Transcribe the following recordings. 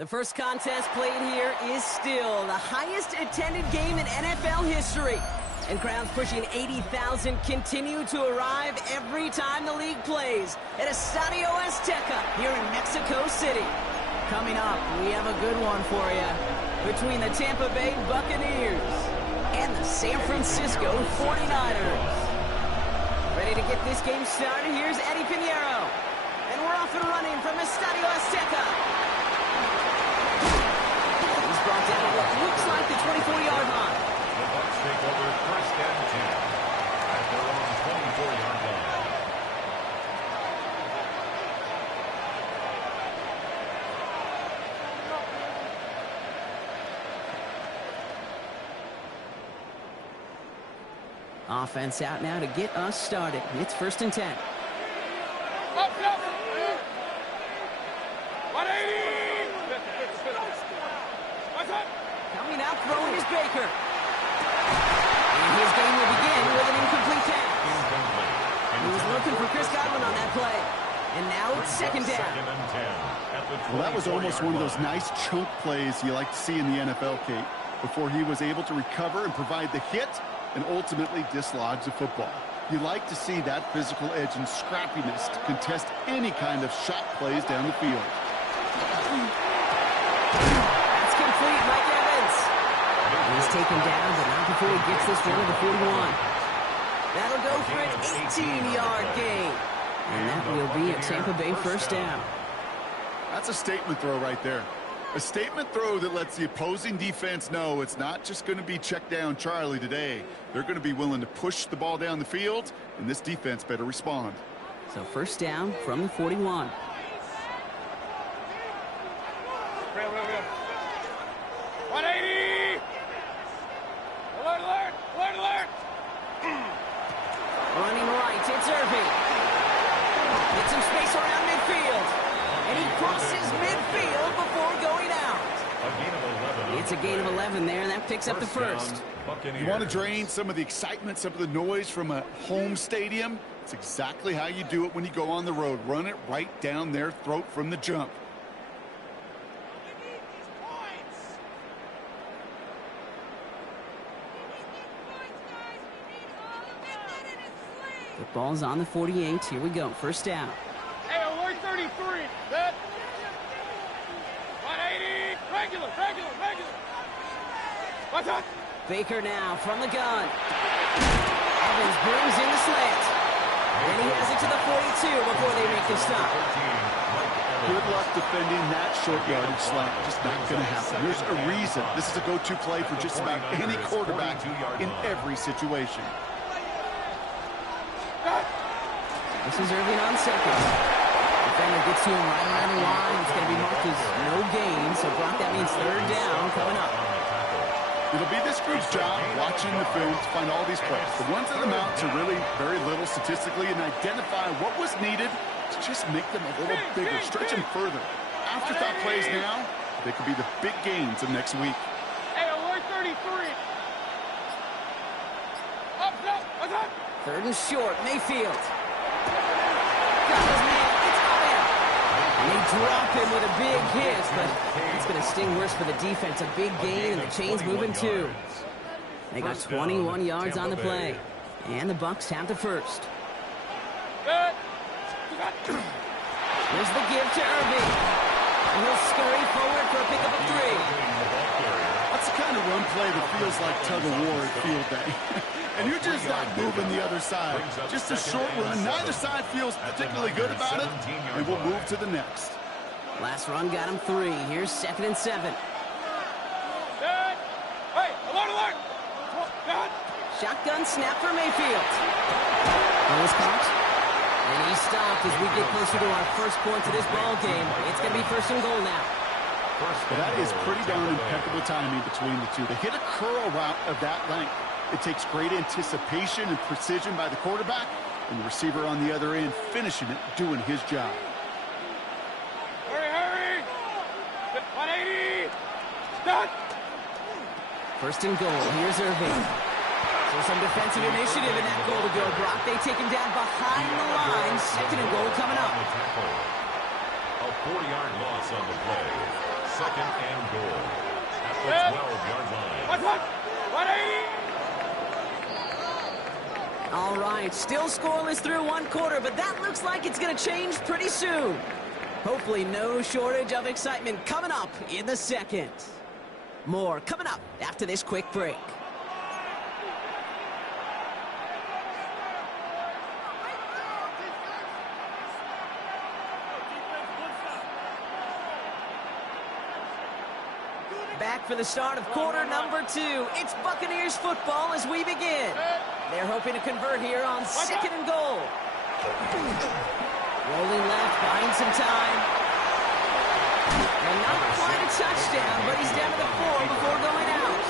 The first contest played here is still the highest attended game in NFL history. And crowds pushing 80,000 continue to arrive every time the league plays at Estadio Azteca here in Mexico City. Coming up, we have a good one for you between the Tampa Bay Buccaneers and the San Francisco 49ers. Ready to get this game started? Here's Eddie Pinheiro. And we're off and running from Estadio Azteca. He's brought down to what looks like the 24-yard line. The Bucs take over first and 10 at their own 24-yard line. Offense out now to get us started. It's first and 10. Coming out throwing is Baker. And his game will begin with an incomplete pass. He was looking for Chris Godwin on that play. And now it's second down. Well, that was almost one of those nice chunk plays you like to see in the NFL, Kate, before he was able to recover and provide the hit and ultimately dislodge the football. You like to see that physical edge and scrappiness to contest any kind of shot plays down the field. That's complete, Mike Evans. He's taken down, but not before he gets this one to the 41. That'll go for an 18-yard gain. And that will be a Tampa Bay first down. That's a statement throw right there. A statement throw that lets the opposing defense know it's not just going to be check down Charlie today. They're going to be willing to push the ball down the field, and this defense better respond. So first down from the 41. 180! Alert, alert, alert, alert! Running right, it's Irving. Gets some space around midfield. And he crosses midfield before going out. It's a gain of 11 there, and that picks up the first. You want to drain some of the excitement, some of the noise from a home stadium? It's exactly how you do it when you go on the road. Run it right down their throat from the jump. The ball's on the 48. Here we go. First down. Hey, alert 33. Set. 180. Regular. What's up? Baker now from the gun. Evans brings in the slant. And he has it to the 42 before they make the stop. Good luck defending that short yardage slant. Just not going to happen. There's a reason. This is a go-to play for just about any quarterback in every situation. This is Irving on second. Defender gets to him right around the line. It's going to be marked as no gain. So, Brock, that means third down coming up. It'll be this group's job watching the film to find all these plays. The ones that amount to really very little statistically and identify what was needed to just make them a little bigger, stretch them further. Afterthought plays now, they could be the big gains of next week. Hey, alert 33. Up. Third and short, Mayfield. Got his man, it's got him. And they drop him with a big hit, but it's going to sting worse for the defense. A big gain, and the chain's moving too. They got 21 yards on the play. And the Bucs have the first. Good. There's the give to Irving. And he'll scurry forward for a pickup of 3. That's the kind of run play that feels like tug-of-war at field day. And you're just not moving the other side. Just a short run. Neither side feels particularly good about it. And we'll move to the next. Last run got him 3. Here's second and 7. Good. Hey, alert. Good. Shotgun snap for Mayfield. Those caught. And he stopped as we get closer to our first point to this ball game. It's going to be first and goal now. Well, that is pretty darn impeccable timing between the two. They hit a curl route of that length. It takes great anticipation and precision by the quarterback, and the receiver on the other end finishing it, doing his job. Hurry. 180. Stop. First and goal. Here's Irving. So some defensive initiative in that goal to go. Brock, they take him down behind the line. Second and goal coming up. A 40-yard loss on the play. second and goal at the 12-yard line. 180. All right, still scoreless through one quarter, but that looks like it's going to change pretty soon. Hopefully no shortage of excitement coming up in the second. More coming up after this quick break. Back for the start of quarter number 2. It's Buccaneers football as we begin. They're hoping to convert here on second and goal. Rolling left, buying some time. And not quite a touchdown, but he's down to the 4 before going out.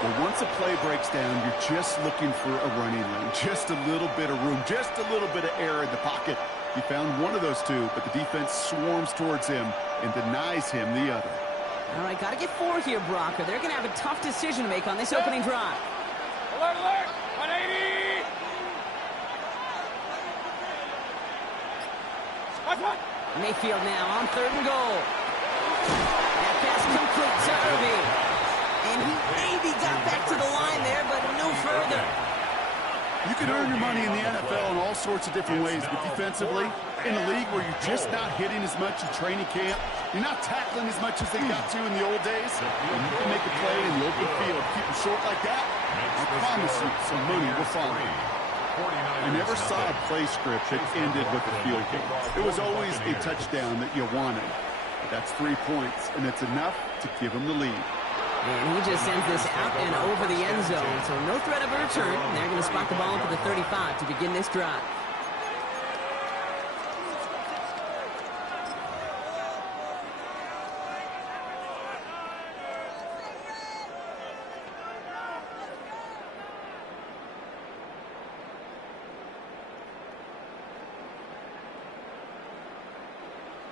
Well, once a play breaks down, you're just looking for a running lane. Just a little bit of room, just a little bit of air in the pocket. He found one of those two, but the defense swarms towards him and denies him the other. All right, got to get 4 here, Brock, or they're going to have a tough decision to make on this opening drive. Alert, alert. 180. Mayfield now on third and goal. That pass complete to Irving. And he maybe got back to the line there, but no further. You can earn your money in the NFL in all sorts of different ways, but defensively, in a league where you're just not hitting as much in training camp, you're not tackling as much as they got to in the old days, and you can make a play in the open field, keep it short like that, I promise you some money will follow. I never saw a play script that ended with a field goal. It was always a touchdown that you wanted. That's 3 points, and it's enough to give them the lead. And he just sends this out and over the end zone, so no threat of a return. They're going to spot the ball for the 35 to begin this drive.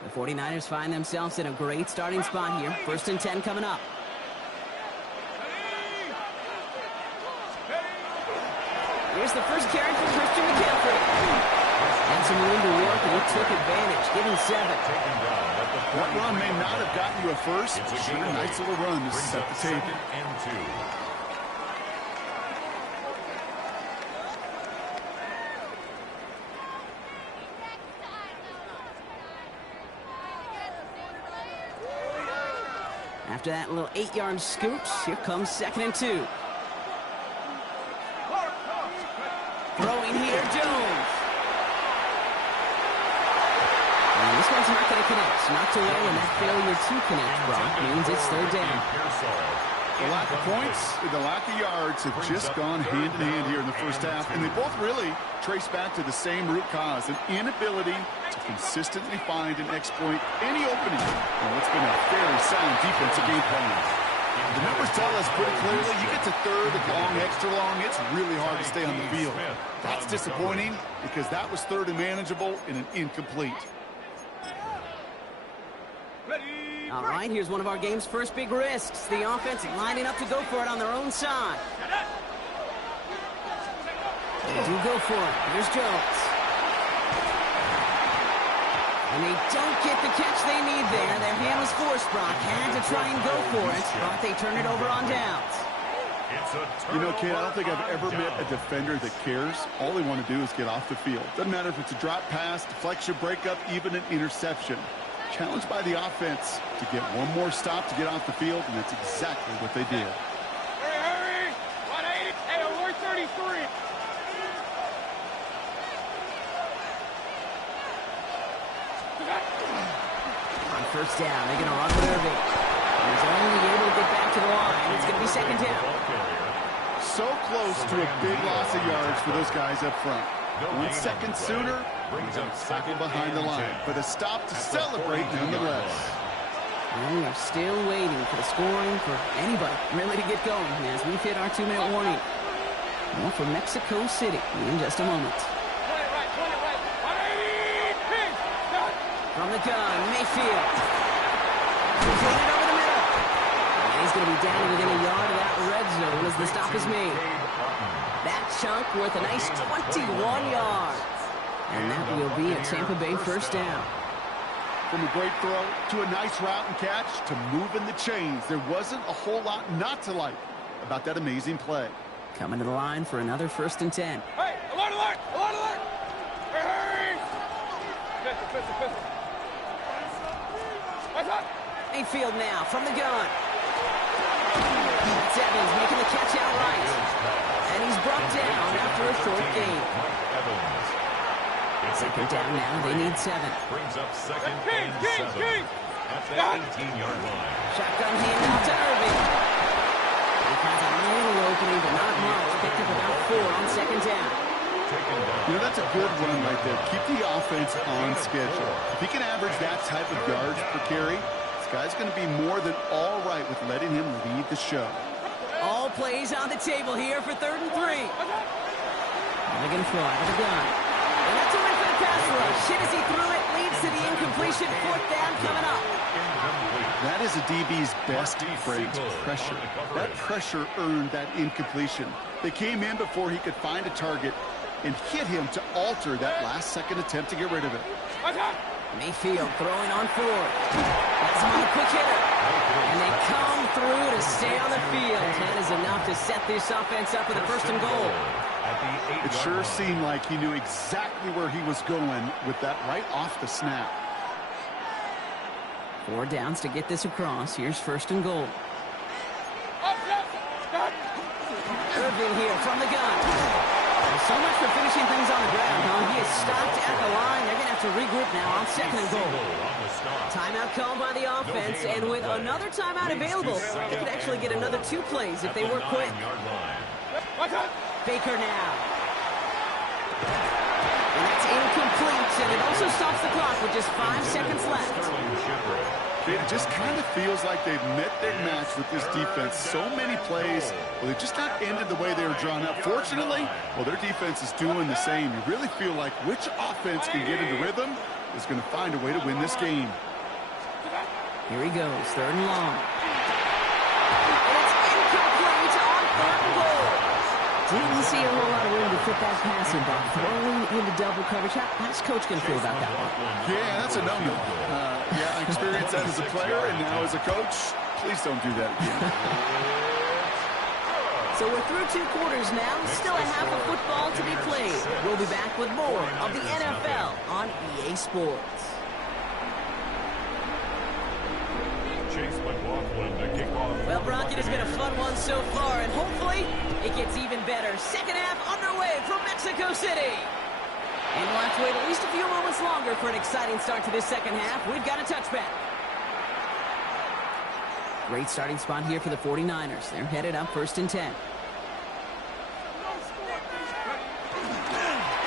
The 49ers find themselves in a great starting spot here. 1st and 10 coming up. Here's the first carry for Christian McCaffrey. And some room to work, and he took advantage, giving 7. That run may not have gotten you a first, but sure, a nice little run to set the table. After that little 8-yard scooch, here comes 2nd and 2. Throwing here, Jones. And this one's not going to connect. Knocked away, and that failure to connect, Brock, means it's 3rd down. The lack of points and the lack of yards have just gone hand in hand here in the first half, and they both really trace back to the same root cause, an inability to consistently find and exploit any opening in what's been a very sound defensive game plan. The numbers tell us pretty clearly, you get to 3rd and long, extra long, it's really hard to stay on the field. That's disappointing because that was 3rd and manageable and an incomplete. All right, here's one of our game's first big risks. The offense lining up to go for it on their own side. They do go for it. Here's Jones. And they don't get the catch they need there. Their hand was forced, Brock. Had to try and go for it, but they turn it over on downs. You know, Kate, I don't think I've ever met a defender that cares. All they want to do is get off the field. Doesn't matter if it's a drop pass, deflection, breakup, even an interception. Challenged by the offense to get one more stop to get off the field, and that's exactly what they did. Hurry, 180. Hey, alert 33. On 1st down, they're going to run with Irving. He's only able to get back to the line. It's going to be 2nd down. So close to a big loss of yards for those guys up front. 1 second sooner, brings up second behind the line. But a stop to celebrate nonetheless. And we're still waiting for the scoring for anybody really to get going as we've hit our 2-minute warning. More from Mexico City in just a moment. From the gun, Mayfield. Completed over the middle. And he's going to be down within a yard of that red zone as the stop is made. That chunk worth a nice 21 yards. And that will be a Tampa Bay 1st down. From a great throw to a nice route and catch to moving the chains. There wasn't a whole lot not to like about that amazing play. Coming to the line for another 1st and 10. Hey, alert, alert, alert, alert! Hey, pistol. What's up? Mayfield now from the gun. That's Evans making the catch outright. And he's brought down after a short gain. Second down now, they need 7. Brings up second and 7 at the 18-yard line. Shotgun handoff to Irving. He finds a little opening, but not much. Picked up about 4 on 2nd down. You know, that's a good run right there. Keep the offense on schedule. If he can average that type of yards per carry, this guy's going to be more than all right with letting him lead the show. All plays on the table here for 3rd and 3. Mulligan fly out of the gun. And that's a win for the pass rush. Hit as he threw it, leads to the incompletion. 4th down coming up. That is a DB's best phrase, pressure. That pressure earned that incompletion. They came in before he could find a target and hit him to alter that last-second attempt to get rid of it. Mayfield throwing on 4. That's him on the quick hitter. And they come through to stay on the field. That is enough to set this offense up with a 1st and goal. It sure seemed like he knew exactly where he was going with that right off the snap. 4 downs to get this across. Here's 1st and goal. Irving here from the gun. So much for finishing things on the ground, huh? He is stopped at the line. They're going to have to regroup now on 2nd and goal. Timeout called by the offense, and with another timeout available, they could actually get another 2 plays if they work quick. Baker now. And that's incomplete, and it also stops the clock with just 5 seconds left. It just kind of feels like they've met their match with this defense. So many plays, well, they just not ended the way they were drawn up. Fortunately, well, their defense is doing the same. You really feel like which offense can get into rhythm is going to find a way to win this game. Here he goes, 3rd and long. And it's incomplete on 3rd and goal. Didn't see a whole lot of room to fit that passing ball. Throwing into double coverage. How's Coach going to feel about that one? Yeah, that's a no-no. Yeah, I experienced that as a player and now as a coach. Please don't do that again. So we're through 2 quarters now. Still a half of football to be played. We'll be back with more of the NFL on EA Sports. Well, Brock, it has been a fun one so far, and hopefully it gets even better. Second half underway from Mexico City. And we'll have to wait at least a few moments longer for an exciting start to this second half. We've got a touchback. Great starting spot here for the 49ers. They're headed up 1st and 10.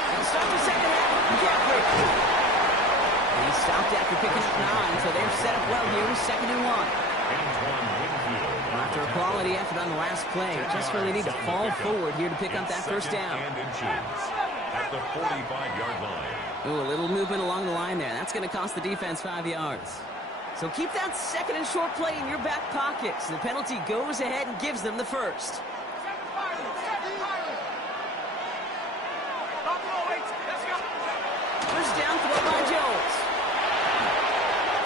They'll start the second half with McCaffrey. And he stopped after picking up 9, so they're set up well here with 2nd and 1. After a quality effort on the last play, just really need to fall forward here to pick up that 1st down. At the 45-yard line. Ooh, a little movement along the line there. That's going to cost the defense 5 yards. So keep that 2nd and short play in your back pocket. So the penalty goes ahead and gives them the 1st. 1st down throw by Jones.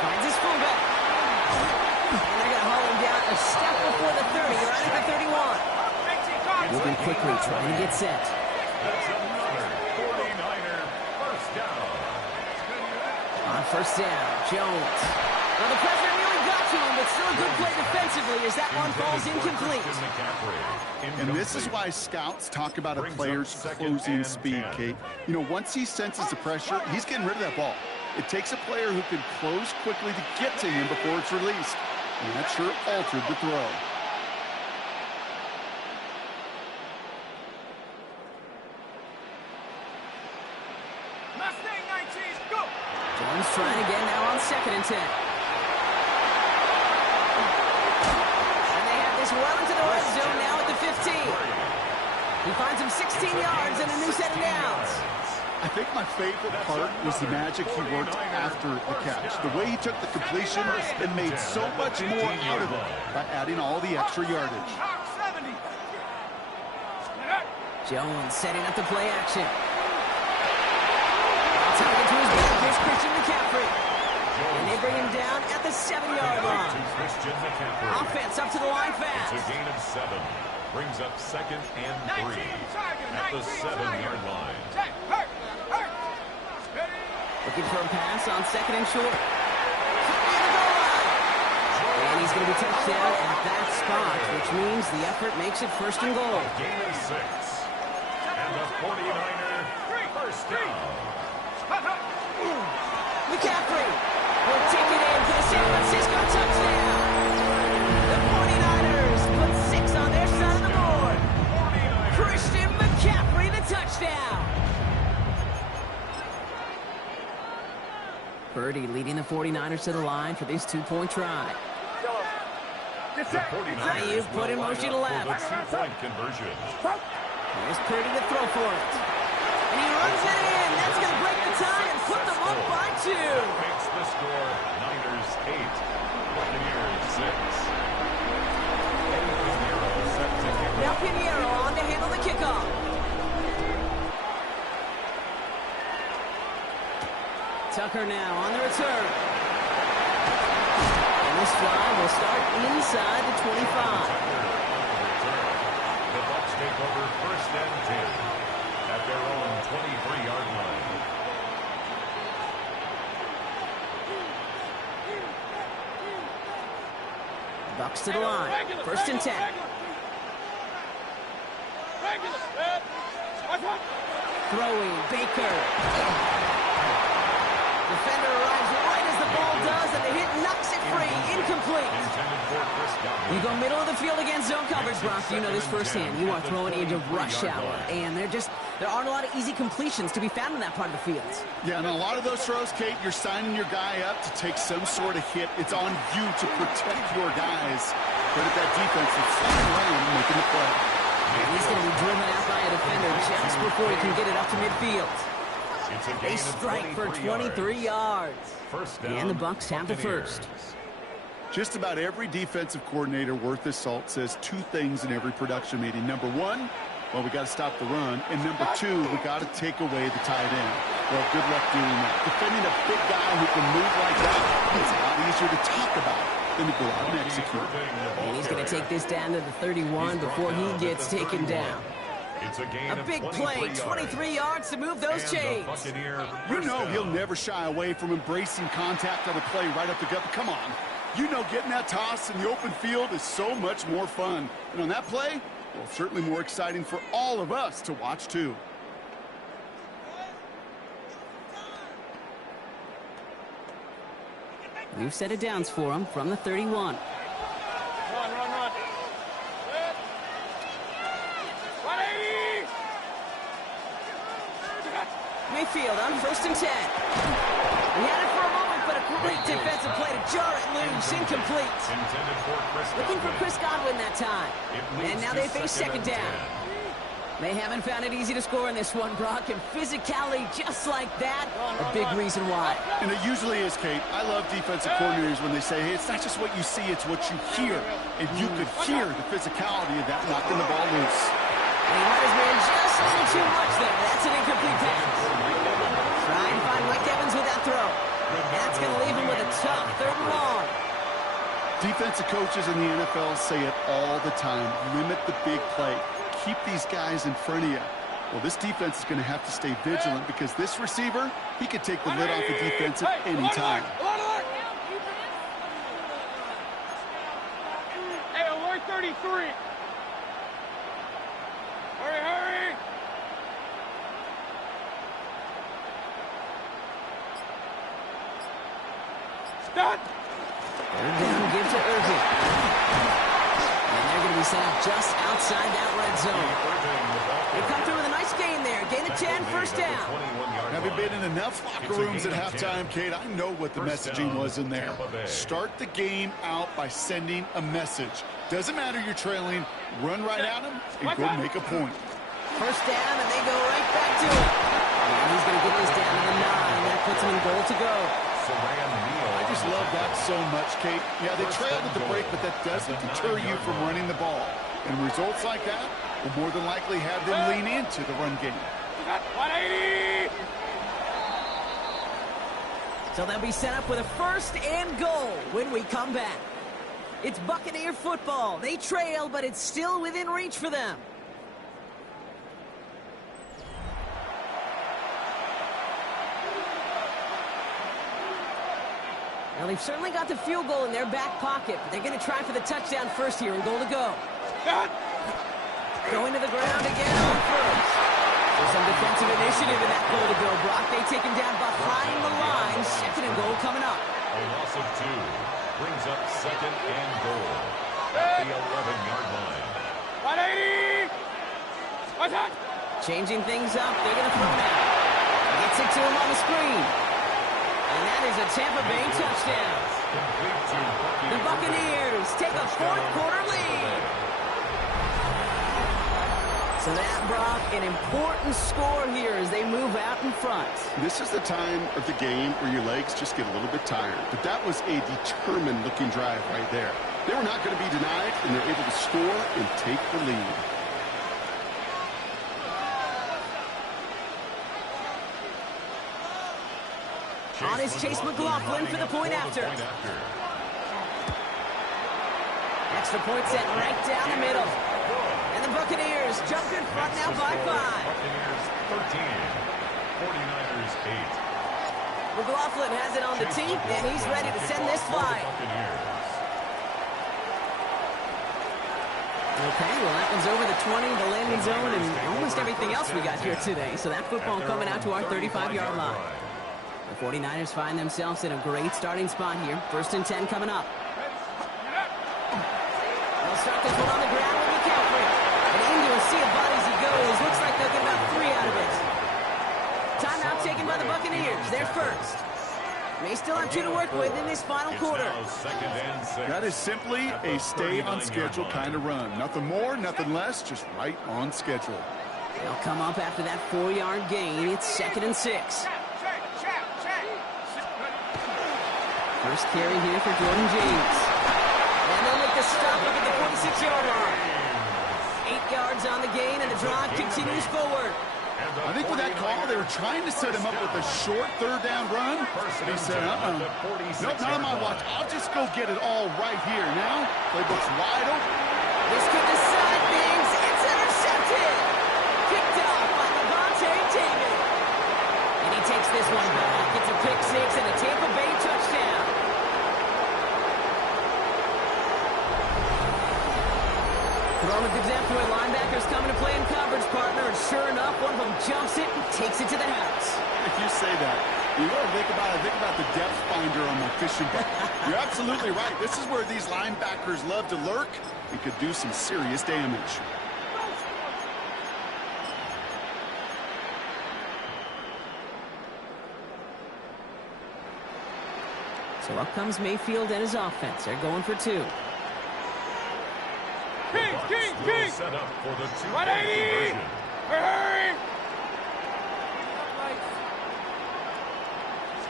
Finds his fullback. And they're going to haul him down a step before the 30, right at the 31. Moving quickly, trying to get set. That's another 49er 1st down. On 1st down, Jones. Well, the pressure nearly got to him, but still a good play defensively as that one falls incomplete. And this is why scouts talk about a player's closing speed, Kate. You know, once he senses the pressure, he's getting rid of that ball. It takes a player who can close quickly to get to him before it's released. And that sure altered the throw. Jones trying again now on 2nd and 10. And they have this well into the red zone now at the 15. He finds him 16 yards and a new set of downs. I think my favorite part was the magic he worked after the catch. The way he took the completion and made so much more out of it by adding all the extra yardage. Jones setting up the play action. Taking to his back. Here's Christian McCaffrey. And they bring him down at the 7-yard line. Offense up to the line fast. It's a gain of 7. Brings up 2nd and 3 at the 7-yard line. Looking for a pass on 2nd and short. And he's going to be touched down at that spot, which means the effort makes it 1st and goal. Gain of 6. And the 49er first down. McCaffrey will take it in for the San Francisco touchdown. The 49ers put 6 on their side of the board. Christian McCaffrey, the touchdown. Purdy leading the 49ers to the line for this 2-point try. Ayuk put in motion to left. Conversion. There's Purdy to throw for it. And he runs it in. That's going to break the tie and put them up by 2. Makes the score. Niners 8. Buccaneers 6. Now Pinheiro on to handle the kickoff. Tucker now on the return. And this drive will start inside the 25. The Bucs take over 1st and 10 at their own 23-yard line. Bucs to the line. 1st and 10. Throwing Baker. Defender arrives right as the ball does, and the hit knocks it free. Incomplete. You go middle of the field against zone coverage, Brock. You know this firsthand. You are throwing into rush hour, and there aren't a lot of easy completions to be found in that part of the field. Yeah, and a lot of those throws, Kate, you're signing your guy up to take some sort of hit. It's on you to protect your guys. Credit that defense that's sliding around and making the play. And he's going to be driven out by a defender just before he can get it up to midfield. A strike for 23 yards. First down, and the Bucs have the first. Just about every defensive coordinator worth his salt says 2 things in every production meeting. Number 1, well, we got to stop the run. And number 2, we got to take away the tight end. Well, good luck doing that. Defending a big guy who can move like that, it's a lot easier to talk about than to go out and execute. And he's going to take this down to the 31 before he gets taken down. It's a gain big play, 23 yards to move those chains. You know he'll never shy away from embracing contact on a play right up the gut. Come on. You know getting that toss in the open field is so much more fun. And on that play, well, certainly more exciting for all of us to watch, too. New set of downs for him from the 31. Run. Mayfield on 1st and 10. He had it for a moment, but a great defensive play to jar it loose. Incomplete. Looking for Chris Godwin that time. And now they face 2nd down. They haven't found it easy to score in this one, Brock, and physicality just like that, a big reason why. And it usually is, Kate. I love defensive coordinators when they say, hey, it's not just what you see, it's what you hear. And you could hear the physicality of that knocking the ball loose. And he let his man just a little too much there. That's an incomplete pass. Try and find Mike Evans with that throw. That's going to leave him with a tough 3rd and long. Defensive coaches in the NFL say it all the time. Limit the big play. Keep these guys in front of you. Well, this defense is going to have to stay vigilant because this receiver, he could take the lid off the defense at any time. Hey, alert 33. Hurry. Stop. 3rd down, give to Irving. And they're going to be set up just outside that red zone. They come through with a nice gain there. Gain of 10, 1st down. Having been in enough locker rooms at halftime, Kate, I know what the messaging was in there. Start the game out by sending a message. Doesn't matter you're trailing, run right at them and go make a point. 1st down, and they go right back to it. And he's going to get this down to the 9. That puts him in goal to go. I just love that so much, Kate. Yeah, they trailed at the break, but that doesn't deter you from running the ball. And results like that will more than likely have them lean into the run game. 180. So they'll be set up with a 1st and goal when we come back. It's Buccaneer football. They trail, but it's still within reach for them. Now, they've certainly got the field goal in their back pocket, but they're going to try for the touchdown first here and goal to go. Going to the ground again on first. There's some defensive initiative in that goal to go, Brock. They take him down behind the line. 2nd and goal coming up. A loss of 2 brings up 2nd and goal at the 11-yard line. 180! Changing things up. They're going to throw now. Gets it to him on the screen. And that is a Tampa Bay touchdown. The Buccaneers take a 4th quarter lead. So that, Brock, an important score here as they move out in front. This is the time of the game where your legs just get a little bit tired. But that was a determined-looking drive right there. They were not going to be denied, and they're able to score and take the lead. On is Chase McLaughlin for the point after. Extra point set right down the middle. And the Buccaneers jump in front now by 5. Buccaneers 13, 49ers 8. McLaughlin has it on the tee, and he's ready to send this flying. Okay, well, that one's over the 20, the landing zone, and almost everything else we got here today. So that football coming out to our 35-yard line. The 49ers find themselves in a great starting spot here. 1st and 10 coming up. They'll start this one on the ground with McCaffrey. And into a sea of bodies he goes. Looks like they'll get about 3 out of it. Timeout taken by the Buccaneers. They're first. They still have 2 to work with in this final quarter. That is simply a stay-on-schedule kind of run. Nothing more, nothing less, just right on schedule. They'll come up after that 4-yard gain. It's 2nd and 6. First carry here for Jordan James. And they'll make the stop up at the 46-yard line. 8 yards on the gain, and the drive continues forward. I think with that call, they were trying to set him up with a short 3rd down run. He said, nope, not on my watch. I'll just go get it all right here. Now, playbook's wide open. This could decide things. It's intercepted. Picked off by Levante David. And he takes this one back. It's a pick 6 and a Tampa Bay touchdown. Throwing with the depth where linebackers coming to play in coverage, partner. And sure enough, one of them jumps it and takes it to the house. If you say that, you know, think about the depth finder on my fishing boat. You're absolutely right. This is where these linebackers love to lurk and could do some serious damage. So up comes Mayfield and his offense. They're going for 2. King! Set up for the 180! Hurry!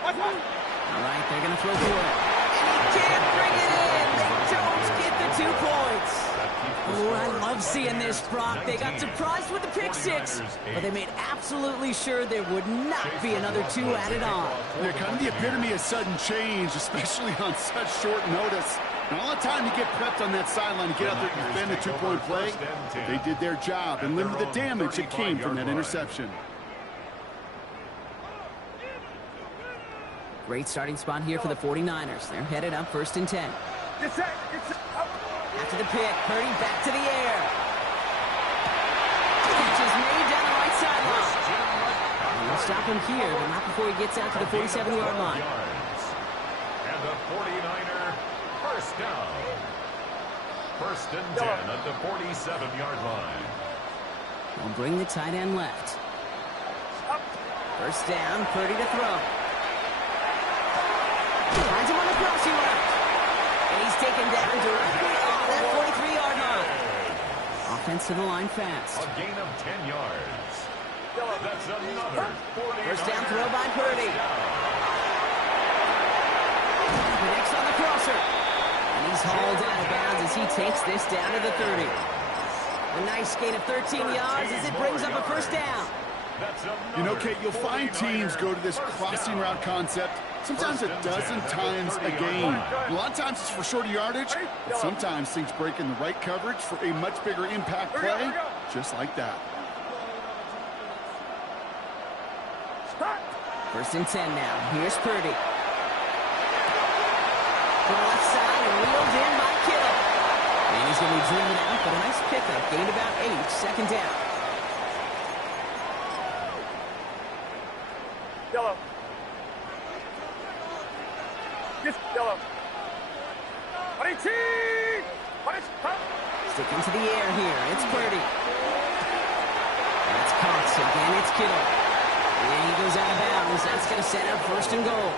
All right, they're going to throw for it. And he can't bring it in. They don't get the 2 points. Oh, I love seeing this, Brock. They got surprised with the pick 6, but they made absolutely sure there would not be another 2 added on. They're kind of the epitome of sudden change, especially on such short notice. And all the time to get prepped on that sideline to get out there and defend a 2-point play, they did their job and limited the damage that came from that interception. Great starting spot here for the 49ers. They're headed up 1st and 10. After the pick, Purdy back to the air. Catch is made down the right sideline. And they'll stop him here, but not before he gets out to the 47-yard line. And the 49er first down. 1st and 10 at the 47-yard line. They'll bring the tight end left. First down, Purdy to throw. Finds him on the crossing route. And he's taken down directly on that 43-yard line. Offense to the line fast. A gain of 10 yards. That's another 49. First down throw by Purdy. Connects on the crosser. And he's hauled out of bounds as he takes this down to the 30. A nice gain of 13 yards as it brings up a 1st down. You know, Kate, you'll find teams go to this crossing route concept sometimes a dozen times a game. A lot of times it's for shorter yardage, but sometimes things break in the right coverage for a much bigger impact play, just like that. First and 10 now. Here's Purdy. To the left side and wheeled in by Kittle. And he's going to be driven out, but a nice pickup. Gained about 8. Second down. Yellow. Yes, yellow. Sticking to the air here. It's Purdy. That's caught. So again, it's Kittle. And he goes out of bounds. That's going to set up first and goal.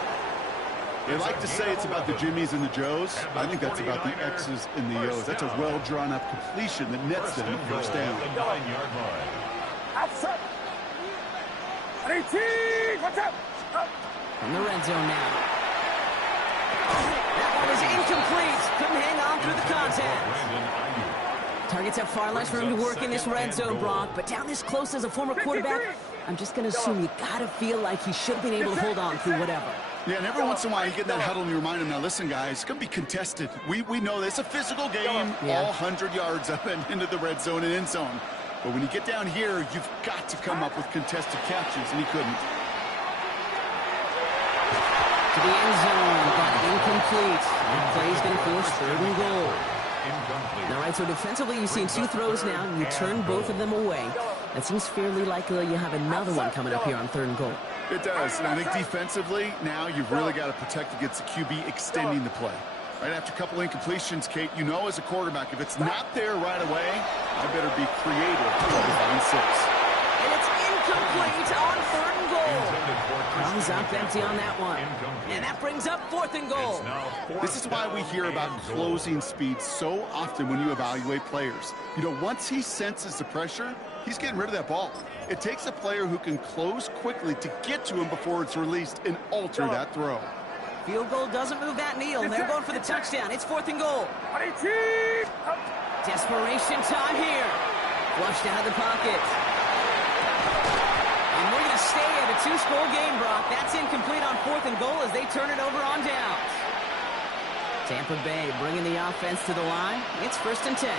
They like to say it's about the Jimmies and the Joes. I think that's about the X's and the O's. That's a well-drawn-up completion that nets them at first down. Outside. 18. Watch out. From the red zone now. That one is incomplete. Couldn't hang on through the contact. Targets have far less room to work in this red zone, Brock, but down this close as a former quarterback, I'm just going to assume you got to feel like he should have been able to hold on through whatever. Yeah, and every once in a while you get in that huddle and you remind him, now listen, guys, it's going to be contested. We know this. It's a physical game, all 100 yards up and into the red zone and end zone. But when you get down here, you've got to come up with contested catches, and he couldn't. To the end zone, but incomplete. That play's going to force third and goal. All right, so defensively, you've seen 2 throws now, and you turn both of them away. That seems fairly likely you have another one coming up here on third and goal. It does, and I think defensively, now you've really got to protect against the QB extending the play. Right after a couple incompletions, Kate, you know as a quarterback, if it's not there right away, I better be creative to find 6. And it's incomplete on third and goal. Comes up empty on that one. And that brings up fourth and goal. This is why we hear about closing speed so often when you evaluate players. You know, once he senses the pressure, he's getting rid of that ball. It takes a player who can close quickly to get to him before it's released and alter that throw. Field goal doesn't move that needle. They're going for the touchdown. It's fourth and goal. Desperation time here. Flushed out of the pocket. And we're going to stay at a 2-score game, Brock. That's incomplete on fourth and goal as they turn it over on downs. Tampa Bay bringing the offense to the line. It's first and 10. Give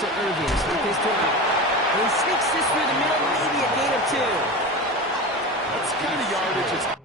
to Irving. With his drive. And he sneaks this through the middle, maybe a gain of 2. That's kind of yardage.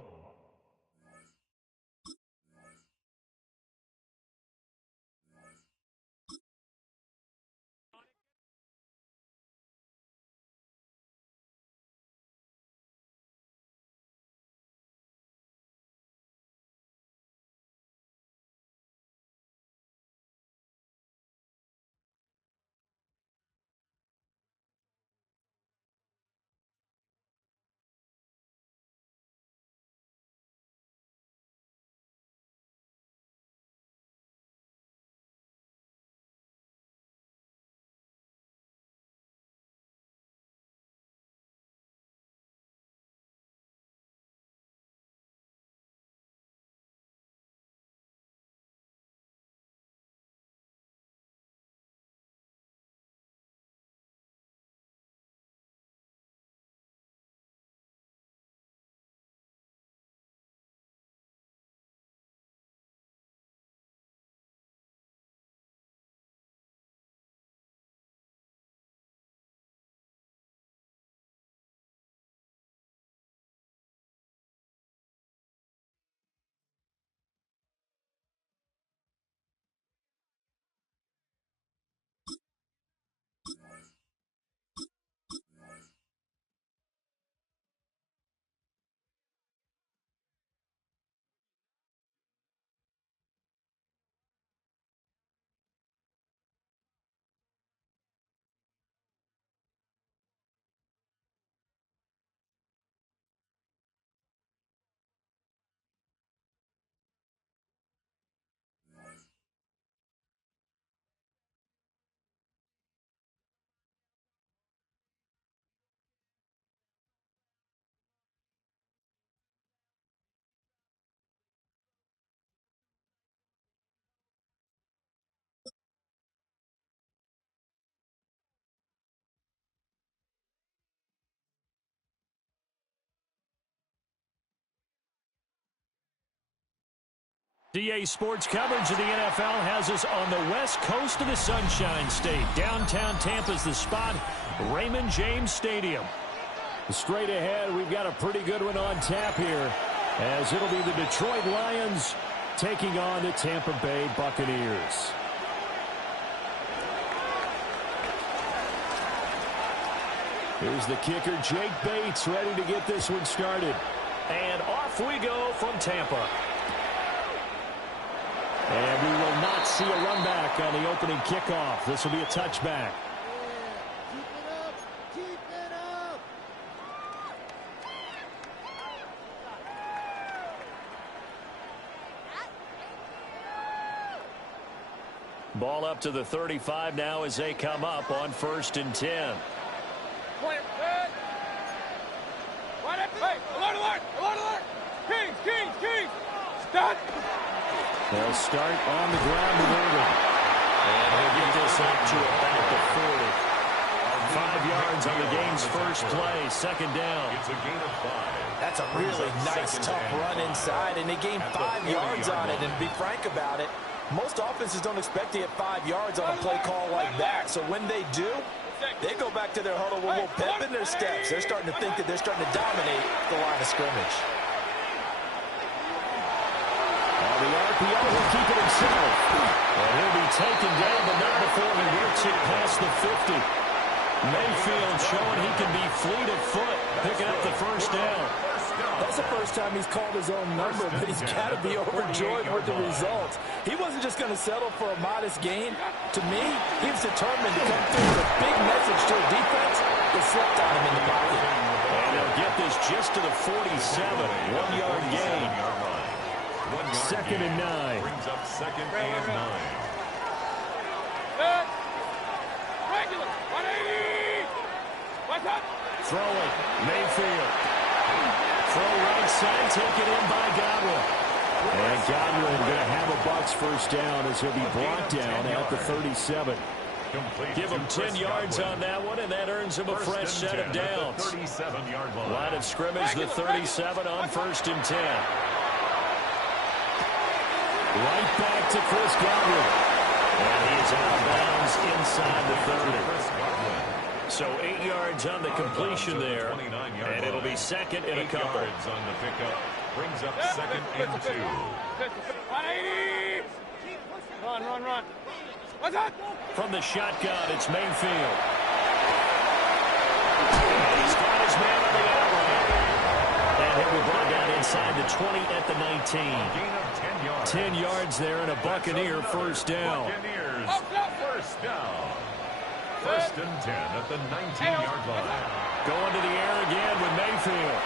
EA Sports coverage of the NFL has us on the west coast of the Sunshine State. Downtown Tampa's the spot, Raymond James Stadium. Straight ahead, we've got a pretty good one on tap here, as it'll be the Detroit Lions taking on the Tampa Bay Buccaneers. Here's the kicker, Jake Bates, ready to get this one started. And off we go from Tampa. And we will not see a run back on the opening kickoff. This will be a touchback. Keep it up. Keep it up. Ball up to the 35 now as they come up on 1st and 10. Clear. Good. Right up. Hey, alert, alert, alert, alert. Kings. Start. They'll start on the ground with Irvin. And he'll get this up to about the 40. 5 yards on the game's first play. 2nd down. It's a gain of 5. That's a really nice, tough run inside, and they gained 5 yards on it. And to be frank about it, most offenses don't expect to get 5 yards on a play call like that. So when they do, they go back to their huddle with a little pep in their steps. They're starting to think that they're starting to dominate the line of scrimmage. The RPO will keep it himself. And he'll be taken down, but not before he works it past the 50. Mayfield showing he can be fleet of foot, picking up the 1st down. That's the first time he's called his own number, but he's got to be overjoyed with the results. He wasn't just going to settle for a modest gain. To me, he was determined to come through with a big message to a defense that slept on him in the pocket. And they'll get this just to the 47. 1-yard gain. 2nd and 9. Brings up 2nd and 9. Good. Regular. 180. What's up? Throw it. Mayfield. Throw right side. Taken in by Godwin. And Godwin going to have a Bucs 1st down as he'll be brought down at the 37. Give him 10 yards on that one, and that earns him a fresh set of downs. 37-yard line. Line of scrimmage, the 37 on 1st and 10. Right back to Chris Godwin. And he's out of bounds inside the 30. So 8 yards on the completion there. And it'll be 2nd and a couple. 8 yards on the pickup. Brings up 2nd and 2. 180. Run. What's up? From the shotgun, it's Mayfield. And he's got his man on the outline. And he'll be brought down inside the 20 at the 19. Gain of 10 yards. 10 yards there and a Buccaneer 1st down. Buccaneers 1st down. 1st and 10 at the 19-yard line. Going to the air again with Mayfield.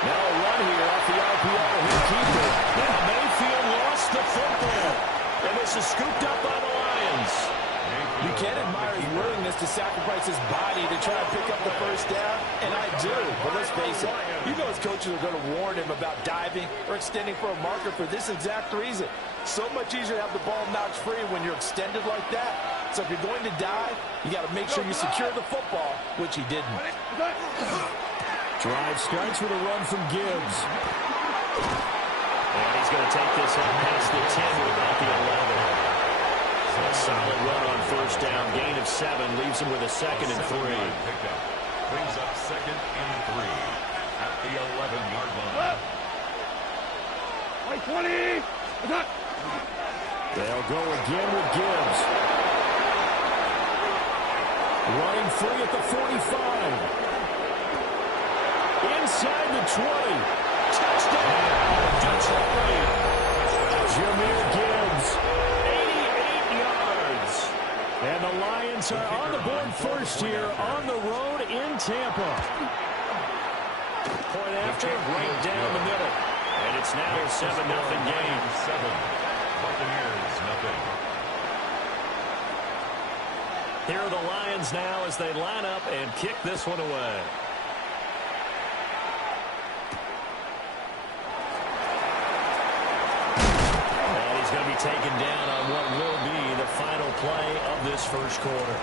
Now a run here off the RPO. He'll keep it. Now Mayfield lost the football. And this is scooped up by the Lions. You can admire his willingness to sacrifice his body to try and pick up the 1st down, and I do. But let's face it, you know his coaches are going to warn him about diving or extending for a marker for this exact reason. So much easier to have the ball knocked free when you're extended like that. So if you're going to dive, you got to make sure you secure the football, which he didn't. Drive starts with a run from Gibbs. And he's going to take this out past the 10 with about the 11. A solid run on 1st down. Gain of 7 leaves him with a 2nd and 3. Brings up 2nd and 3 at the 11-yard line. 20. They'll go again with Gibbs. Running free at the 45. Inside the 20. Touchdown. Detroit. Jahmyr Gibbs. 88 yards. And the Lions are on the board 1st here on the road in Tampa. Point after, right down the middle. And it's now a 7-0 game. 7. Buccaneers, nothing. Here are the Lions now as they line up and kick this one away. And he's going to be taken down on what will be the final play of this 1st quarter.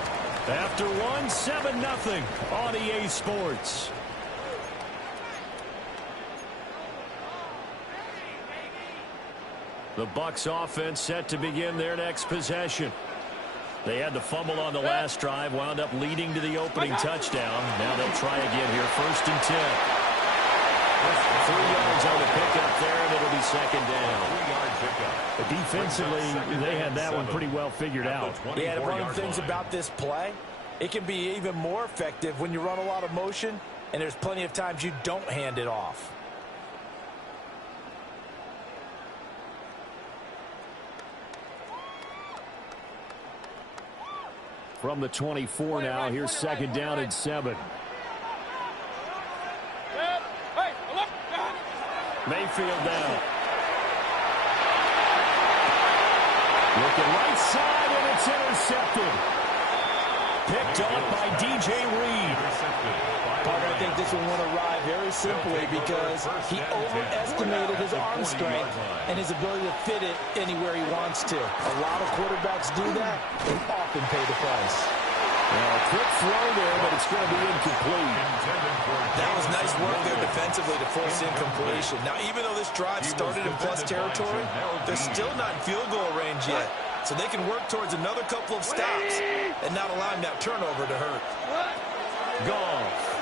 After one, 7-0 on EA Sports. The Bucs offense set to begin their next possession. They had the fumble on the last drive, wound up leading to the opening touchdown. Now they'll try again here, 1st and 10. 3 yards on the pickup there, and it'll be 2nd down. But defensively, they had that one pretty well figured out. Yeah, and one of the things about this play, it can be even more effective when you run a lot of motion, and there's plenty of times you don't hand it off. From the 24 now, here's 2nd down and 7. Mayfield down. Looking right side, and it's intercepted. Picked off by DJ Reed. Parker, I think this one went awry very simply because he overestimated his arm strength and his ability to fit it anywhere he wants to. A lot of quarterbacks do that and often pay the price. Well, a quick throw there, but it's going to be incomplete. That was nice work there defensively to force incompletion. Now, even though this drive started in plus territory, they're still not in field goal range yet. So they can work towards another couple of stops and not allowing that turnover to hurt. Goff.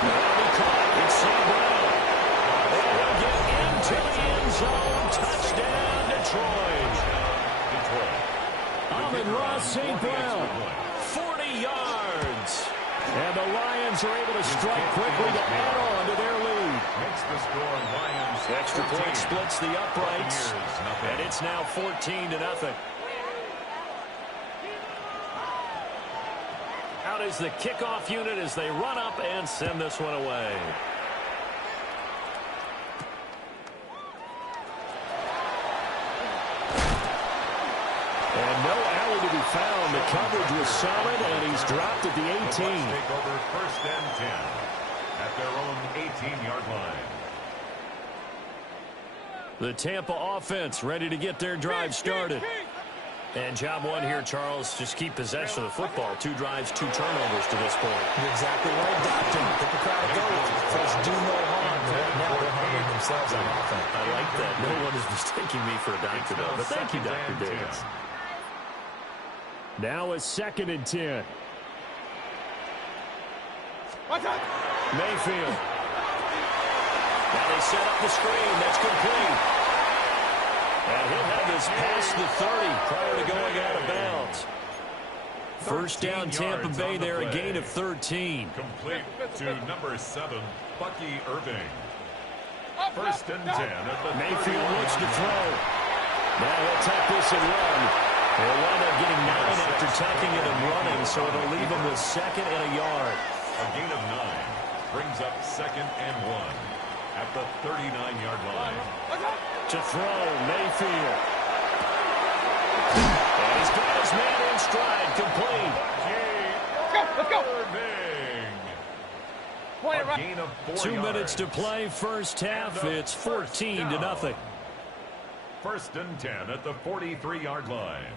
It's St. Brown. They will get into the end zone. Touchdown, Detroit. Amon-Ra St. Brown, 40 yards. And the Lions are able to strike quickly to add on to their lead. Makes the score Lions. Extra point splits the uprights, and it's now 14-0. Out is the kickoff unit as they run up and send this one away. And no alley to be found. The coverage was solid, and he's dropped at the 18. Take over 1st and 10 at their own 18-yard line. The Tampa offense ready to get their drive started. And job one here, Charles, just keep possession of the football. 2 drives, 2 turnovers to this point. You're exactly right, Doctor. Get the crowd to go. Folks do no harm. Right now they're harming themselves on offense. I like that. No one is mistaking me for a doctor, though. But thank you, Dr. Davis. Now a 2nd and 10. Mayfield. Now they set up the screen. That's complete. And he'll have this past the 30 prior to going out of bounds. 1st down, Tampa Bay there, a gain of 13. Complete to number 7, Bucky Irving. 1st and 10 at the Mayfield looks to throw. Now he'll tuck this and run. He'll wind up getting 9 after tucking it and running, so it'll leave him with 2nd and a yard. A gain of 9 brings up 2nd and 1 at the 39-yard line. To throw, Mayfield. And he's got his man in stride, complete. Let's go. A gain of 4 2 yards. minutes to play, first half. It's 14-0. 1st and 10 at the 43-yard line.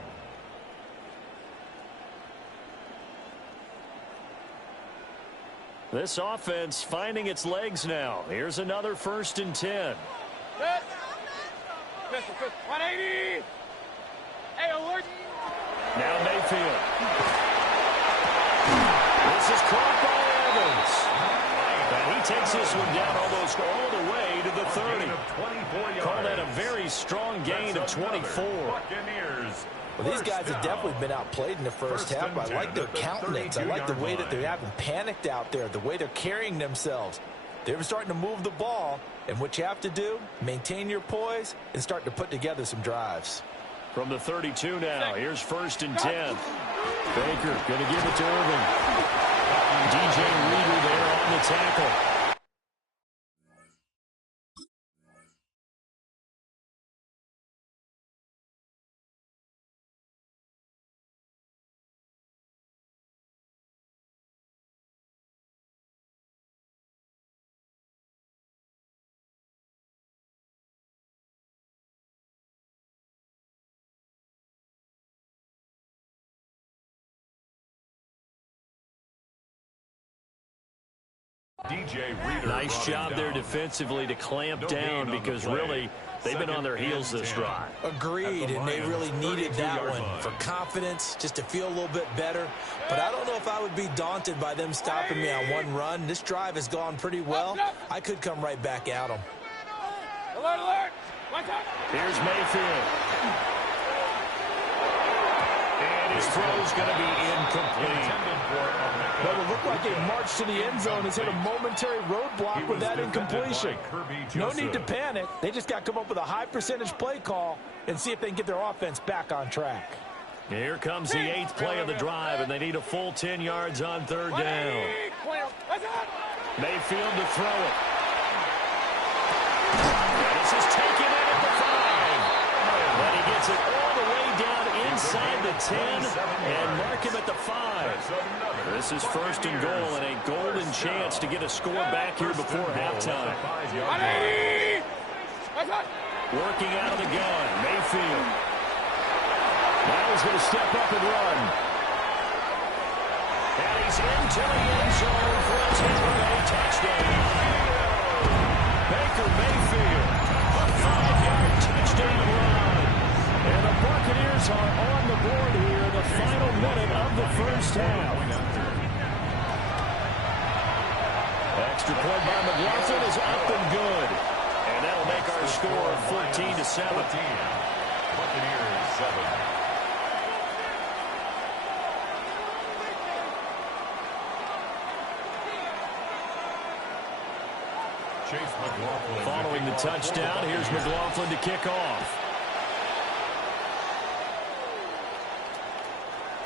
This offense finding its legs now. Here's another 1st and 10. 180. Hey, alert. Now Mayfield. This is caught by Evans. And he takes this one down almost all the way to the 30. Call that a very strong gain of 24. Buccaneers. Well, these guys have definitely been outplayed in the first half. I like their countenance. I like the way that they haven't panicked out there, the way they're carrying themselves. They're starting to move the ball, and what you have to do, maintain your poise and start to put together some drives. From the 32 now, here's 1st and 10. Baker going to give it to Irving. DJ Reader there on the tackle. Nice job there defensively to clamp down because really they've been on their heels this drive. Agreed, and they really needed that one for confidence, just to feel a little bit better. But I don't know if I would be daunted by them stopping me on one run. This drive has gone pretty well. I could come right back at them. Alert, alert! Here's Mayfield. And his throw's going to be incomplete. Well, it looked like a march to the end zone has hit a momentary roadblock with that incompletion. No need to panic. They just got to come up with a high percentage play call and see if they can get their offense back on track. Here comes the 8th play of the drive, and they need a full 10 yards on 3rd down. Mayfield to throw it. And this is taken in at the 5. But he gets it all the way down inside the 10 and mark him at the 5. This is 1st and goal and a golden chance to get a score back here before halftime. Working out of the gun, Mayfield. Now he's going to step up and run. And he's into the end zone for a Tampa Bay touchdown. Baker Mayfield, a 5-yard touchdown run. And the Buccaneers are on the board here in the final minute of the first half. Extra point by McLaughlin is up and good. And that'll make our score 14-7. Buccaneers 7. Following the touchdown, here's McLaughlin to kick off.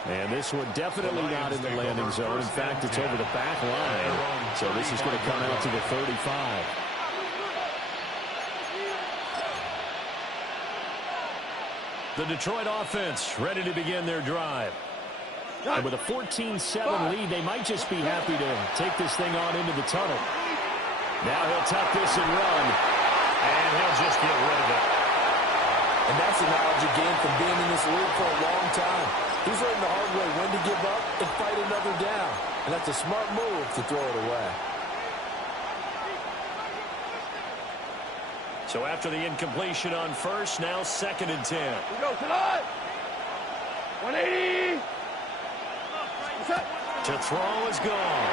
And this one definitely not in the landing zone. In fact, it's over the back line. So this is going to come out to the 35. The Detroit offense ready to begin their drive. And with a 14-7 lead, they might just be happy to take this thing on into the tunnel. Now he'll tuck this and run, and he'll just get rid of it. And that's the knowledge you gain from being in this league for a long time. He's learned the hard way when to give up and fight another down. And that's a smart move to throw it away. So after the incompletion on 1st, now 2nd and 10. We go tonight. 180. To throw is gone.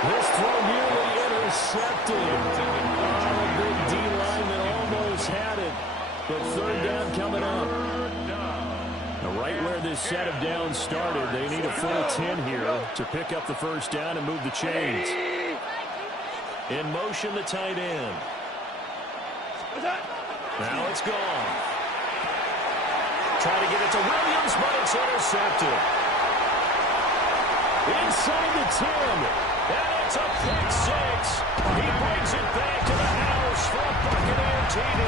This throw nearly intercepted. Oh, the big D lineman almost had it. But 3rd down coming up. Now right where this set of downs started, they need a full 10 here to pick up the 1st down and move the chains. In motion, the tight end. Now it's gone. Try to get it to Williams, but it's intercepted. Inside the 10. And it's a pick 6. He brings it back to the house for a Buccaneer TD.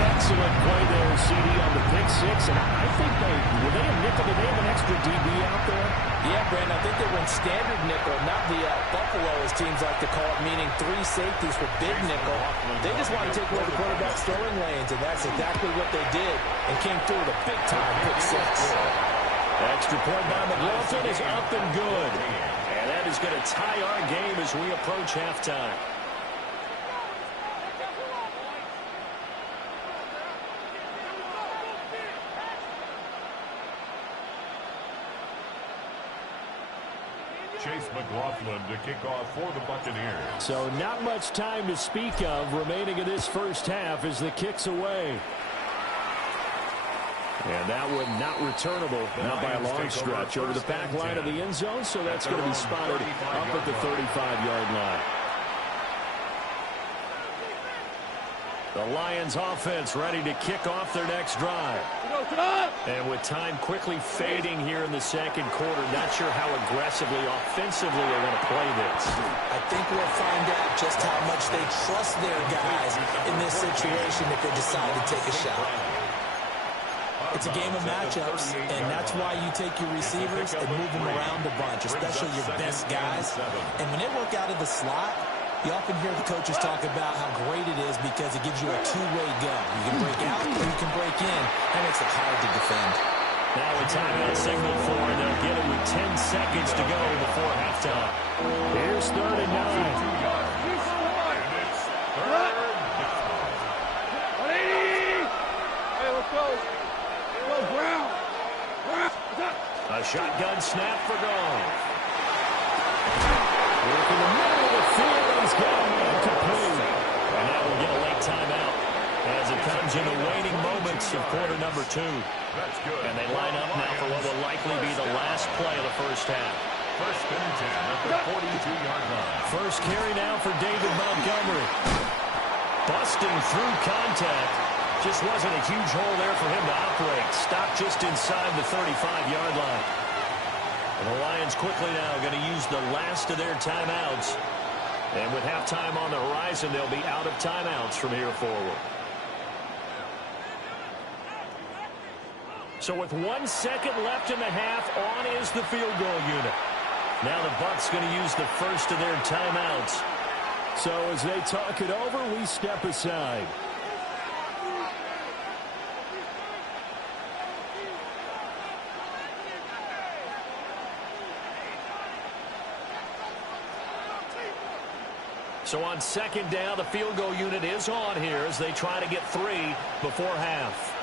Excellent play there, CD, on the pick 6. And I think were they a nickel? Did they have an extra DB out there? Yeah, Brandon, I think they were in standard nickel, not the Buffalo, as teams like to call it, meaning 3 safeties for big nickel. They just want to take away the quarterback's throwing lanes, and that's exactly what they did, and came through with a big-time pick 6. Extra point by McLaughlin is up and good. And that is going to tie our game as we approach halftime. Chase McLaughlin to kick off for the Buccaneers. So not much time to speak of remaining in this first half as the kick's away. And that one not returnable, not by a long stretch, over the back line of the end zone, so that's going to be spotted up at the 35-yard line. The Lions offense ready to kick off their next drive. And with time quickly fading here in the 2nd quarter, not sure how aggressively, offensively they're going to play this. I think we'll find out just how much they trust their guys in this situation if they decide to take a shot. It's a game of matchups, and that's why you take your receivers and move them around a bunch, especially your best guys. And when they work out of the slot, you often hear the coaches talk about how great it is because it gives you a two-way go. You can break out or you can break in. That makes it hard to defend. Now a timeout signaled for, and they'll get it with 10 seconds to go before halftime. Here's 3rd and 9. A shotgun snap for Goff. Work in the middle of the field. He's got a man complete. And now we'll get a late timeout as it comes in the waning moments of quarter number 2. That's good. And they line up now for what will likely be the last play of the first half. First and 10 at the 42-yard line. First carry now for David Montgomery. Busting through contact. Just wasn't a huge hole there for him to operate. Stopped just inside the 35-yard line. And the Lions quickly now going to use the last of their timeouts. And with halftime on the horizon, they'll be out of timeouts from here forward. So with 1 second left in the half, on is the field goal unit. Now the Bucs going to use the first of their timeouts. So as they talk it over, we step aside. So on second down, the field goal unit is on here as they try to get 3 before half.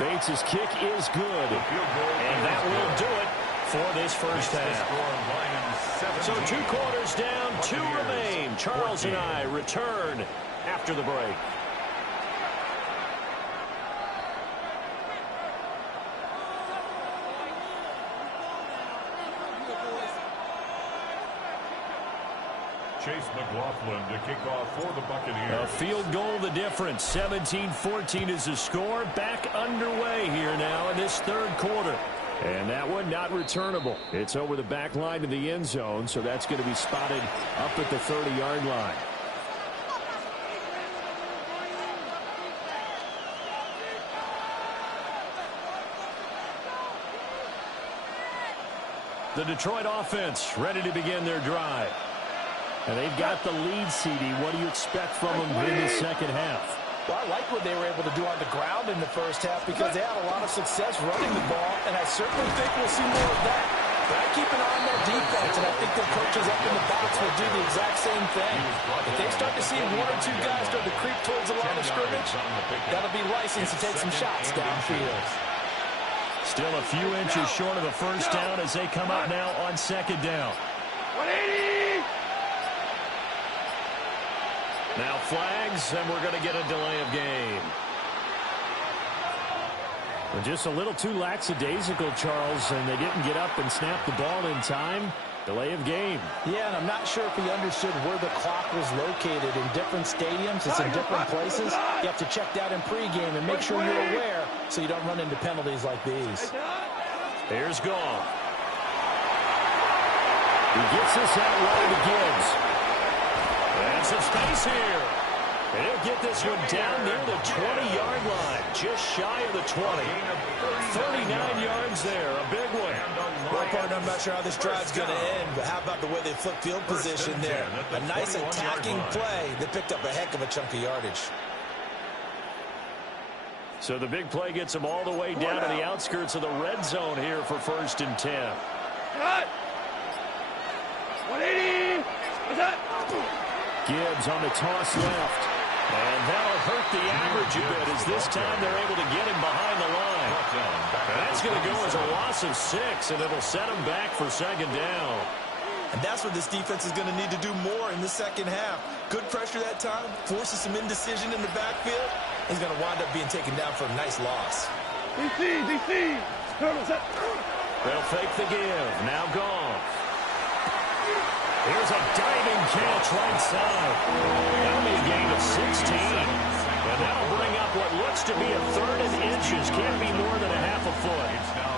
Bates' kick is good. And that will do it for this first half. So 2 quarters down, 2 remain. Charles and I return after the break. Chase McLaughlin to kick off for the Buccaneers. A field goal the difference. 17-14 is the score. Back underway here now in this 3rd quarter. And that one not returnable. It's over the back line to the end zone, so that's going to be spotted up at the 30-yard line. The Detroit offense ready to begin their drive. And they've got the lead, CD. What do you expect from them in the second half? Well, I like what they were able to do on the ground in the first half because they had a lot of success running the ball, and I certainly think we'll see more of that. But I keep an eye on that defense, and I think their coaches up in the box will do the exact same thing. If they start to see 1 or 2 guys start to creep towards the line of scrimmage, that'll be license to take some shots downfield. Still a few inches short of the first down as they come up now on second down. 180! Now flags, and we're going to get a delay of game. Well, just a little too lackadaisical, Charles, and they didn't get up and snap the ball in time. Delay of game. Yeah, and I'm not sure if he understood where the clock was located in different stadiums. It's in different places. You have to check that in pregame and make sure you're aware so you don't run into penalties like these. Here's Goff. He gets this out right to Gibbs. And some space here. And he'll get this one down near the 20-yard line, just shy of the 20. 39 yards there, a big one. Well, partner, I'm not sure how this drive's going to end, but how about the way they flipped field position there? A nice attacking play that picked up a heck of a chunk of yardage. So the big play gets them all the way down to the outskirts of the red zone here for 1st and 10. Cut! 180! What's that? Gibbs on the toss left. And that'll hurt the average a bit as this time they're able to get him behind the line. And that's going to go as a loss of 6, and it'll set him back for second down. And that's what this defense is going to need to do more in the second half. Good pressure that time, forces some indecision in the backfield. He's going to wind up being taken down for a nice loss. DC! They'll fake the give. Now Goff. Here's a diving catch right side. That'll be a gain of 16. And that'll bring up what looks to be a 3rd and inches. Can't be more than a half a foot.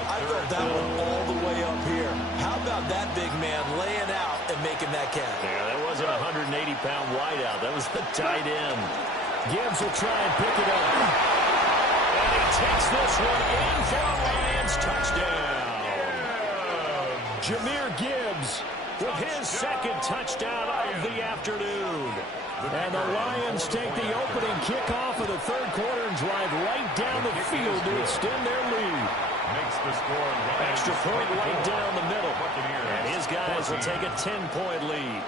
I felt that one all the way up here. How about that big man laying out and making that catch? Yeah, that wasn't a 180-pound wideout. That was the tight end. Gibbs will try and pick it up. And he takes this one in for a Lions touchdown. Jahmyr Gibbs with his second touchdown of the afternoon. And the Lions take the opening kickoff of the third quarter and drive right down the field to extend their lead. Makes the score extra point right down the middle. And his guys will take a 10-point lead.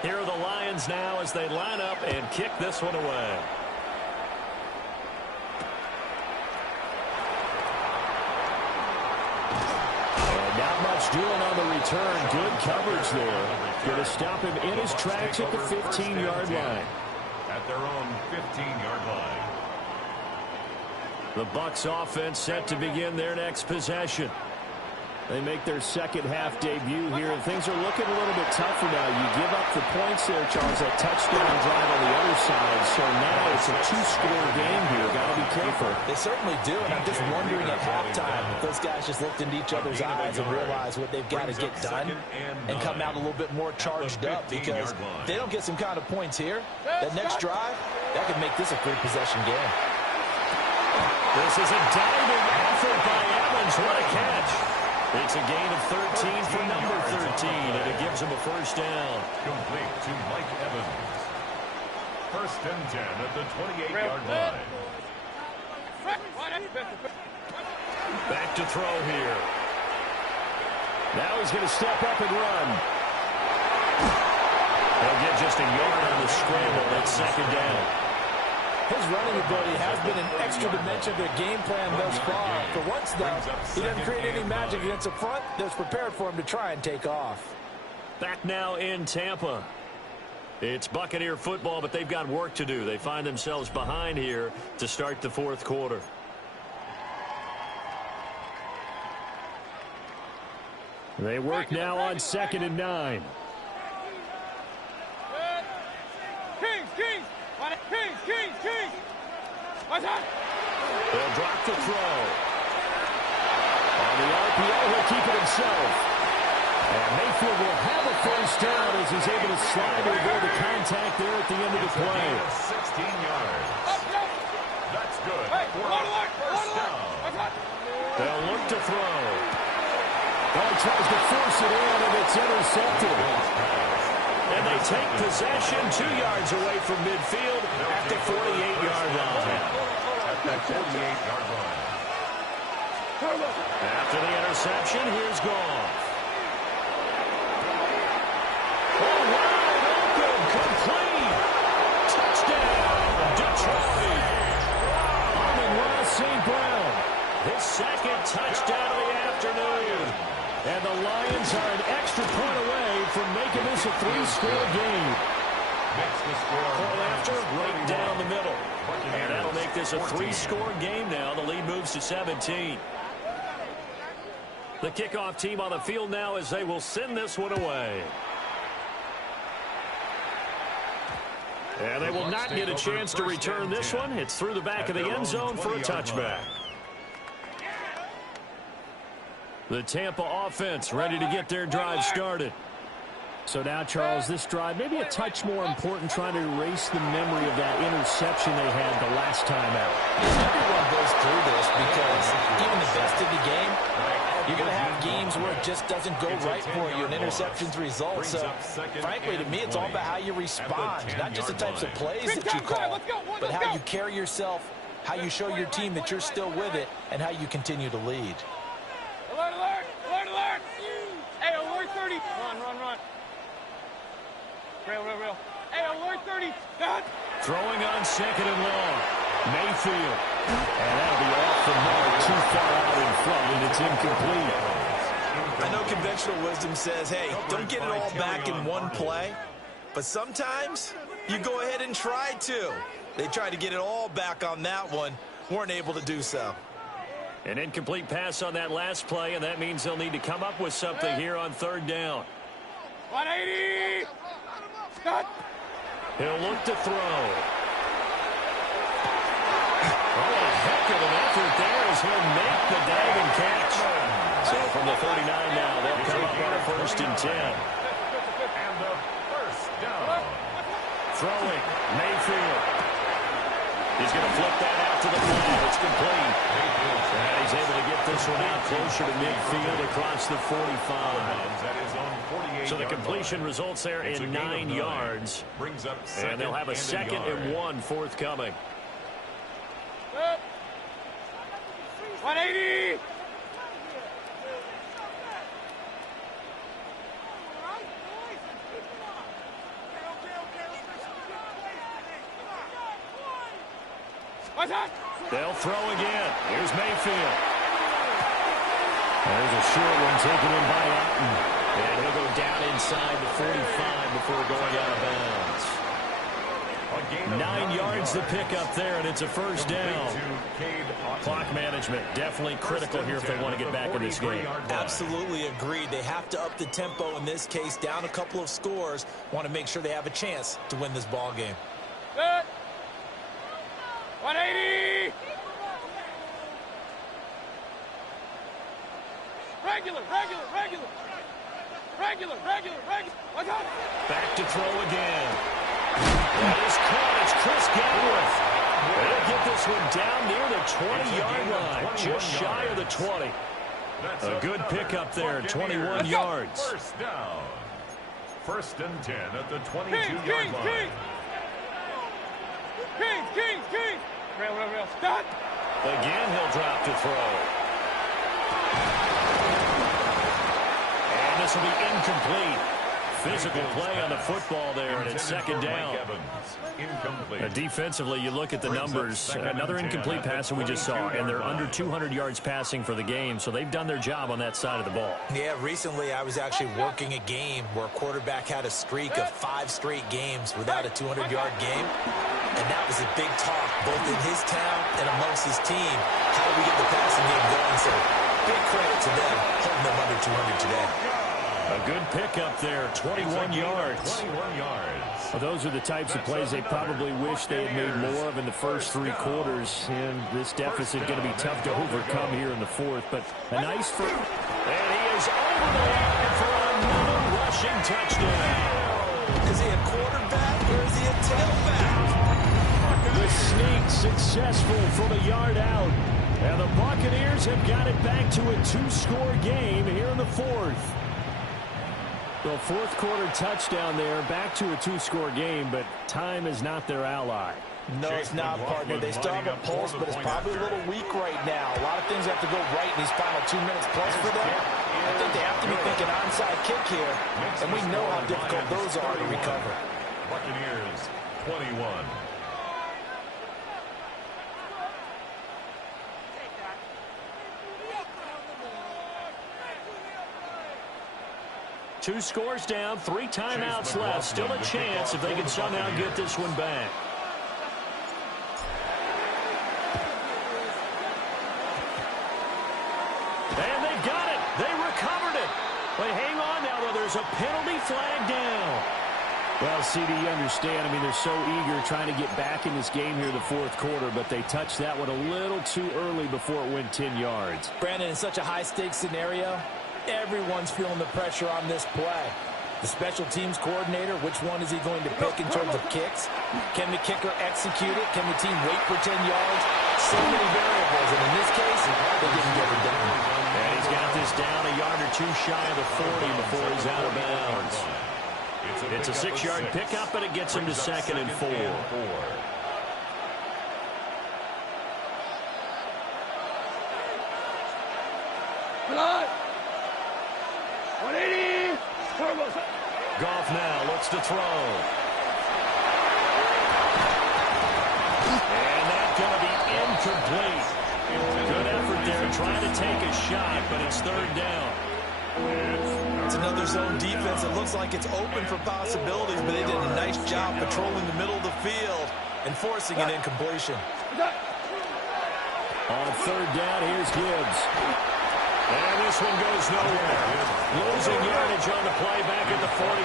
Here are the Lions now as they line up and kick this one away. Not much doing on the return. Good coverage there. Going to stop him in his tracks at the 15-yard line. At their own 15-yard line. The Bucs offense set to begin their next possession. They make their second half debut here, and things are looking a little bit tougher now. You give up the points there, Charles, that touchdown drive on the other side. So now it's a two-score game here. Got to be careful. They certainly do, and I'm just wondering at halftime if those guys just looked into each other's eyes and realized what they've got to get done and come out a little bit more charged up, because if they don't get some kind of points here, that next drive, that could make this a three-possession game. This is a diving effort by Evans. What a catch. It's a gain of 13 for number 13, and it gives him a first down. Complete to Mike Evans. First and 10 at the 28-yard line. Back to throw here. Now he's going to step up and run. He'll get just a yard on the scramble. That's second down. His running ability has been an extra dimension of their game plan thus far. For once, though, he doesn't create any magic against the front that's prepared for him to try and take off. Back now in Tampa. It's Buccaneer football, but they've got work to do. They find themselves behind here to start the fourth quarter. They work now on 2nd and 9. Kings! They'll drop the throw. On the RPO, he'll keep it himself. And Mayfield will have a first down as he's able to slide to avoid the contact there at the end of the play. 16 yards. That's good. First down. They'll look to throw. Ball tries to force it in, and it's intercepted. And they take possession 2 yards away from midfield at the 48-yard line. At the 48-yard line. After the interception, here's Goff. Oh, wide open, complete. Touchdown, Detroit. Amon-Ra St. Brown, his second touchdown of the afternoon. And the Lions are an extra point away from making this a three-score game. Makes the score. Point after, right down the middle. And that'll make this a three-score game now. The lead moves to 17. The kickoff team on the field now as they will send this one away. And they will not get a chance to return this one. It's through the back of the end zone for a touchback. The Tampa offense ready to get their drive started. So now, Charles, this drive maybe a touch more important, trying to erase the memory of that interception they had the last time out. Everyone goes through this because even the best of the game, you're going to have games where it just doesn't go right for you and interceptions result. So, frankly, to me, it's all about how you respond, not just the types of plays that you call, but how you carry yourself, how you show your team that you're still with it, and how you continue to lead. Alert, alert! Alert, alert! Hey, alert 30! Run. Real. Hey, alert 30! Dad! Throwing on 2nd and long. Mayfield. And that'll be off the mark, too far out in front, and it's incomplete. I know conventional wisdom says, hey, don't get it all back in one play. But sometimes you go ahead and try to. They tried to get it all back on that one. Weren't able to do so. An incomplete pass on that last play, and that means they'll need to come up with something here on 3rd down. 180! Stop! He'll look to throw. Oh, a heck of an effort there as he'll make the diving catch. So from the 39 now, they'll come up on a 1st and 10. And the first down. Throwing, Mayfield. He's going to flip that out to the flat. It's complete. And he's able to get this this one out closer to midfield across the 45. So the completion results there in 9 yards. Brings up and they'll have a 2nd and 1 forthcoming. 180! They'll throw again. Here's Mayfield. There's a short one taken in by Alton. And he'll go down inside the 45 before going out of bounds. 9 yards to pick up there, and it's a first down. Clock management definitely critical here if they want to get back in this game. Absolutely agreed. They have to up the tempo in this case, down a couple of scores. Want to make sure they have a chance to win this ball game. 180! Regular. Back to throw again. That is caught. It's Chris Gamble. They'll get this one down near the 20-yard line, just shy of the 20. A good pickup there, 21 yards. First down. 1st and 10 at the 22-yard line. Kings! Stop! Again, he'll drop to throw. And this will be incomplete. Physical play on the football there, and it's 2nd down. Defensively, you look at the numbers. Another incomplete pass that we just saw, and they're under 200 yards passing for the game, so they've done their job on that side of the ball. Yeah, recently I was actually working a game where a quarterback had a streak of 5 straight games without a 200-yard game, and that was a big talk, both in his town and amongst his team. How do we get the passing game going? So big credit to them, holding them under 200 today. A good pickup there, 21 yards. 21 yards. Well, those are the types of plays they probably wish they had made more of in the first 3 quarters. And this deficit going to be tough to overcome here in the 4th. But a nice first. And he is over the line for another rushing touchdown. Is he a quarterback or is he a tailback? The sneak successful from a yard out. And the Buccaneers have got it back to a 2-score game here in the 4th. Well, 4th quarter touchdown there, back to a 2-score game, but time is not their ally. No, it's not, partner. They still have a pulse, but it's probably a little weak right now. A lot of things have to go right in these final 2 minutes plus for them. I think they have to be thinking onside kick here, and we know how difficult those are to recover. Buccaneers 21. Two scores down, 3 timeouts left. Still a chance if they can somehow get this one back. And they got it. They recovered it. But hang on now, though. There's a penalty flag down. Well, CD, you understand. I mean, they're so eager trying to get back in this game here in the 4th quarter, but they touched that one a little too early before it went 10 yards. Brandon, in such a high-stakes scenario, everyone's feeling the pressure on this play. The special teams coordinator, which one is he going to pick in terms of kicks? Can the kicker execute it? Can the team wait for 10 yards? So many variables, and in this case, they didn't get it done. And he's got this down a yard or 2 shy of the 40 before he's out of bounds. It's a 6-yard pickup, but it gets him to 2nd and 4. Goff now looks to throw. And that's going to be incomplete. Good effort there trying to take a shot, but it's 3rd down. It's another zone defense. It looks like it's open for possibilities, but they did a nice job patrolling the middle of the field and forcing an incompletion. On 3rd down, here's Gibbs. And this one goes nowhere. Losing yardage on the play back at the 46.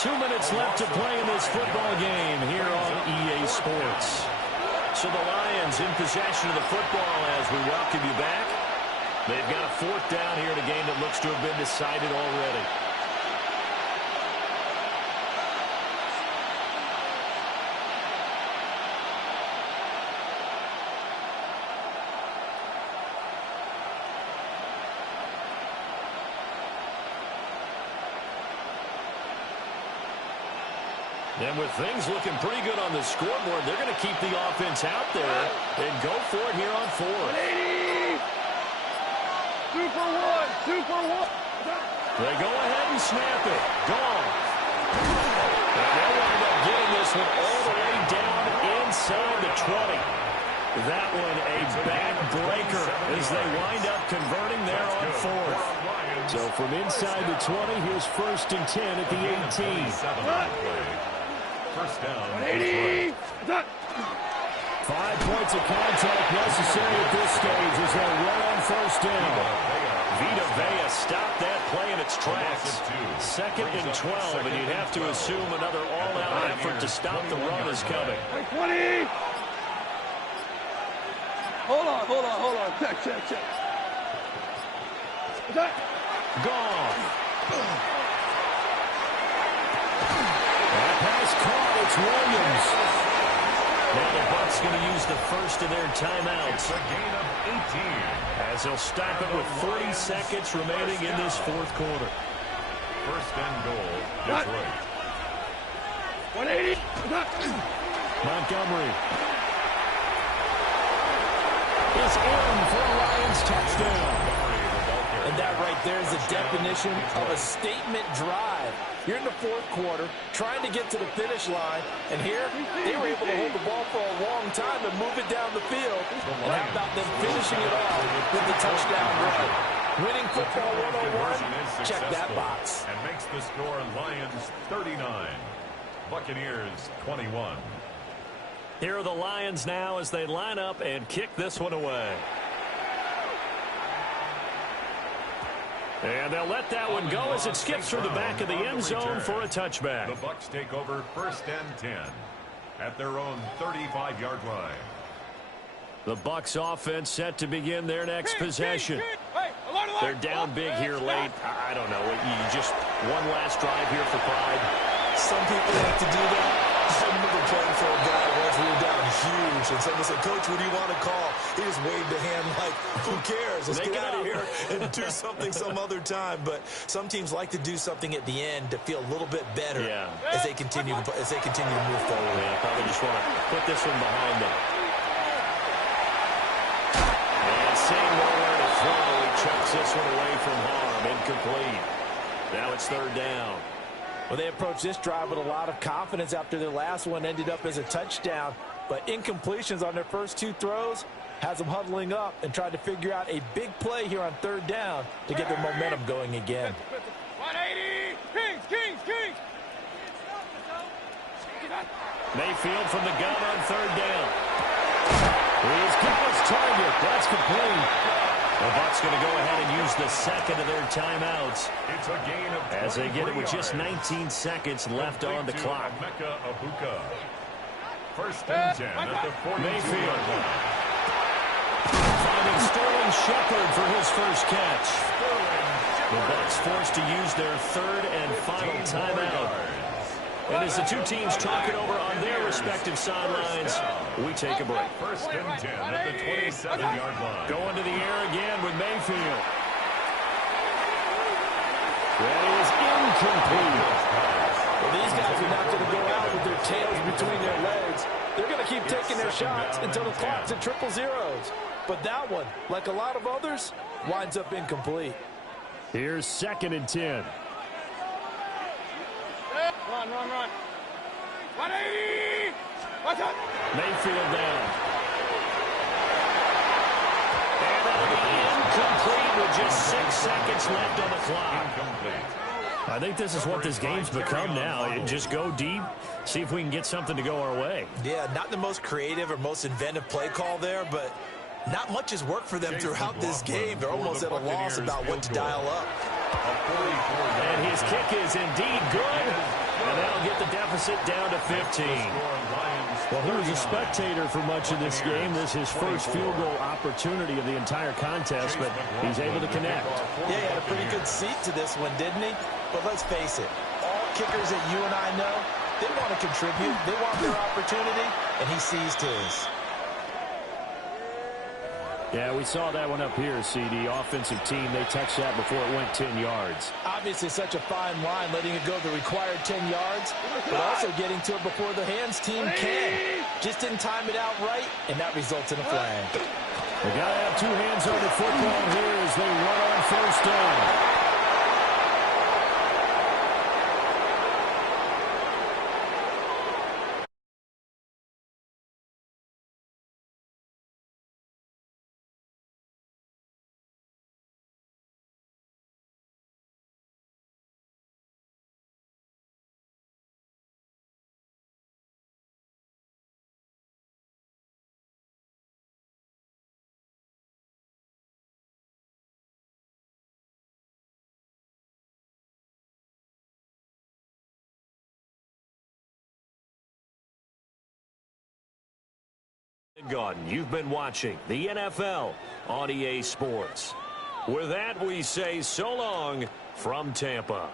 2 minutes left to play in this football game here on EA Sports. So the Lions in possession of the football as we welcome you back. They've got a 4th down here in a game that looks to have been decided already. And with things looking pretty good on the scoreboard, they're going to keep the offense out there and go for it here on 4th. 2 for 1. 2 for 1. They go ahead and snap it. Gone. And they'll wind up getting this one all the way down inside the 20. That one a backbreaker as they wind up converting there on 4th. So from inside the 20, here's 1st and 10 at the 18. First down. 180. 5 points of contact necessary at this stage as they run on 1st down. Vita Vea stopped that play in its tracks. 2nd and 12, and you'd have to assume another all-out effort to stop the run is coming. 20. Hold on. Check. Gone. That pass caught. It's Williams. Now the Bucs going to use the first of their timeouts. It's a gain of 18. As they'll stop it with 40 seconds remaining in this 4th quarter. First and goal, Detroit. 180. Montgomery is in for a Lions touchdown. And that right there is the definition of a statement drive. You're in the 4th quarter, trying to get to the finish line, and here they were able to hold the ball for a long time and move it down the field. And how about them finishing it off with the touchdown run? Winning football 101, check that box. And makes the score Lions 39, Buccaneers 21. Here are the Lions now as they line up and kick this one away. And they'll let that one go as it skips through the back of the end zone for a touchback. The Bucs take over 1st and 10 at their own 35-yard line. The Bucs offense set to begin their next possession. They're down big here late. I don't know. You just one last drive here for pride. Some people like to do that. I remember playing for a guy once we were down huge, and someone said, "Coach, what do you want to call?" He just waved a hand like, "Who cares? Let's get out of here and do something some other time." But some teams like to do something at the end to feel a little bit better as they continue to move forward. Yeah, probably just want to put this one behind them. And seeing nowhere to throw, he chucks this one away from harm, incomplete. Now it's 3rd down. Well, they approached this drive with a lot of confidence after their last one ended up as a touchdown. But incompletions on their first 2 throws has them huddling up and trying to figure out a big play here on 3rd down to get their momentum going again. 180. Kings. Mayfield from the gun on 3rd down. He's got his target. That's complete. The Bucs going to go ahead and use the 2nd of their timeouts. It's a gain of 23 as they get it with just yards. 19 seconds left on the clock. First and 10 at the 42-yard line. Finding Sterling Shepard for his first catch. The Bucs forced to use their 3rd and final timeout. And as the two teams talk it over on their respective sidelines, we take a break. First and 10 at the 27-yard line. Going to the air again with Mayfield. That is incomplete. Well, these guys are not going to go out with their tails between their legs. They're going to keep taking their shots until the clock's at 000. But that one, like a lot of others, winds up incomplete. Here's 2nd and 10. Run. 180. Watch out. Mayfield down. And that'll be incomplete with just 6 seconds left on the clock. I think this is what this game's become now. Just go deep, see if we can get something to go our way. Yeah, not the most creative or most inventive play call there, but not much has worked for them throughout this game. They're almost at a loss about what to dial up. And his kick is indeed good. And that'll get the deficit down to 15. Well, he was a spectator for much of this game. This is his first field goal opportunity of the entire contest, but he's able to connect. Yeah, he had a pretty good seat to this one, didn't he? But let's face it, all kickers that you and I know, they want to contribute. They want their opportunity, and he seized his. Yeah, we saw that one up here, CD. Offensive team, they touched that before it went 10 yards. Obviously such a fine line, letting it go the required 10 yards, but also getting to it before the hands team can. Just didn't time it out right, and that results in a flag. They got to have two hands on the football here as they run on first down. You've been watching the NFL on EA Sports. With that, we say so long from Tampa.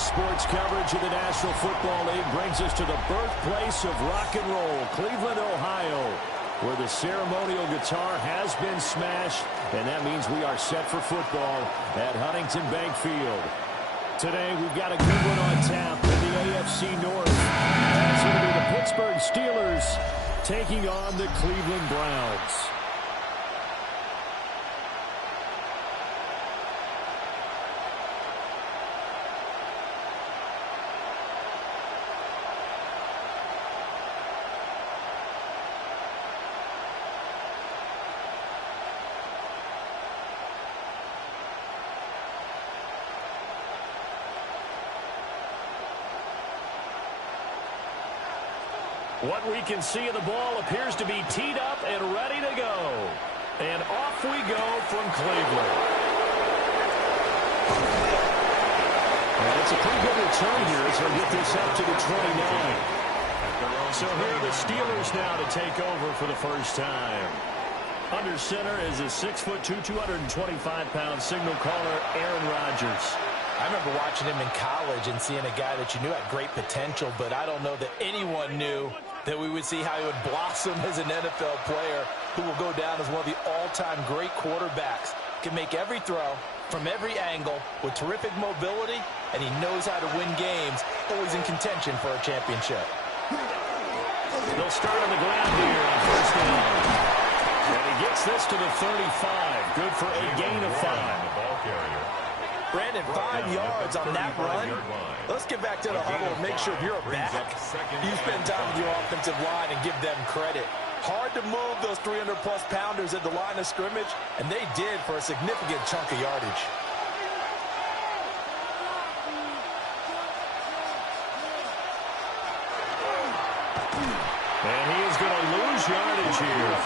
sports coverage of the National Football League brings us to the birthplace of rock and roll, Cleveland, Ohio, where the ceremonial guitar has been smashed, and that means we are set for football at Huntington Bank Field. Today, we've got a good one on tap in the AFC North. It's going to be the Pittsburgh Steelers taking on the Cleveland Browns. What we can see of the ball appears to be teed up and ready to go. And off we go from Cleveland. And it's a pretty good return here as we get this up to the 29. So here are the Steelers now to take over for the first time. Under center is a 6'2", 225-pound signal caller, Aaron Rodgers. I remember watching him in college and seeing a guy that you knew had great potential, but I don't know that anyone knew that we would see how he would blossom as an NFL player who will go down as one of the all-time great quarterbacks. Can make every throw from every angle with terrific mobility, and he knows how to win games, always in contention for a championship. They'll start on the ground here on first down. And he gets this to the 35. Good for a gain of 5. Brandon, 5 yards on that run. Let's get back to the huddle and make sure if you're a back, you spend time with your offensive line and give them credit. Hard to move those 300-plus pounders at the line of scrimmage, and they did for a significant chunk of yardage. And he is going to lose yardage here.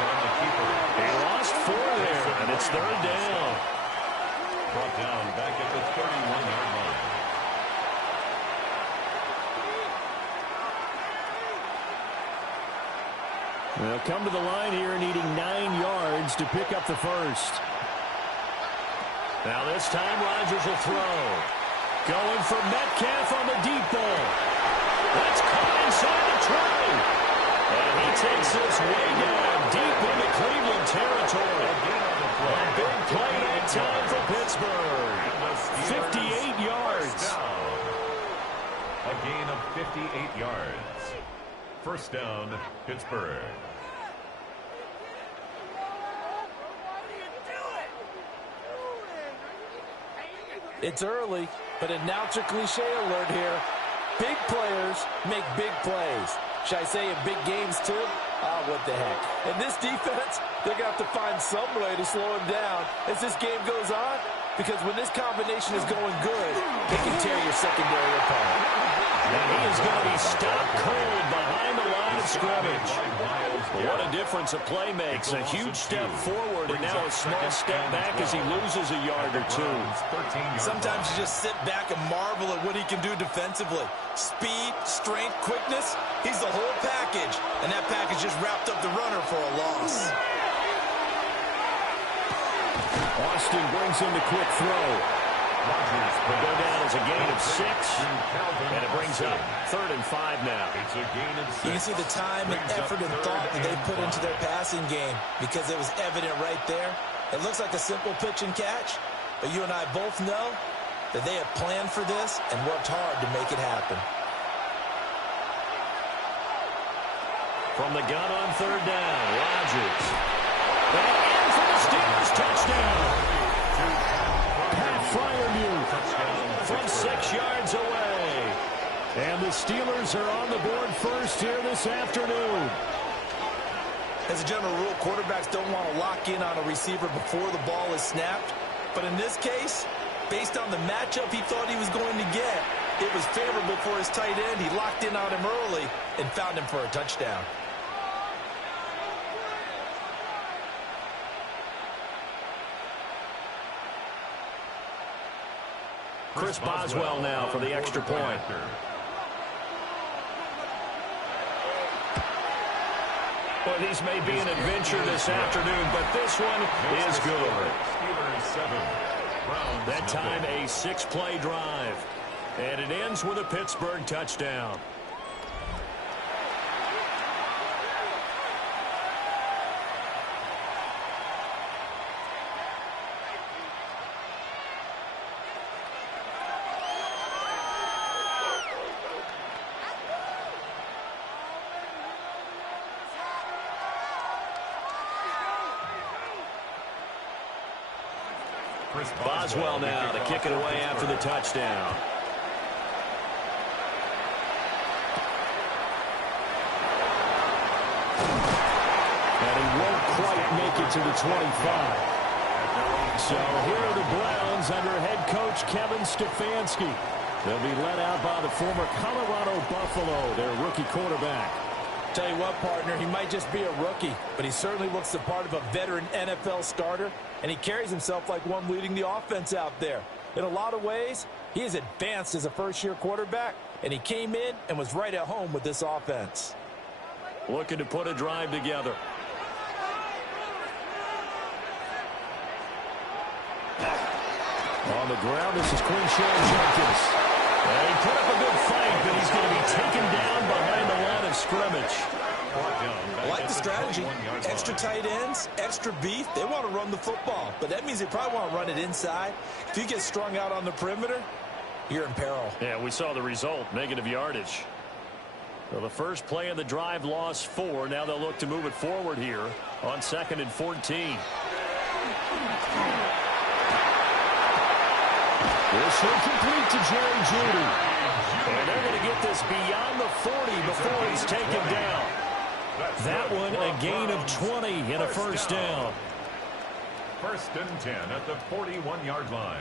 He lost 4 there, and it's third down. Brought down back at the 31-yard line. They'll come to the line here needing 9 yards to pick up the first. Now this time Rodgers will throw. Going for Metcalf on the deep ball. That's caught inside the 20. And he takes this way down deep into Cleveland territory. A big play that time for Pittsburgh. 58 yards. A gain of 58 yards. First down, Pittsburgh. It's early, but announcer cliche alert here. Big players make big plays. Should I say in big games too? Ah, what the heck. And this defense, they're going to have to find some way to slow him down as this game goes on, because when this combination is going good, they can tear your secondary apart. And he is going to be stopped cold behind the line of scrimmage. What a difference a play makes. A huge step forward and now a small step back as he loses a yard or 2. Sometimes you just sit back and marvel at what he can do defensively. Speed, strength, quickness, he's the whole package. And that package just wrapped up the runner for a loss. Austin brings in the quick throw. Rodgers will go down as a gain of 6, and it brings up 3rd and 5 now. It's a gain of 6. You can see the time and effort and thought that they put into their passing game, because it was evident right there. It looks like a simple pitch and catch, but you and I both know that they have planned for this and worked hard to make it happen. From the gun on 3rd down, Rodgers. And in for the Steelers touchdown. From 6 yards away. And the Steelers are on the board first here this afternoon. As a general rule, quarterbacks don't want to lock in on a receiver before the ball is snapped. But in this case, based on the matchup he thought he was going to get, it was favorable for his tight end. He locked in on him early and found him for a touchdown. Chris Boswell now for the extra point. Well, these may be an adventure this afternoon, but this one is good. That time a 6-play drive. And it ends with a Pittsburgh touchdown. Boswell now to kick it away after the touchdown. And he won't quite make it to the 25. So here are the Browns under head coach Kevin Stefanski. They'll be led out by the former Colorado Buffalo, their rookie quarterback. Tell you what, partner, he might just be a rookie, but he certainly looks the part of a veteran NFL starter, and he carries himself like one leading the offense out there. In a lot of ways, he is advanced as a first-year quarterback, and he came in and was right at home with this offense. Looking to put a drive together. On the ground, this is Quinshon Judkins. And he put up a good fight, but he's going to be taken down behind the line of scrimmage. I like the strategy. Extra tight ends, extra beef. They want to run the football, but that means they probably want to run it inside. If you get strung out on the perimeter, you're in peril. Yeah, we saw the result, negative yardage. Well, the first play of the drive lost 4. Now they'll look to move it forward here on 2nd and 14. This will complete to Jerry Jeudy. And they're going to get this beyond the 40 before he's taken down. That one a gain of 20 and a first down. 1st and 10 at the 41-yard line.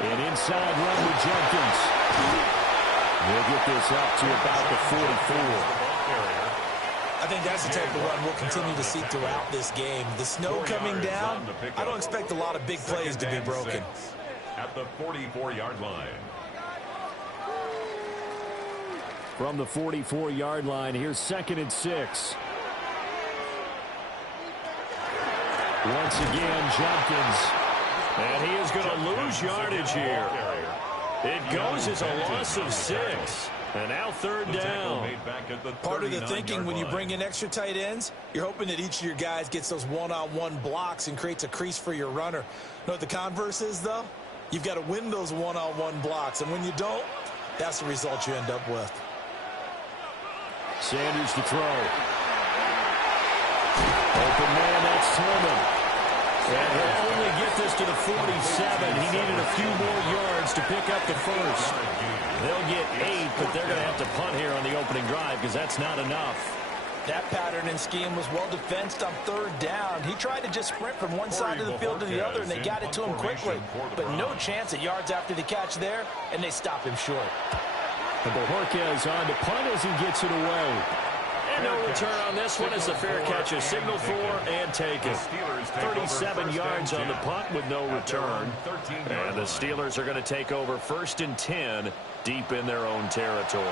An inside run with Jenkins. He'll get this up to about the 44. I think that's the type of run we'll continue to see throughout this game. The snow coming down, I don't expect a lot of big plays to be broken. At the 44-yard line. From the 44-yard line, here's 2nd and 6. Once again, Jenkins. And he is going to lose yardage here. It goes as a loss of 6. And now 3rd down. Part of the thinking when you bring in extra tight ends, you're hoping that each of your guys gets those one-on-one blocks and creates a crease for your runner. You know what the converse is, though? You've got to win those one-on-one blocks. And when you don't, that's the result you end up with. Sanders to throw. Open man, that's Tillman. And he'll only get this to the 47. He needed a few more yards to pick up the first. They'll get 8, but they're going to have to punt here on the opening drive because that's not enough. That pattern and scheme was well defensed on 3rd down. He tried to just sprint from one side of the field to the other, and they got it to him quickly. But no chance at yards after the catch there, and they stop him short. And Bojorquez on to punt as he gets it away. And no return on this one as the fair catch is signaled for and taken. 37 yards on the punt with no return. And the Steelers are going to take over 1st and 10 deep in their own territory.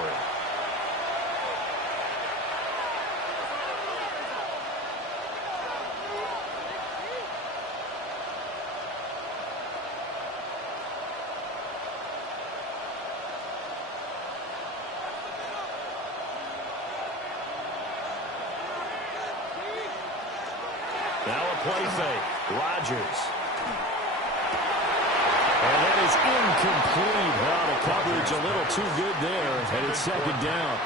Now a play fake. Rodgers. And that is incomplete. Wow, the coverage a little too good there. And it's 2nd down.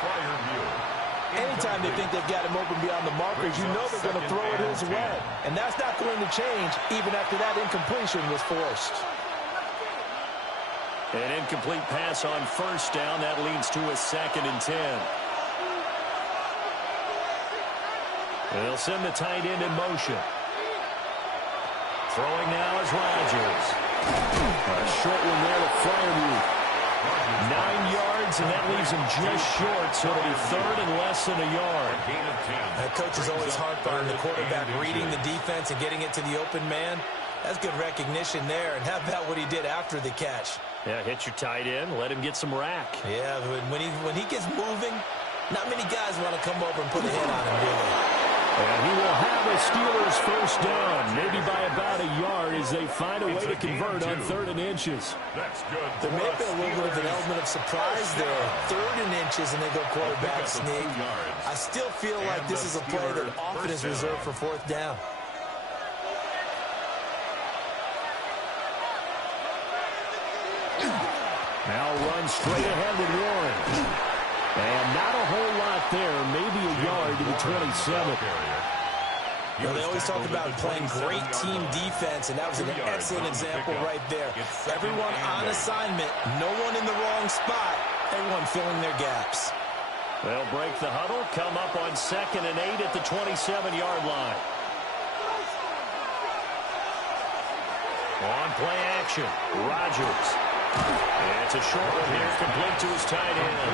Anytime they think they've got him open beyond the markers, you know they're going to throw it his way. And that's not going to change even after that incompletion was forced. An incomplete pass on 1st down. That leads to a 2nd and 10. They'll send the tight end in motion. Throwing now is Rodgers. A short one there to Freiermuth. 9 yards, and that leaves him just short, so it'll be 3rd and less than a yard. That coach is always harped on the quarterback reading the defense and getting it to the open man. That's good recognition there, and how about what he did after the catch? Yeah, hit your tight end. Let him get some rack. Yeah, when he gets moving, not many guys want to come over and put a hit on him, do they? And he will have a Steelers first down, maybe by about a yard as they find a way to convert on 3rd and inches. That's good. There may have been a little bit of an element of surprise there. 3rd and inches, and they go quarterback sneak. I still feel like this is a play that often is reserved for 4th down. Now run straight ahead with Warren. And not a whole lot there, maybe a yard to the 27. You know, they always talk about playing great team defense, and that was an excellent example right there. Everyone on assignment, no one in the wrong spot, everyone filling their gaps. They'll break the huddle, come up on 2nd and 8 at the 27-yard line. On play action, Rodgers. And it's a short one here, complete to his tight end.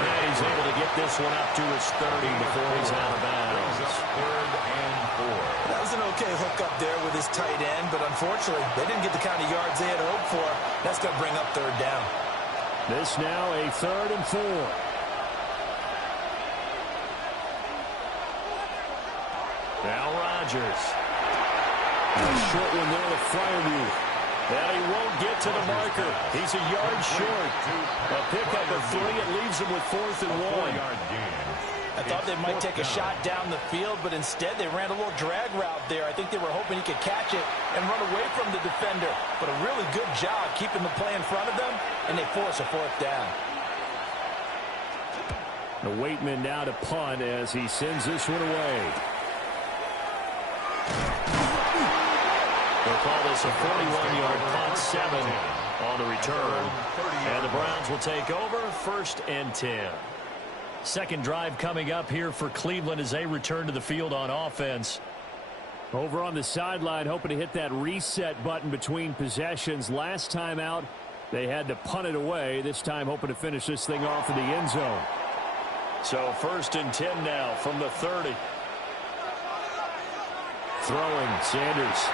And he's able to get this one up to his 30 before he's out of bounds. 3rd and 4. That was an okay hook up there with his tight end, but unfortunately, they didn't get the kind of yards they had hoped for. That's going to bring up 3rd down. This now a 3rd and 4. Now Rodgers. A short one there to Fryerview. And he won't get to the marker. He's a yard short. A pickup of 3. It leaves him with 4th and 1. I thought they might take a shot down the field, but instead they ran a little drag route there. I think they were hoping he could catch it and run away from the defender. But a really good job keeping the play in front of them, and they force a 4th down. The Waitman now to punt as he sends this one away. They'll call this a 41-yard punt, 7 on the return. And the Browns will take over, 1st and 10. Second drive coming up here for Cleveland as they return to the field on offense. Over on the sideline, hoping to hit that reset button between possessions. Last time out, they had to punt it away. This time hoping to finish this thing off in the end zone. So 1st and 10 now from the 30. Throwing, Sanders.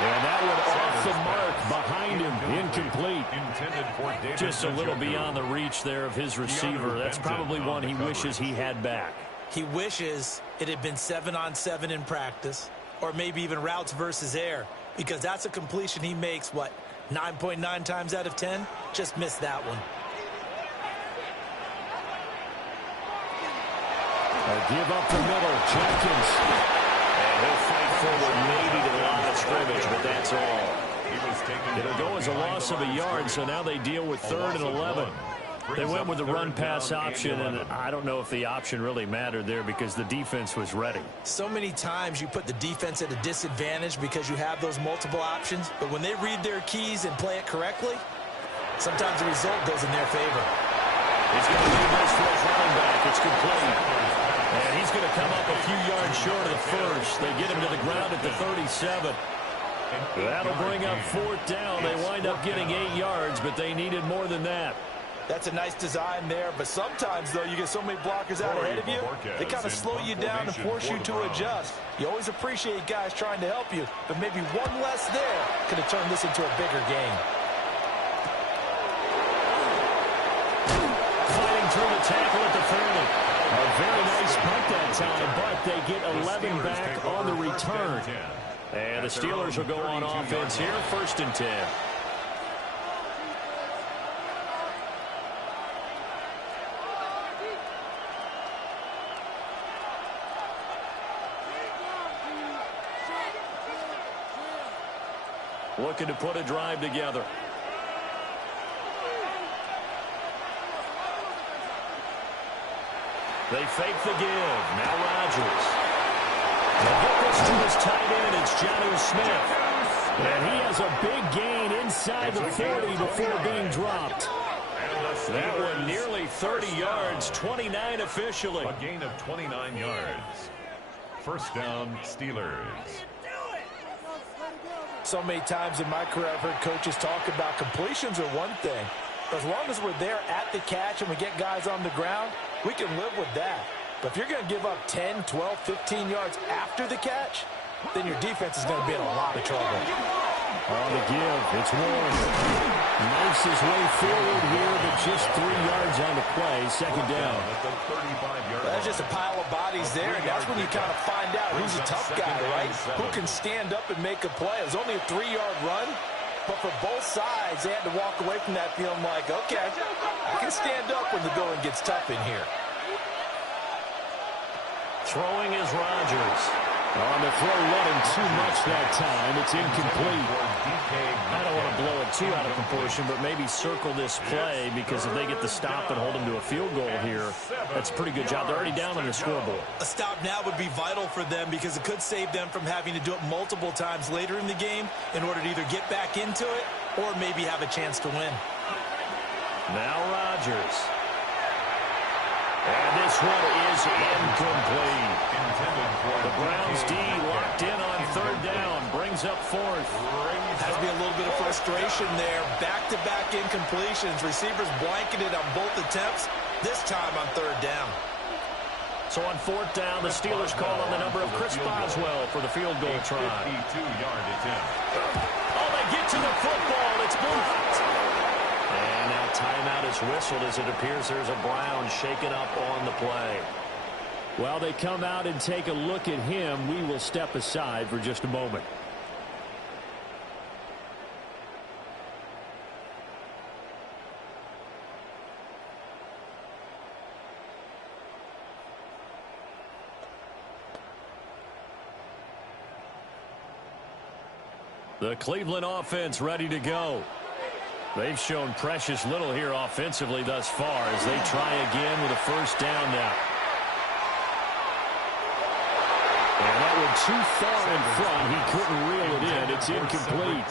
And that one off the mark behind him, incomplete. Just a little beyond the reach there of his receiver. That's probably one he wishes he had back. He wishes it had been 7-on-7 in practice, or maybe even routes versus air, because that's a completion he makes, 9.9 times out of 10? Just missed that one. A give up the middle, Jenkins. And he'll fight forward maybe to the line of scrimmage, but that's all. It'll go as a loss of a yard, so now they deal with 3rd and 11. They went with the run-pass option, and I don't know if the option really mattered there because the defense was ready. So many times you put the defense at a disadvantage because you have those multiple options, but when they read their keys and play it correctly, sometimes the result goes in their favor. He's going to leave this for his running back. It's complete. And he's going to come up a few yards short of the first. They get him to the ground at the 37. That'll bring up 4th down. They wind up getting 8 yards, but they needed more than that. That's a nice design there, but sometimes, though, you get so many blockers out ahead of you, they kind of slow you down and force you to adjust. You always appreciate guys trying to help you, but maybe one less there could have turned this into a bigger game. Fighting through the tackle at the 30. A very nice punt that time, but they get 11 back on the return. And the Steelers will go on offense here, 1st and 10. Looking to put a drive together. They fake the give. Now Rodgers. They'll get this to his tight end. It's Jonnu Smith. And he has a big gain inside the 40 before being dropped. That one nearly 30 yards, 29 officially. A gain of 29 yards. 1st down, Steelers. So many times in my career I've heard coaches talk about completions are one thing. But as long as we're there at the catch and we get guys on the ground, we can live with that. But if you're going to give up 10, 12, 15 yards after the catch, then your defense is going to be in a lot of trouble. On the give, it's Warren. Knifes his way forward here, but just 3 yards on the play. Second down. That's just a pile of bodies there, and that's when you kind of find out who's a tough guy, right? Who can stand up and make a play. It was only a 3-yard run, but for both sides, they had to walk away from that feeling like, okay, I can stand up when the going gets tough in here. Throwing is Rodgers. On the throw, running too much that time. It's incomplete. I don't want to blow it too out of proportion, but maybe circle this play, because if they get the stop and hold them to a field goal here, that's a pretty good job. They're already down on the scoreboard. A stop now would be vital for them, because it could save them from having to do it multiple times later in the game in order to either get back into it or maybe have a chance to win. Now Rodgers. And this one is incomplete. The Browns D locked in on third down. Brings up fourth. Has to be a little bit of frustration there. Back-to-back incompletions. Receivers blanketed on both attempts. This time on third down. So on fourth down, the Steelers call on the number of Chris Boswell for the field goal try. 52-yard attempt. Oh, they get to the football. It's blocked. And now timeout is whistled as it appears there's a Brown shaken up on the play. While they come out and take a look at him, we will step aside for just a moment. The Cleveland offense ready to go. They've shown precious little here offensively thus far as they try again with a first down now. And that one too far in front. He couldn't reel it in. It's incomplete.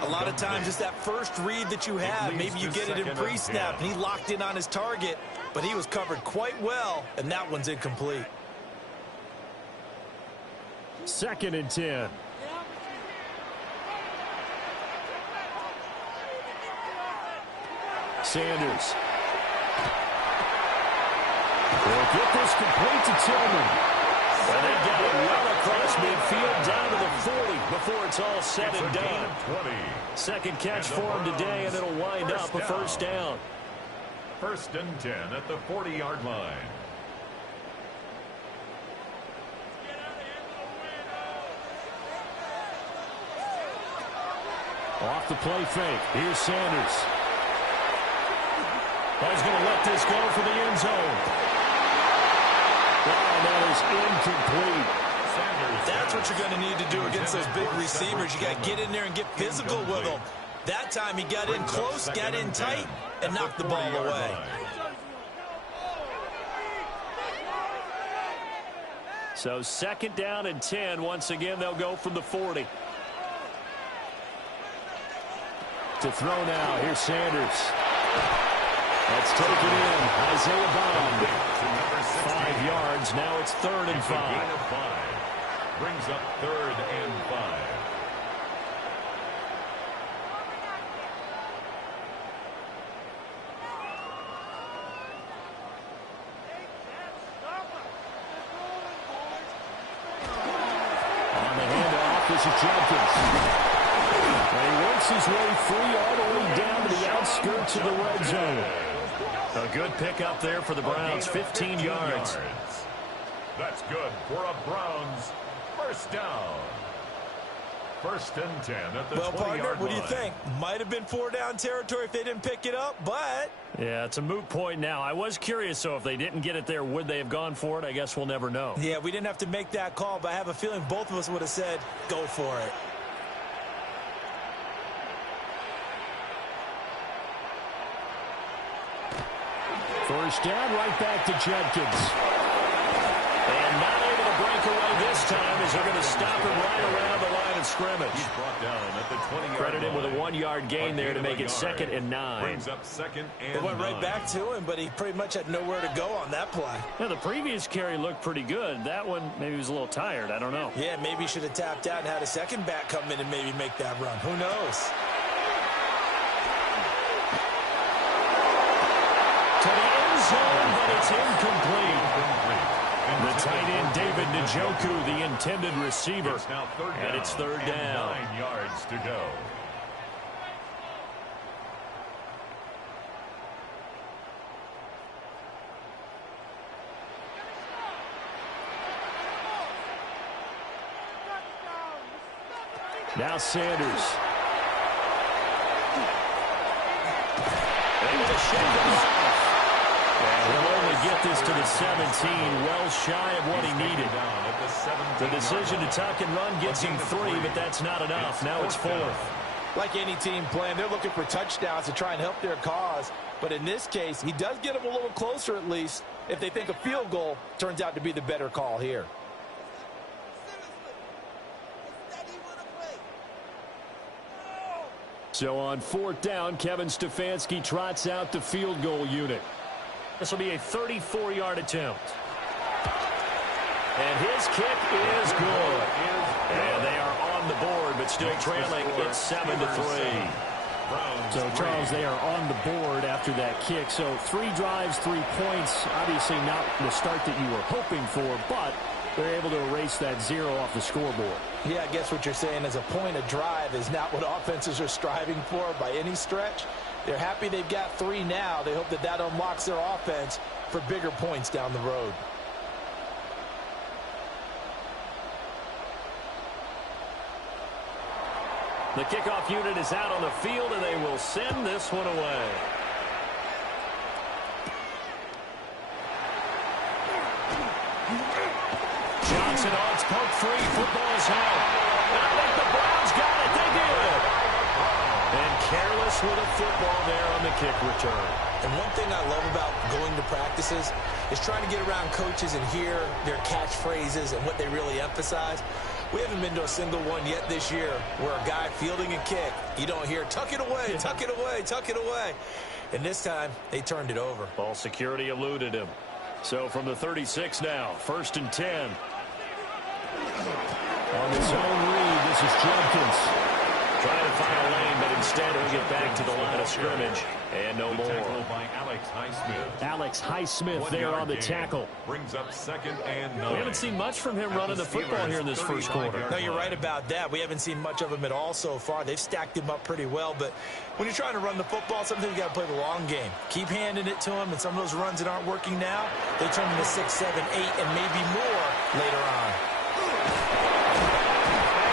A lot of times it's that first read that you have. Maybe you get it in pre-snap, and he locked in on his target, but he was covered quite well, and that one's incomplete. 2nd and 10. Sanders. They'll get this complete to Tillman. And they get it well across midfield down to the 40 before it's all said and done. Second catch for him today, and it'll wind up a first down. 1st and 10 at the 40-yard line. Off the play fake. Here's Sanders. He's going to let this go for the end zone. That is incomplete. That's what you're going to need to do against those big receivers. You got to get in there and get physical with them. That time he got in close, got in tight, and knocked the ball away. So 2nd down and 10. Once again, they'll go from the 40. To throw now. Here's Sanders. That's taken in. Isaiah Bond. 5 yards. Now it's 3rd and 5. Brings up 3rd and 5. On the handoff, this is Jenkins. And he works his way free all the way down to the outskirts of the red zone. A good pickup there for the Browns, 15 yards. That's good for a Browns first down. 1st and 10 at the 20-yard line. Well, partner, what do you think? Might have been 4-down territory if they didn't pick it up, but... Yeah, it's a moot point now. I was curious, so if they didn't get it there, would they have gone for it? I guess we'll never know. Yeah, we didn't have to make that call, but I have a feeling both of us would have said, go for it. First down, right back to Jenkins. And not able to break away this time as they're going to stop him right around the line of scrimmage. He's brought down at the 20-yard Credit him with a line. 1-yard gain there to make it 2nd and 9. Brings up 2nd and 9. It went right back to him, but he pretty much had nowhere to go on that play. Yeah, the previous carry looked pretty good. That one, maybe he was a little tired. I don't know. Yeah, maybe he should have tapped out and had a second back come in and maybe make that run. Who knows? To the end zone, but it's incomplete. The tight end David Njoku, the intended receiver. It's now third down, and it's third down. 9 yards to go. Now Sanders. Able to shake him off. And he'll only get this to the 17, well shy of what he needed. The decision to tuck and run gets him 3, but that's not enough. Now it's 4th. Like any team playing, they're looking for touchdowns to try and help their cause. But in this case, he does get them a little closer at least if they think a field goal turns out to be the better call here. So on 4th down, Kevin Stefanski trots out the field goal unit. This will be a 34-yard attempt. And his kick is good. And they are on the board, but still trailing. It's 7-3. So, Charles, they are on the board after that kick. So 3 drives, 3 points. Obviously not the start that you were hoping for, but they're able to erase that 0 off the scoreboard. Yeah, I guess what you're saying is a point of drive is not what offenses are striving for by any stretch. They're happy they've got 3 now. They hope that that unlocks their offense for bigger points down the road. The kickoff unit is out on the field, and they will send this one away. Johnson on its poke free. Football is out. And I think the Browns got it. They did. And careless with a football there on the kick return. And one thing I love about going to practices is trying to get around coaches and hear their catchphrases and what they really emphasize. We haven't been to a single one yet this year where a guy fielding a kick, you don't hear, tuck it away, tuck it away, tuck it away. And this time, they turned it over. Ball security eluded him. So from the 36 now, 1st and 10. On his own read, this is Jenkins. Trying to find a lane, but instead he'll get back to the line of scrimmage. And no more. By Alex Highsmith. Alex Highsmith there on the tackle. Brings up 2nd and 9. We haven't seen much from him running the football here in this first quarter. No, you're right about that. We haven't seen much of him at all so far. They've stacked him up pretty well, but when you're trying to run the football, sometimes you got to play the long game. Keep handing it to him, and some of those runs that aren't working now, they turn into 6, 7, 8, and maybe more later on.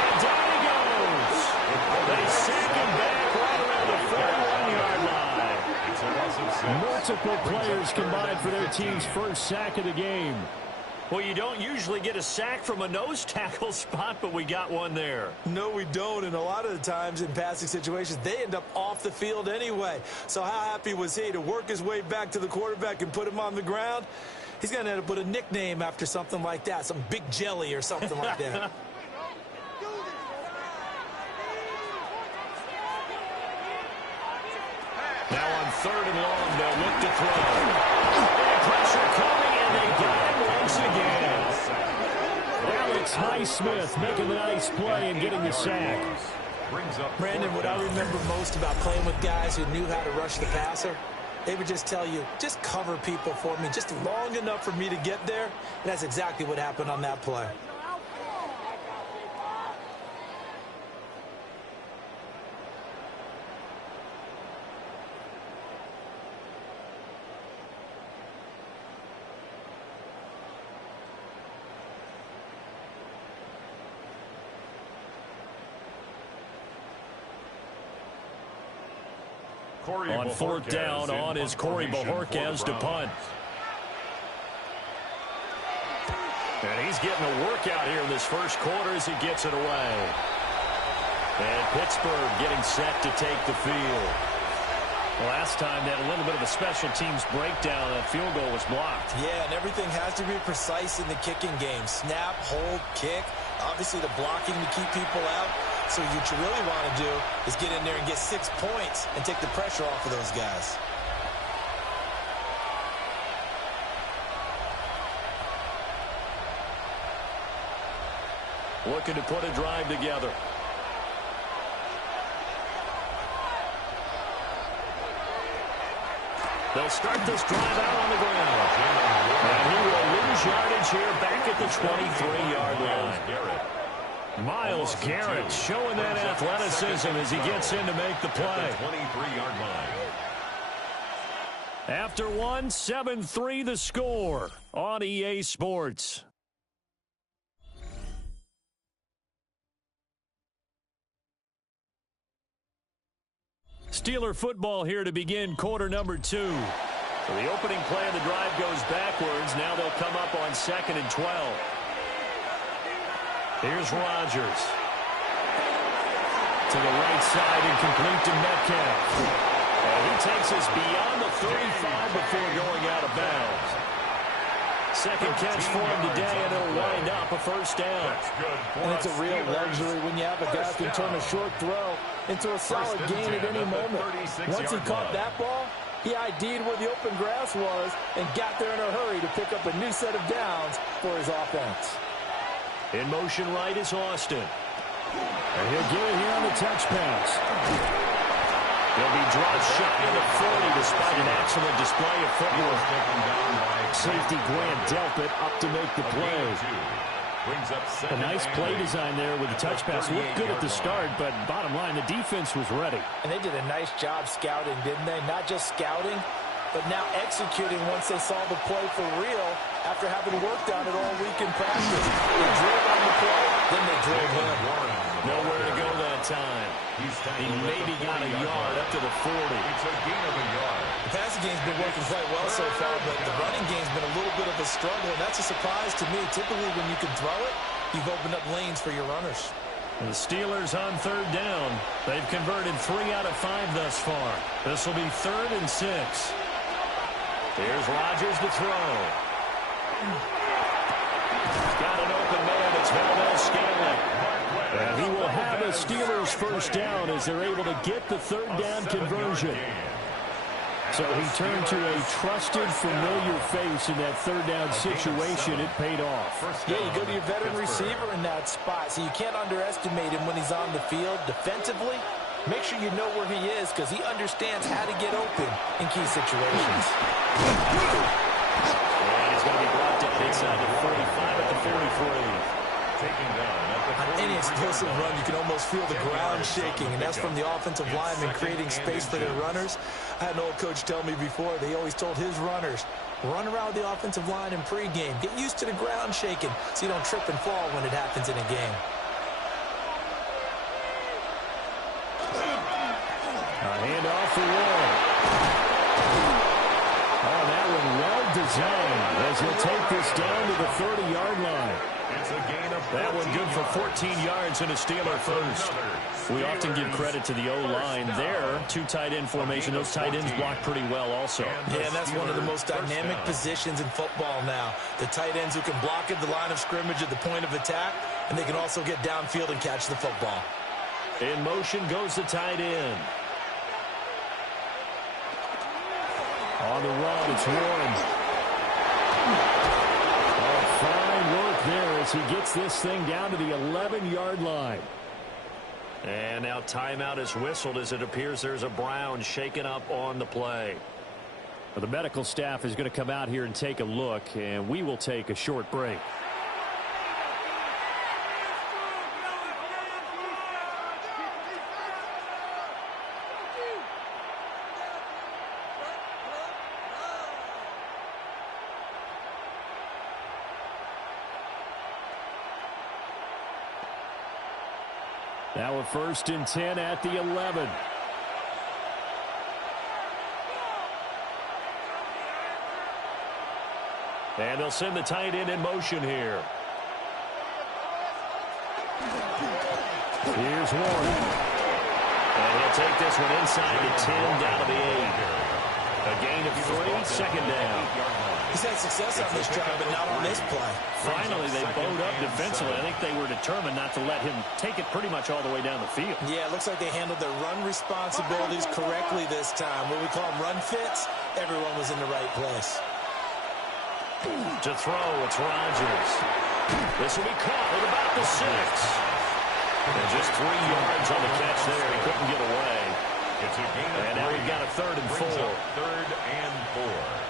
And down he goes. They sack him back right around the 41-yard line. Multiple players combined for their team's first sack of the game. Well, you don't usually get a sack from a nose tackle spot, but we got one there. No, we don't, and a lot of the times in passing situations, they end up off the field anyway. So how happy was he to work his way back to the quarterback and put him on the ground? He's going to end up with a nickname after something like that, some Big Jelly or something like that. Now on 3rd and long, they'll look to throw. And pressure coming, and they got him once again. Alex Highsmith making the nice play and getting the sack. Brandon, what I remember most about playing with guys who knew how to rush the passer, they would just tell you, just cover people for me, just long enough for me to get there. And that's exactly what happened on that play. On 4th down, on is Corey Bojorquez to punt. And he's getting a workout here in this first quarter as he gets it away. And Pittsburgh getting set to take the field. Last time they had a little bit of a special teams breakdown. That field goal was blocked. Yeah, and everything has to be precise in the kicking game. Snap, hold, kick. Obviously the blocking to keep people out. So what you really want to do is get in there and get 6 points and take the pressure off of those guys. Looking to put a drive together. They'll start this drive out on the ground. And he will lose yardage here back at at the 23-yard line. Miles Garrett showing that athleticism as he gets in to make the play. 23-yard line. After one, 7-3 the score on EA Sports. Steeler football here to begin quarter number 2. So the opening play of the drive goes backwards. Now they'll come up on 2nd and 12. Here's Rodgers. To the right side and complete to Metcalf. And he takes us beyond the 35 before going out of bounds. Second catch for him today, and it'll wind up a first down. And it's a real luxury when you have a guy who can turn a short throw into a solid gain at any moment. Once he caught that ball, he ID'd where the open grass was and got there in a hurry to pick up a new set of downs for his offense. In motion right is Austin. And he'll get it here on the touch pass. He'll be dropped shy of the 40 despite an excellent display of footwork. Safety Grant Delpit up to make the play. A nice play design there with the touch pass. Looked good at the start, but bottom line, the defense was ready. And they did a nice job scouting, didn't they? Not just scouting, but now executing once they saw the play for real after having worked on it all week in practice. They drilled on the play, then they drilled him. Nowhere to go that time. He maybe got a yard up to the 40. It's a gain of a yard. The passing game's been working quite well so far, but the running game's been a little bit of a struggle, and that's a surprise to me. Typically, when you can throw it, you've opened up lanes for your runners. And the Steelers on 3rd down. They've converted 3 out of 5 thus far. This will be 3rd and 6. Here's Rodgers to throw. He's got an open man. It's Valdez-Scantling. And he will have a Steelers first down as they're able to get the 3rd down conversion. So he turned to a trusted, familiar face in that 3rd down situation. It paid off. Yeah, you go to your veteran receiver in that spot, so you can't underestimate him when he's on the field defensively. Make sure you know where he is because he understands how to get open in key situations. And he's going to be brought down inside the 45 at the 43. Taking down at the 43. On any explosive run, you can almost feel the ground shaking, and that's from the offensive linemen creating space for their runners. I had an old coach tell me before, they always told his runners, run around the offensive line in pregame. Get used to the ground shaking so you don't trip and fall when it happens in a game. A handoff for Warren. Oh, that one well designed as he'll take this down to the 30-yard line. It's a gain of that one good for 14 yards and a Steeler first. We often give credit to the O-line there. 2 tight end formation. Those tight ends block pretty well also. Yeah, and that's one of the most dynamic positions in football now. The tight ends who can block at the line of scrimmage at the point of attack, and they can also get downfield and catch the football. In motion goes the tight end. On the run, it's Warren. Oh, fine work there as he gets this thing down to the 11-yard line. And now timeout is whistled as it appears there's a Brown shaken up on the play. Well, the medical staff is going to come out here and take a look, and we will take a short break. Now a 1st and 10 at the 11. And they'll send the tight end in motion here. Here's Warren. And he'll take this one inside the 10 down to the 8. A gain of 3, 2nd down. He's had success on this drive, but not on this play. Finally, they bowed up defensively. I think they were determined not to let him take it pretty much all the way down the field. Yeah, it looks like they handled their run responsibilities correctly this time. What we call them run fits, everyone was in the right place. To throw, it's Rodgers. This will be caught at about the 6. And just 3 yards on the catch there. He couldn't get away. It's a gain of 3. And now we've got a 3rd and 4. 3rd and 4.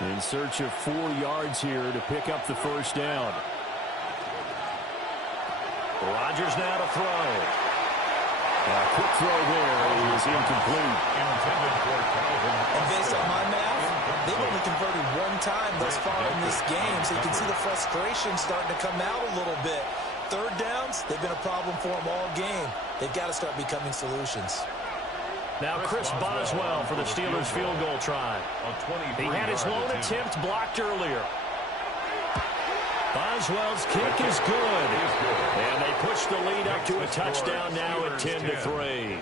In search of 4 yards here to pick up the first down. Rodgers now to throw. A quick throw there is incomplete. And based on my math, they've only converted 1 time thus far in this game, so you can see the frustration starting to come out a little bit. Third downs, they've been a problem for them all game. They've got to start becoming solutions. Now Chris Boswell for the Steelers field goal try. He had his lone attempt blocked earlier. Boswell's kick is good. And they push the lead up to a touchdown now at 10-3.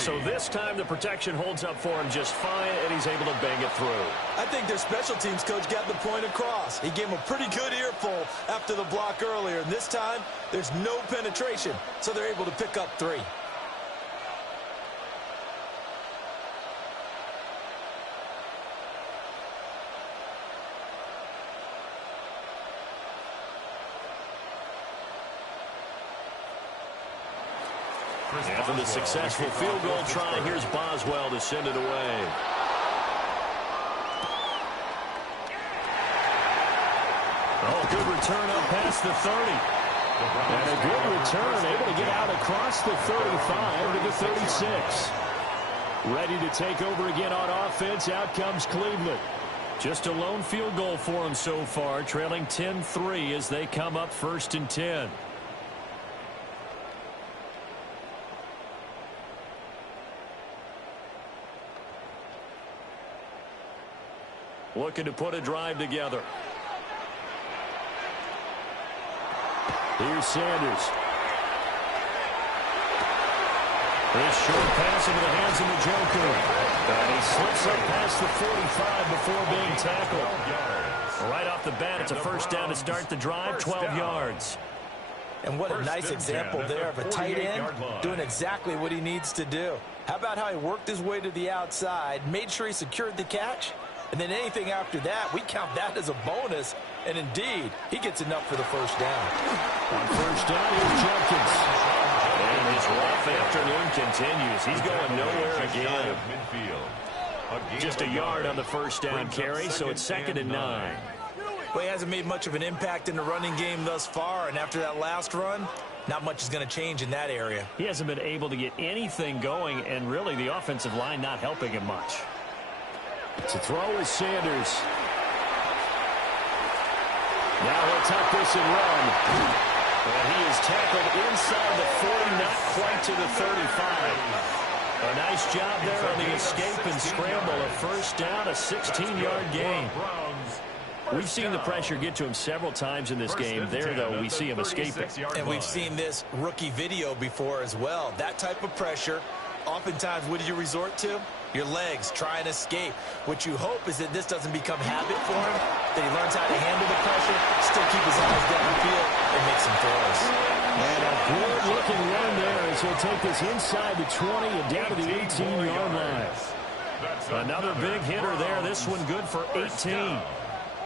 So this time the protection holds up for him just fine, and he's able to bang it through. I think their special teams coach got the point across. He gave him a pretty good earful after the block earlier. And this time, there's no penetration, so they're able to pick up 3. After the successful field goal try, here's Boswell to send it away. Oh, good return up past the 30. And a good return, able to get out across the 35 to the 36. Ready to take over again on offense. Out comes Cleveland. Just a lone field goal for them so far, trailing 10-3 as they come up 1st and 10. Looking to put a drive together. Here's Sanders. This short pass into the hands of Njoku. And he slips up past the 45 before being tackled. Right off the bat, it's a first down to start the drive, 12 yards. And what a nice example there of a tight end doing exactly what he needs to do. How about how he worked his way to the outside, made sure he secured the catch, and then anything after that, we count that as a bonus. And indeed, he gets enough for the first down. On first down, here's Jenkins. And his rough afternoon continues. He's going nowhere again. Just a yard on the first down carry, so it's 2nd and 9. Well, he hasn't made much of an impact in the running game thus far, and after that last run, not much is going to change in that area. He hasn't been able to get anything going, and really the offensive line not helping him much. To throw is Sanders. Now he'll tuck this and run. And he is tackled inside the 40, not quite to the 35. A nice job there on the escape and scramble. A first down, a 16-yard gain. We've seen the pressure get to him several times in this game. There, though, we see him escaping. And we've seen this rookie video before as well. That type of pressure, oftentimes, what do you resort to? Your legs, try and escape. What you hope is that this doesn't become habit for him, that he learns how to handle the pressure, still keep his eyes downfield, and make some throws. And a good-looking run there as he'll take this inside the 20 and down to the 18-yard line. Another big hitter there. This one good for 18.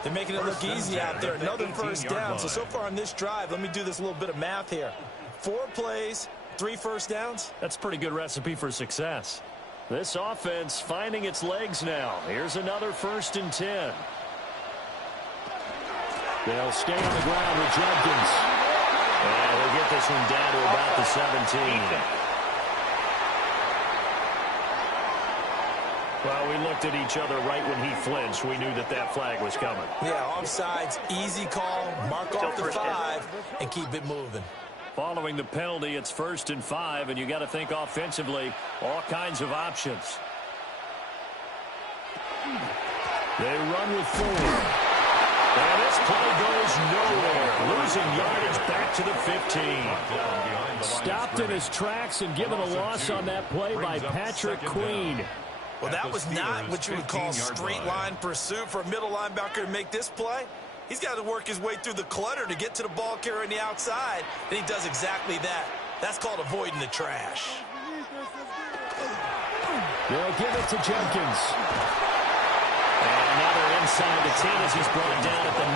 They're making it look easy out there. Another first down. So far on this drive, let me do this little bit of math here. 4 plays, 3 first downs. That's a pretty good recipe for success. This offense finding its legs now. Here's another 1st and 10. They'll stay on the ground with Jenkins. And they'll get this one down to about the 17. Well, we looked at each other right when he flinched. We knew that that flag was coming. Yeah, offsides, easy call, mark off the 5, and keep it moving. Following the penalty, it's 1st and 5, and you got to think offensively, all kinds of options. They run with 4. And this play goes nowhere. Losing yardage back to the 15. Stopped in his tracks and given a loss on that play by Patrick Queen. Well, that was not what you would call straight line pursuit for a middle linebacker to make this play. He's got to work his way through the clutter to get to the ball carrier on the outside, and he does exactly that. That's called avoiding the trash. They'll give it to Jenkins. And another inside the 10 as he's brought down at the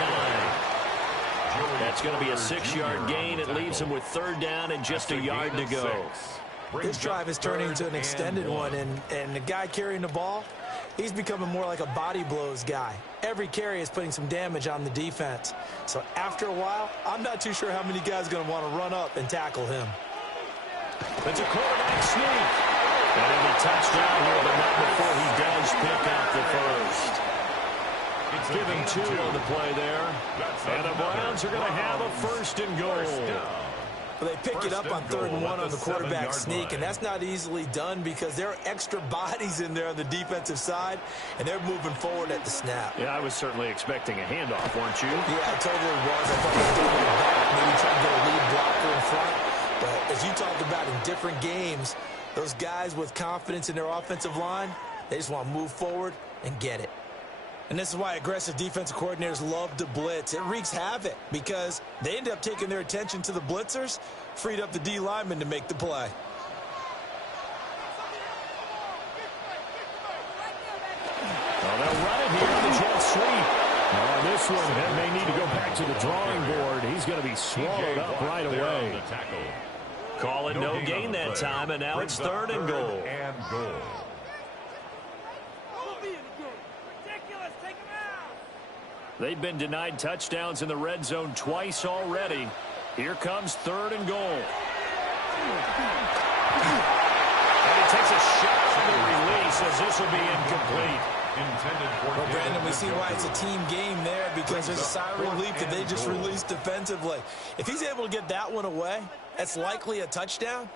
9. That's going to be a 6-yard gain. It leaves him with 3rd down and just a yard to go. This drive is turning into an extended one, and the guy carrying the ball, He's becoming more like a body blows guy. Every carry is putting some damage on the defense. So after a while, I'm not too sure how many guys are going to want to run up and tackle him. It's a quarterback sneak. And it'll be touchdown here, but not before he does pick up the first. It's given 2 on the play there. And the Browns are going to have a first and goal. Well, they pick it up on 3rd and 1 on the quarterback sneak, and that's not easily done because there are extra bodies in there on the defensive side, and they're moving forward at the snap. Yeah, I was certainly expecting a handoff, weren't you? Yeah, I totally was. I thought he was doing it back, maybe trying to get a lead blocker in front. But as you talked about in different games, those guys with confidence in their offensive line, they just want to move forward and get it. And this is why aggressive defensive coordinators love to blitz. It wreaks havoc because they end up taking their attention to the blitzers, freed up the D lineman to make the play. Well, they'll run it here on the jet sweep. On this one, may need to go back to the drawing board. He's going to be swallowed up right away. Call it no gain that time, and now it's 3rd and goal. They've been denied touchdowns in the red zone twice already. Here comes 3rd and goal. And he takes a shot on the release as this will be incomplete. Well, Brandon, we see why it's a team game there because there's a sigh of relief that they just released defensively. If he's able to get that one away, that's likely a touchdown.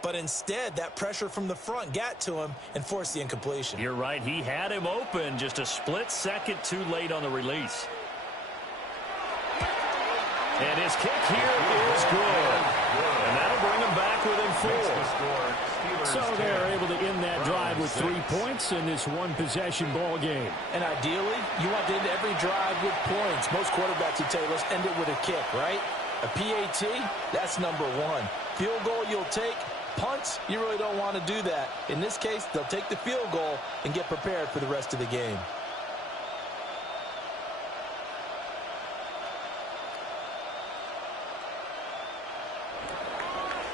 But instead, that pressure from the front got to him and forced the incompletion. You're right. He had him open just a split second too late on the release. And his kick here is good. And that'll bring him back within 4. So they're able to end that drive with 3 points in this one-possession ball game. And ideally, you want to end every drive with points. Most quarterbacks would tell you, let's end it with a kick, right? A PAT, that's number 1. Field goal you'll take. Punts, you really don't want to do that. In this case, they'll take the field goal and get prepared for the rest of the game.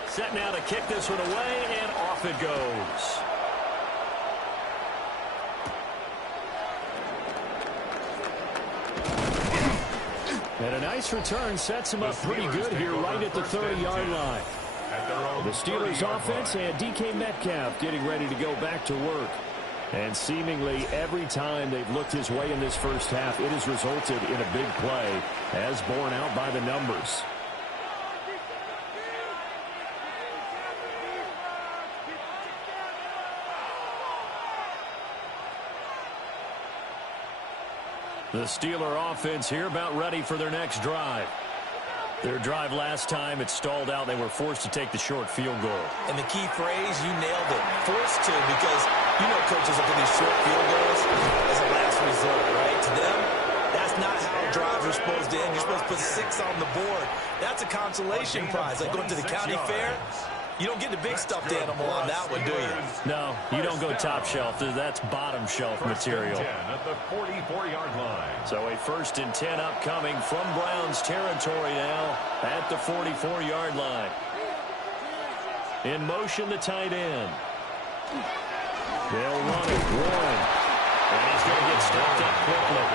Set now to kick this one away, and off it goes. And a nice return sets him up pretty good here right at the 30-yard line. The Steelers offense and DK Metcalf getting ready to go back to work. And seemingly every time they've looked his way in this first half, it has resulted in a big play, as borne out by the numbers. The Steeler offense here about ready for their next drive. Their drive last time, it stalled out. They were forced to take the short field goal. And the key phrase, you nailed it, forced to, because you know coaches look at these short field goals as a last resort, right? To them, that's not how drives are supposed to end. You're supposed to put 6 on the board. That's a consolation prize. Like going to the county fair, you don't get the big stuffed animal on that one, do you? No, you don't go top shelf. That's bottom shelf material. At the 44-yard line. So a 1st and 10 upcoming from Browns territory now at the 44-yard line. In motion, the tight end. They'll run it. Warren. And he's going to get stopped up quickly.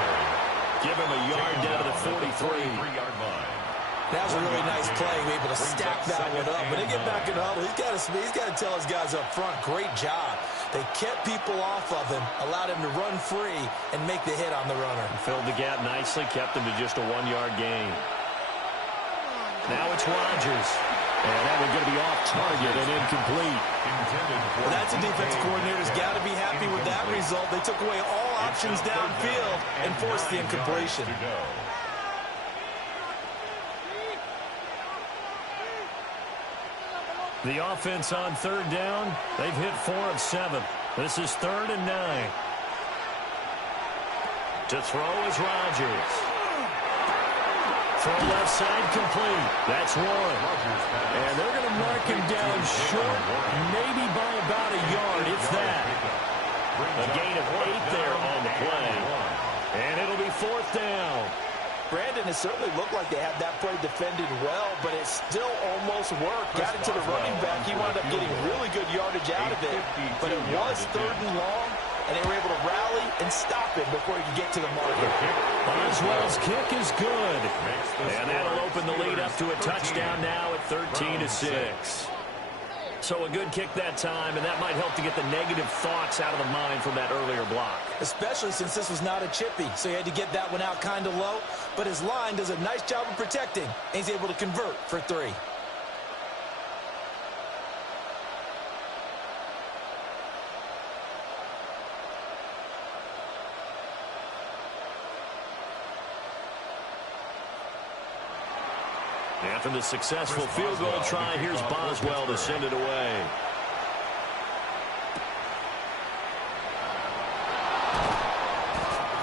Give him a yard down to the 43-yard line. That was a really nice play, able to stack that one up. When they get back in the huddle, he's got to tell his guys up front, great job. They kept people off of him, allowed him to run free, and make the hit on the runner. Filled the gap nicely, kept him to just a 1-yard gain. Now it's Rodgers. And that one's going to be off target and incomplete. Well, that's a defensive coordinator's got to be happy with that result. They took away all options downfield and forced the incompletion. The offense on 3rd down, they've hit 4 of 7. This is 3rd and 9. To throw is Rodgers. Throw left side complete. That's Warren. And they're going to mark him down short, maybe by about a yard, if that. A gain of 8 there on the play. And it'll be 4th down. Brandon, it certainly looked like they had that play defended well, but it still almost worked. Got it to the running back. He wound up getting really good yardage out of it, but it was 3rd and long, and they were able to rally and stop him before he could get to the marker. Boswell's kick is good. And that'll open the lead up to a touchdown now at 13-6. So a good kick that time, and that might help to get the negative thoughts out of the mind from that earlier block. Especially since this was not a chippy, so he had to get that one out kind of low. But his line does a nice job of protecting, and he's able to convert for 3. After the successful field goal try, here's Boswell to send it away.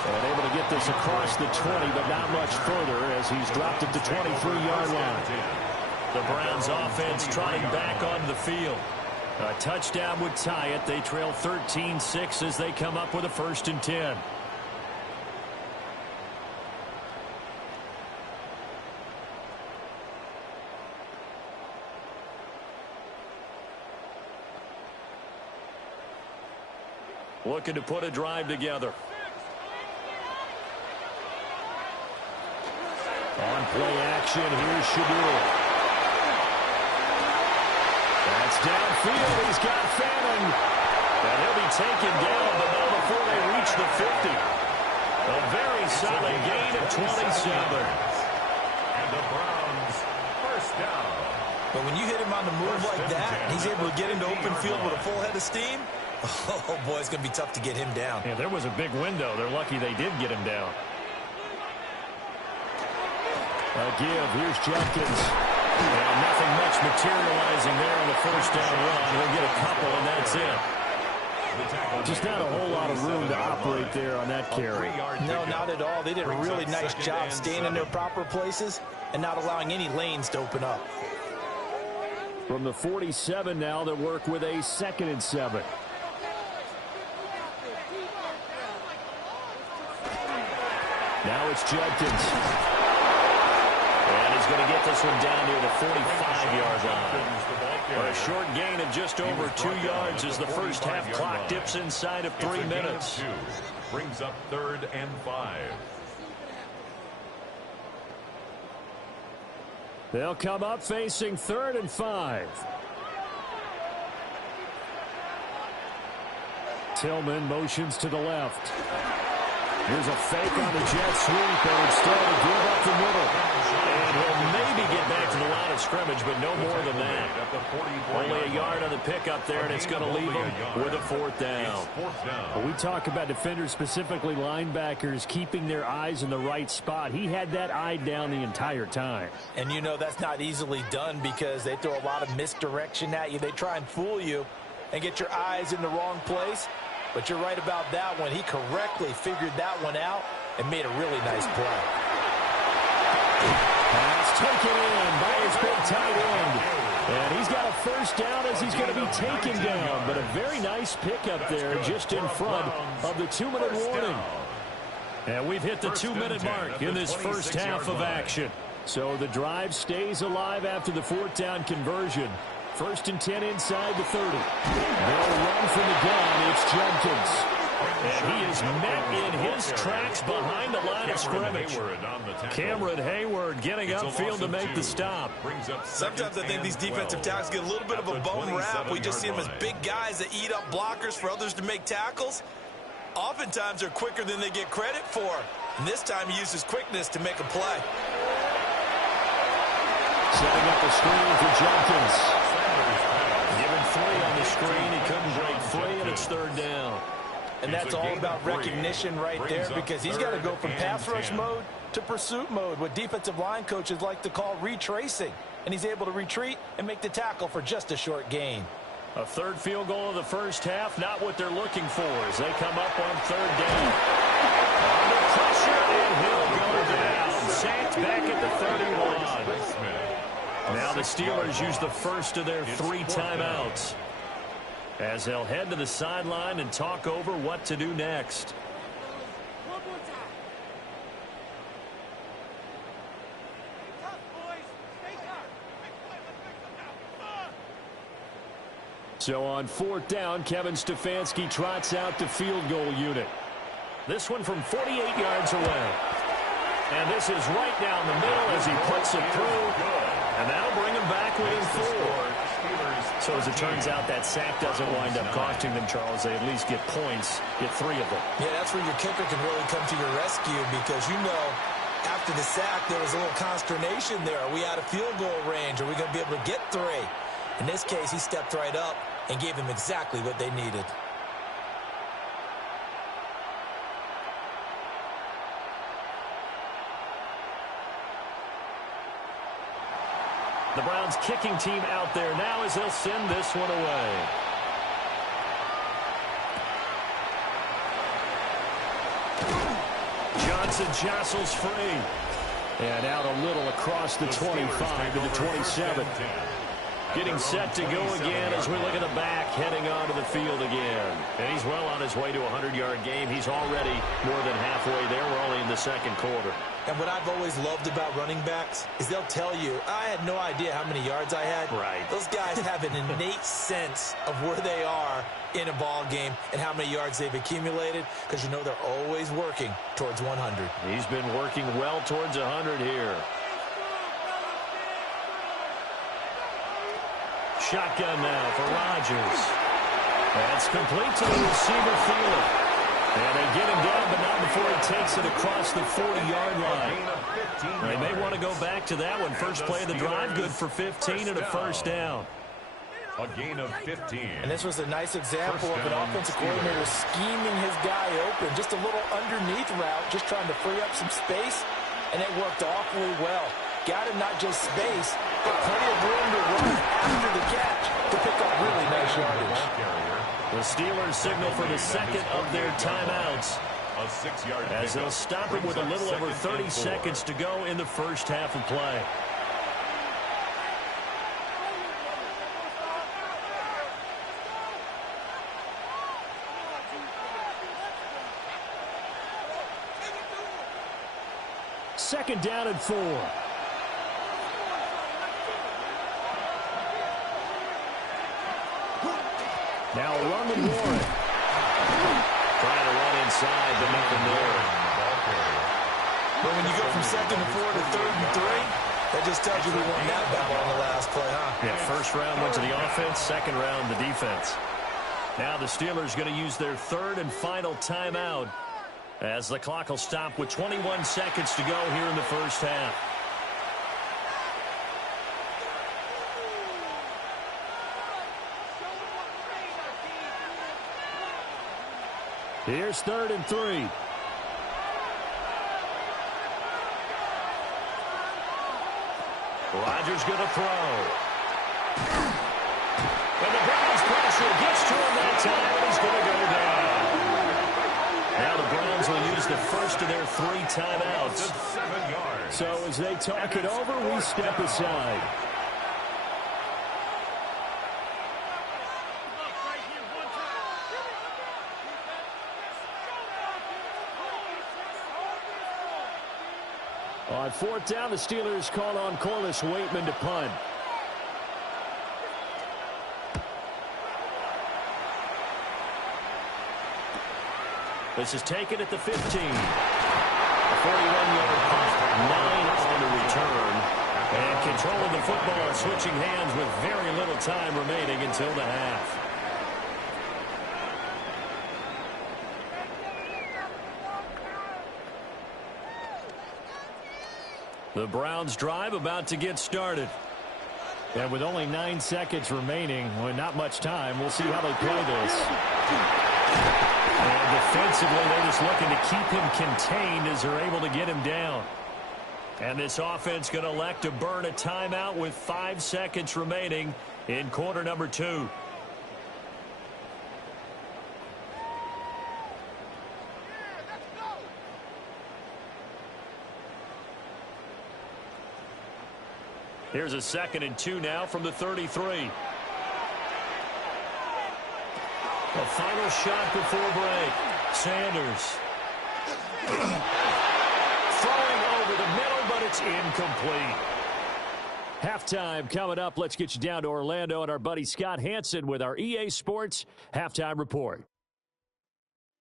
And able to get this across the 20, but not much further as he's dropped it to 23-yard line. The Browns offense trotting back onto the field. A touchdown would tie it. They trail 13-6 as they come up with a 1st and 10. Looking to put a drive together. On play action, here's Shadur. That's downfield. He's got Fanning. And he'll be taken down, but not before they reach the 50. A very solid gain of 27. And the Browns, 1st down. But when you hit him on the move like that, he's able to get into open field with a full head of steam. Oh, boy, it's going to be tough to get him down. Yeah, there was a big window. They're lucky they did get him down. A give. Here's Jenkins. And nothing much materializing there on the 1st down run. He'll get a couple, and that's it. Just not a whole lot of room to operate there on that carry. No, not at all. They did a really nice job staying in their proper places and not allowing any lanes to open up. From the 47 now, they work with a 2nd and 7. Now it's Jenkins. And he's going to get this one down near the 45-yard line. A short gain of just over 2 yards as the first half clock dips inside of 3 minutes. Brings up 3rd and 5. They'll come up facing 3rd and 5. Tillman motions to the left. Here's a fake on the jet sweep, and instead to give up the middle. And he'll maybe get back to the line of scrimmage, but no more than that. Only a yard on the pickup there, and it's going to leave him with a 4th down. When we talk about defenders, specifically linebackers, keeping their eyes in the right spot, he had that eye down the entire time. And you know that's not easily done because they throw a lot of misdirection at you. They try and fool you and get your eyes in the wrong place. But you're right about that one. He correctly figured that one out and made a really nice play. Pass taken in by his big tight end. And he's got a 1st down as he's going to be taken down. But a very nice pickup there just in front of the 2-minute warning. And we've hit the 2-minute mark in this first half of action. So the drive stays alive after the 4th down conversion. 1st and 10 inside the 30. They'll run from the gun. It's Jenkins. And he is met in his tracks behind the line of scrimmage. Cameron Hayward getting upfield to make the stop. Sometimes I think these defensive tackles get a little bit of a bum rap. We just see them as big guys that eat up blockers for others to make tackles. Oftentimes they're quicker than they get credit for. And this time he uses quickness to make a play. Setting up a screen for Jenkins. Given 3 on the screen, he couldn't break free, and it's 3rd down. And that's all about recognition right there because he's got to go from pass rush mode to pursuit mode, what defensive line coaches like to call retracing. And he's able to retreat and make the tackle for just a short gain. A 3rd field goal of the first half, not what they're looking for as they come up on 3rd down. Under pressure, and he'll go down. Sacked back at the 31. Now the Steelers use the first of their 3 timeouts as they'll head to the sideline and talk over what to do next. So on 4th down, Kevin Stefanski trots out the field goal unit. This one from 48 yards away. And this is right down the middle as he puts it through. And that'll bring him back within 4. So as it turns out, that sack doesn't wind up costing them, Charles. They at least get points, get 3 of them. Yeah, that's where your kicker can really come to your rescue because, you know, after the sack, there was a little consternation there. Are we out of field goal range? Are we going to be able to get 3? In this case, he stepped right up and gave them exactly what they needed. The Browns kicking team out there now as they'll send this one away. Johnson jostles free. And out a little across the 25 to the 27. Getting set to go again as we look at the back, heading onto the field again. And he's well on his way to a 100-yard game. He's already more than halfway there. We're only in the second quarter. And what I've always loved about running backs is they'll tell you, I had no idea how many yards I had. Right. Those guys have an innate sense of where they are in a ball game and how many yards they've accumulated because, you know, they're always working towards 100. He's been working well towards 100 here. Shotgun now for Rodgers. That's complete to the receiver fielder. And they get him down, but not before he takes it across the 40-yard line. They may want to go back to that one. First play of the drive, good for 15 and a first down. A gain of 15. And this was a nice example of an offensive coordinator scheming his guy open. Just a little underneath route, just trying to free up some space, and it worked awfully well. Got him not just space, but plenty of room to run after the catch to pick up really nice yardage. The Steelers signal for the second of their timeouts as they'll stop it with a little over 30 seconds to go in the first half of play. Second down and 4. Now run with Warren. Trying to run inside, but nothing there. But when you go from 2nd and 4 to 3rd and 3, that just tells you we won that battle on the last play, huh? Yeah, first round went to the offense, second round the defense. Now the Steelers going to use their 3rd and final timeout as the clock will stop with 21 seconds to go here in the first half. Here's 3rd and 3. Rodgers going to throw. And the Browns pressure gets to him that time, and he's going to go down. Now the Browns will use the first of their 3 timeouts. 7 yards. So as they talk it over, we step aside. On 4th down, the Steelers call on Corliss Waitman to punt. This is taken at the 15. A 41-yard punt, 9 on the return. And controlling the football, switching hands with very little time remaining until the half. The Browns drive about to get started. And with only 9 seconds remaining, well, not much time, we'll see how they play this. And defensively, they're just looking to keep him contained as they're able to get him down. And this offense going to elect to burn a timeout with 5 seconds remaining in quarter number 2. Here's a 2nd and 2 now from the 33. A final shot before break. Sanders. Throwing over the middle, but it's incomplete. Halftime coming up. Let's get you down to Orlando and our buddy Scott Hansen with our EA Sports Halftime Report.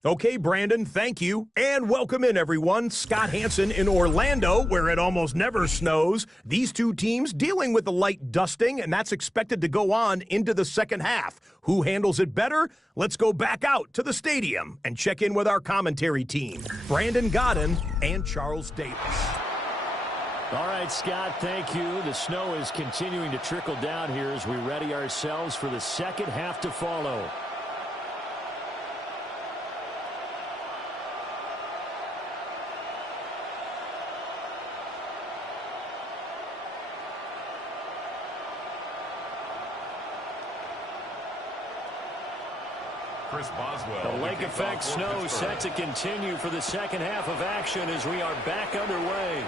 Okay, Brandon, thank you. And welcome in, everyone. Scott Hansen in Orlando, where it almost never snows. These two teams dealing with a light dusting, and that's expected to go on into the second half. Who handles it better? Let's go back out to the stadium and check in with our commentary team, Brandon Godden and Charles Davis. All right, Scott, thank you. The snow is continuing to trickle down here as we ready ourselves for the second half to follow. Chris Boswell. The lake effect snow set to continue for the second half of action as we are back underway.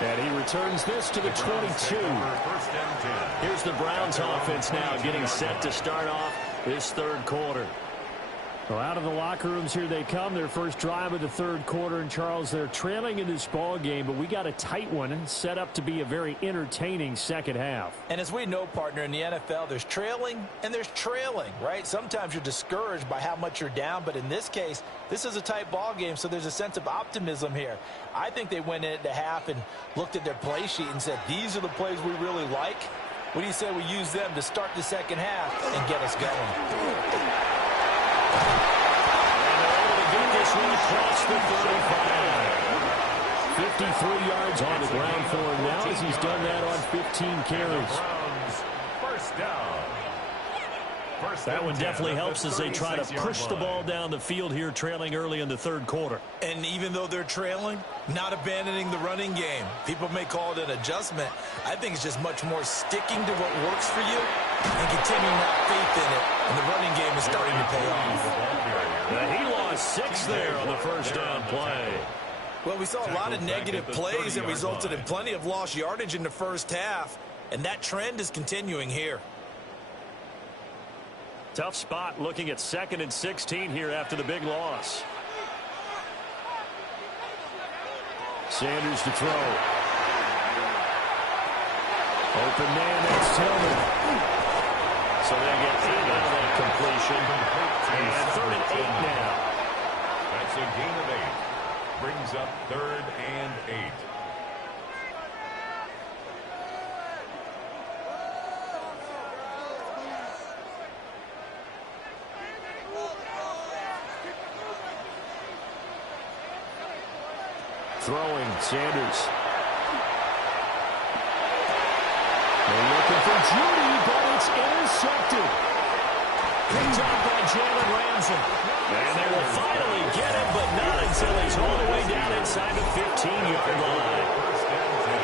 And he returns this to the 22. Here's the Browns offense now getting set to start off this third quarter. Well, out of the locker rooms here they come. Their first drive of the third quarter. And, Charles, they're trailing in this ball game, but we got a tight one and set up to be a very entertaining second half. And as we know, partner, in the NFL, there's trailing and there's trailing, right? Sometimes you're discouraged by how much you're down, but in this case, this is a tight ball game, so there's a sense of optimism here. I think they went into half and looked at their play sheet and said, these are the plays we really like. What do you say we use them to start the second half and get us going? And they're able to get this one across the 35. 53 yards on the ground for him now as he's done that on 15 carries. First down. That one definitely helps as they try to push the ball down the field here, trailing early in the third quarter. And even though they're trailing, not abandoning the running game. People may call it an adjustment. I think it's just much more sticking to what works for you and continuing to have faith in it. And the running game is starting to pay off. He lost 6 there on the first down play. Well, we saw a lot of negative plays that resulted in plenty of lost yardage in the first half. And that trend is continuing here. Tough spot looking at 2nd and 16 here after the big loss. Sanders to throw. Open man, that's Tillman. So they get 8 out of that completion. And 3rd and 8 now. That's a gain of 8. Brings up 3rd and 8. Throwing, Sanders. They're looking for Judy, but it's intercepted. Picked up by Jalen Ramsey. And they will finally get him, but not until he's all the way down inside the 15-yard line.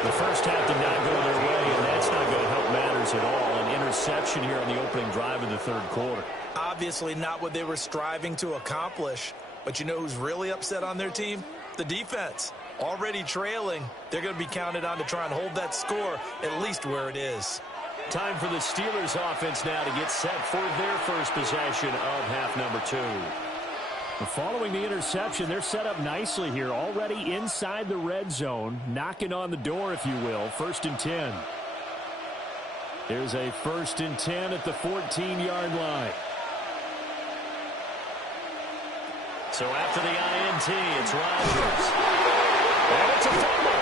The first half did not go their way, and that's not going to help matters at all. An interception here on the opening drive of the third quarter. Obviously not what they were striving to accomplish. But you know who's really upset on their team? The defense. Already trailing, they're going to be counted on to try and hold that score at least where it is. Time for the Steelers offense now to get set for their first possession of half number 2. Following the interception, they're set up nicely here, already inside the red zone, knocking on the door, if you will. 1st and 10. There's a 1st and 10 at the 14-yard line. So after the INT, it's Rodgers. And it's a fumble.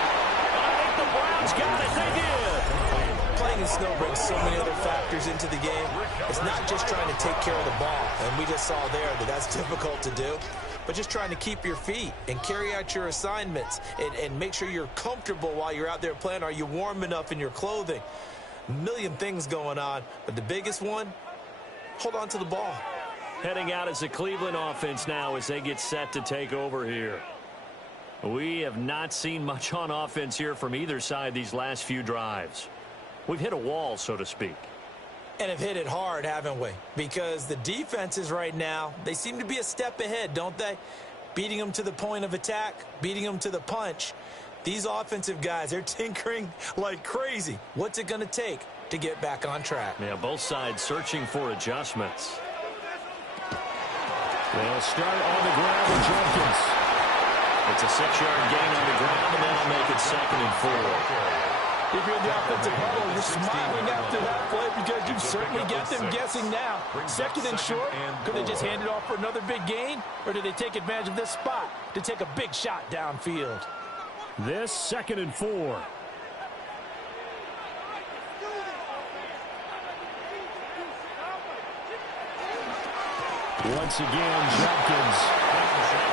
I think the Browns got it. They did. Playing in snow brings so many other factors into the game. It's not just trying to take care of the ball, and we just saw there that that's difficult to do, but just trying to keep your feet and carry out your assignments and make sure you're comfortable while you're out there playing. Are you warm enough in your clothing? A million things going on, but the biggest one, hold on to the ball. Heading out as the Cleveland offense now as they get set to take over here. We have not seen much on offense here from either side these last few drives. We've hit a wall, so to speak. And have hit it hard, haven't we? Because the defenses right now, they seem to be a step ahead, don't they? Beating them to the point of attack, beating them to the punch. These offensive guys, they're tinkering like crazy. What's it going to take to get back on track? Yeah, both sides searching for adjustments. They'll start on the ground with Jenkins. It's a 6-yard gain on the ground, and that'll make it 2nd and 4. If you're in the offensive huddle, you're smiling after that play because you certainly get them guessing now. 2nd and short, could they just hand it off for another big gain? Or did they take advantage of this spot to take a big shot downfield? This 2nd and 4. Once again, Jenkins.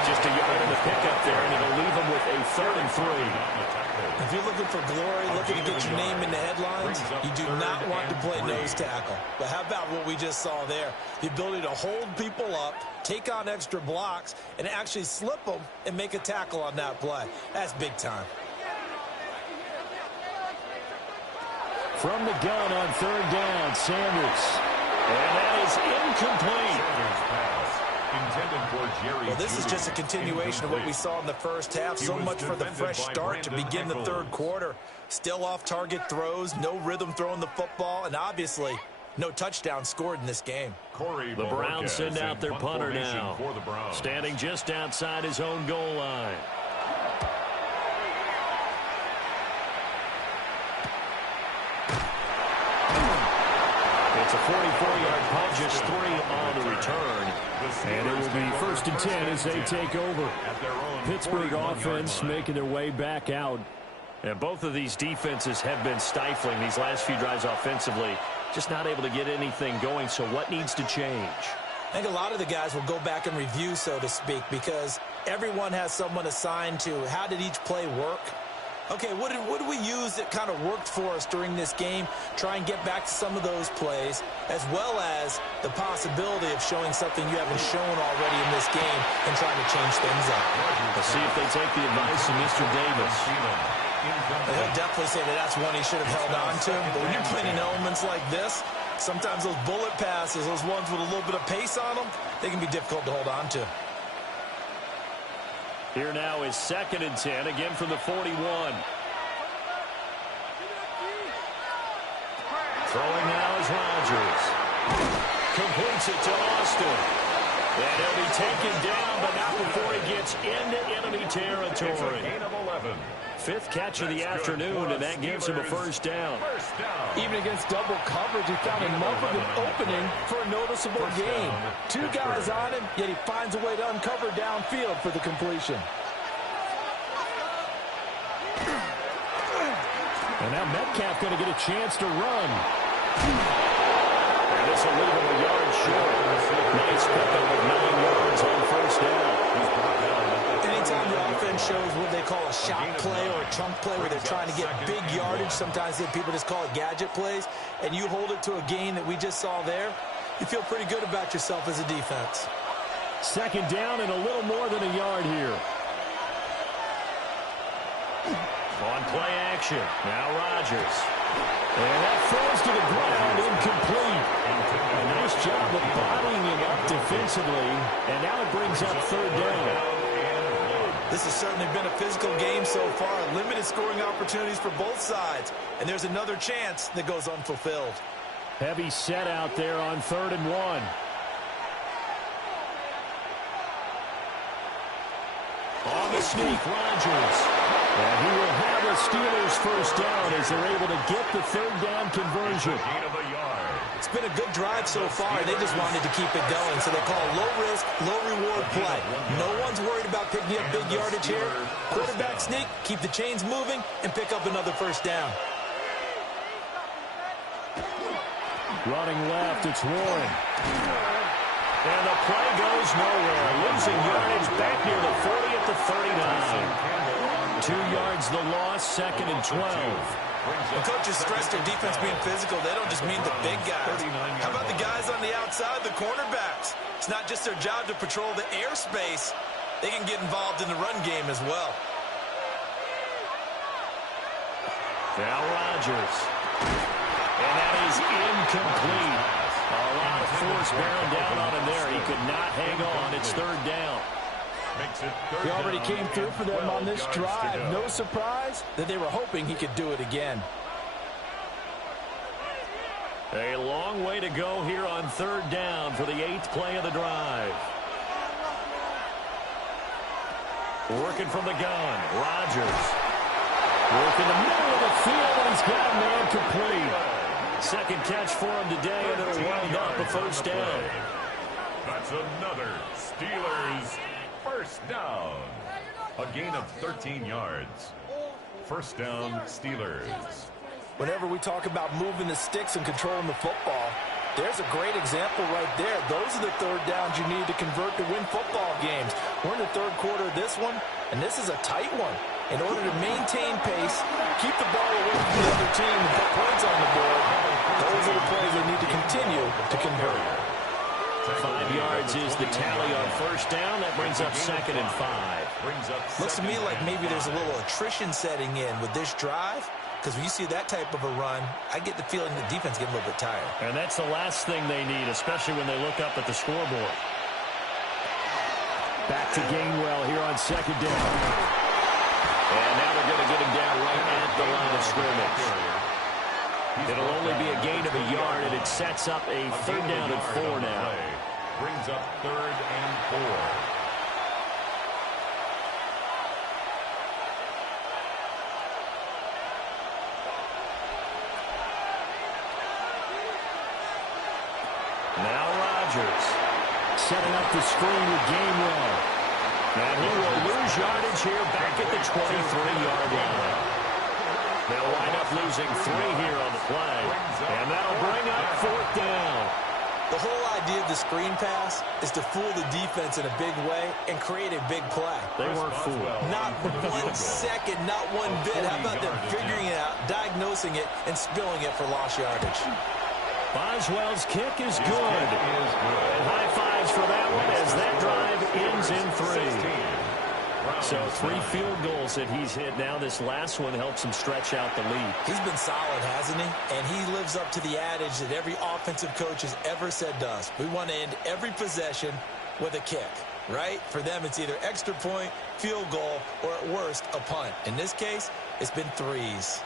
Just a yard in the pickup there, and it'll leave him with a 3rd and 3. If you're looking for glory, looking to get your name in the headlines, you do not want to play nose tackle. But how about what we just saw there? The ability to hold people up, take on extra blocks, and actually slip them and make a tackle on that play. That's big time. From the gun on 3rd down, Sanders. And that is incomplete. Well, this is just a continuation of what we saw in the first half. So much for the fresh start to begin the 3rd quarter. Still off-target throws, no rhythm throwing the football, and obviously no touchdown scored in this game. The Browns send out their punter now, standing just outside his own goal line. It's a 44-yard punt, just 3 on the return. And it will be 1st and 10 as they take over. Pittsburgh offense making their way back out. And both of these defenses have been stifling these last few drives offensively. Just not able to get anything going, so what needs to change? I think a lot of the guys will go back and review, so to speak, because everyone has someone assigned to how did each play work. Okay, what did we use that kind of worked for us during this game? Try and get back to some of those plays, as well as the possibility of showing something you haven't shown already in this game and trying to change things up. Let's see if they take the advice of Mr. Davis. He'll definitely say that that's one he should have held on to. But when you're playing in elements like this, sometimes those bullet passes, those ones with a little bit of pace on them, they can be difficult to hold on to. Here now is 2nd and 10, again from the 41. Throwing now is Rodgers. Completes it to Austin. And he'll be taken down, but not before he gets into enemy territory. 5th catch of the afternoon, and that gives him a 1st down. Even against double coverage, he found enough of an opening for a noticeable gain. 2 guys on him, yet he finds a way to uncover downfield for the completion. And now Metcalf going to get a chance to run. And this will leave him a yard short. Nice pickup of 9 yards on 1st down. Anytime the offense shows what they call a shot play or a chunk play where they're trying to get big yardage, sometimes people just call it gadget plays, and you hold it to a gain that we just saw there, you feel pretty good about yourself as a defense. 2nd down and a little more than a yard here. On play action, now Rodgers. And that falls to the ground, incomplete. A nice job of bodying him up defensively, and now it brings up 3rd down. This has certainly been a physical game so far. Limited scoring opportunities for both sides. And there's another chance that goes unfulfilled. Heavy set out there on 3rd and 1. On the sneak, Rodgers. And he will have a Steelers 1st down as they're able to get the 3rd down conversion. It's been a good drive so far. They just wanted to keep it going, so they call a low-risk, low-reward play. No one's worried about picking up big yardage here. Quarterback sneak, keep the chains moving, and pick up another 1st down. Running left, it's Warren. And the play goes nowhere. Losing yardage back near the 40 at the 39. 2 yards the loss, 2nd and 12. When coaches stress their defense being physical, they don't just mean the big guys. How about the guys on the outside, the cornerbacks? It's not just their job to patrol the airspace. They can get involved in the run game as well. Now Rodgers. And that is incomplete. A lot of force bearing down on him there. He could not hang on. It's 3rd down. He already came through for them on this drive. No surprise that they were hoping he could do it again. A long way to go here on 3rd down for the 8th play of the drive. Working from the gun. Rodgers. Working the middle of the field, and he's got a man complete. Second catch for him today, and it'll wind up a first down. That's another Steelers first down. A gain of 13 yards. First down, Steelers. Whenever we talk about moving the sticks and controlling the football, there's a great example right there. Those are the third downs you need to convert to win football games. We're in the third quarter of this one, and this is a tight one. In order to maintain pace, keep the ball away from the other team, and put points on the board, those are the plays they need to continue to convert. 5 yards is the tally on first down. That brings up 2nd and 5. Looks to me like maybe there's a little attrition setting in with this drive, because when you see that type of a run, I get the feeling the defense gets a little bit tired. And that's the last thing they need, especially when they look up at the scoreboard. Back to Gainwell here on 2nd down. And now they're going to get him down right at the line of scrimmage. It'll only be a gain of a yard, and it sets up a 3rd down and 4 now. Brings up 3rd and 4. Now Rodgers setting up the screen with Gainwell. And he will lose yardage here back at the 23-yard line. They'll wind up losing 3 here on the play. And that'll bring up 4th down. The whole idea of the screen pass is to fool the defense in a big way and create a big play. They weren't fooled. Not 1 second, not 1 bit. How about them figuring it out, diagnosing it, and spilling it for lost yardage? Boswell's kick is good. And high fives for that one as that drive ends in 3. So 3 field goals that he's hit now. This last one helps him stretch out the lead. He's been solid, hasn't he? And he lives up to the adage that every offensive coach has ever said to us. We want to end every possession with a kick, right? For them, it's either extra point, field goal, or at worst, a punt. In this case, it's been 3s.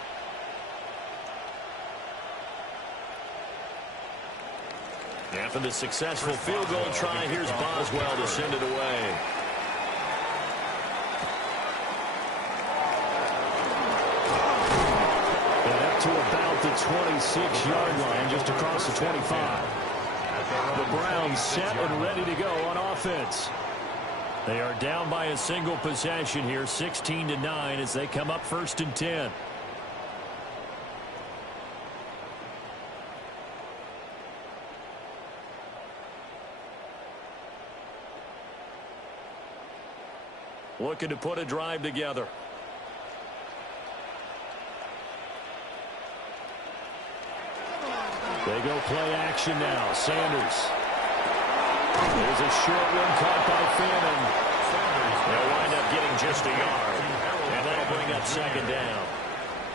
After the successful field goal try, here's Boswell to send it away. And up to about the 26-yard line, just across the 25. The Browns set and ready to go on offense. They are down by a single possession here, 16-9, as they come up 1st and 10. Looking to put a drive together. They go play action now. Sanders. There's a short one caught by Fannin. They'll wind up getting just a yard. And that'll bring up 2nd down.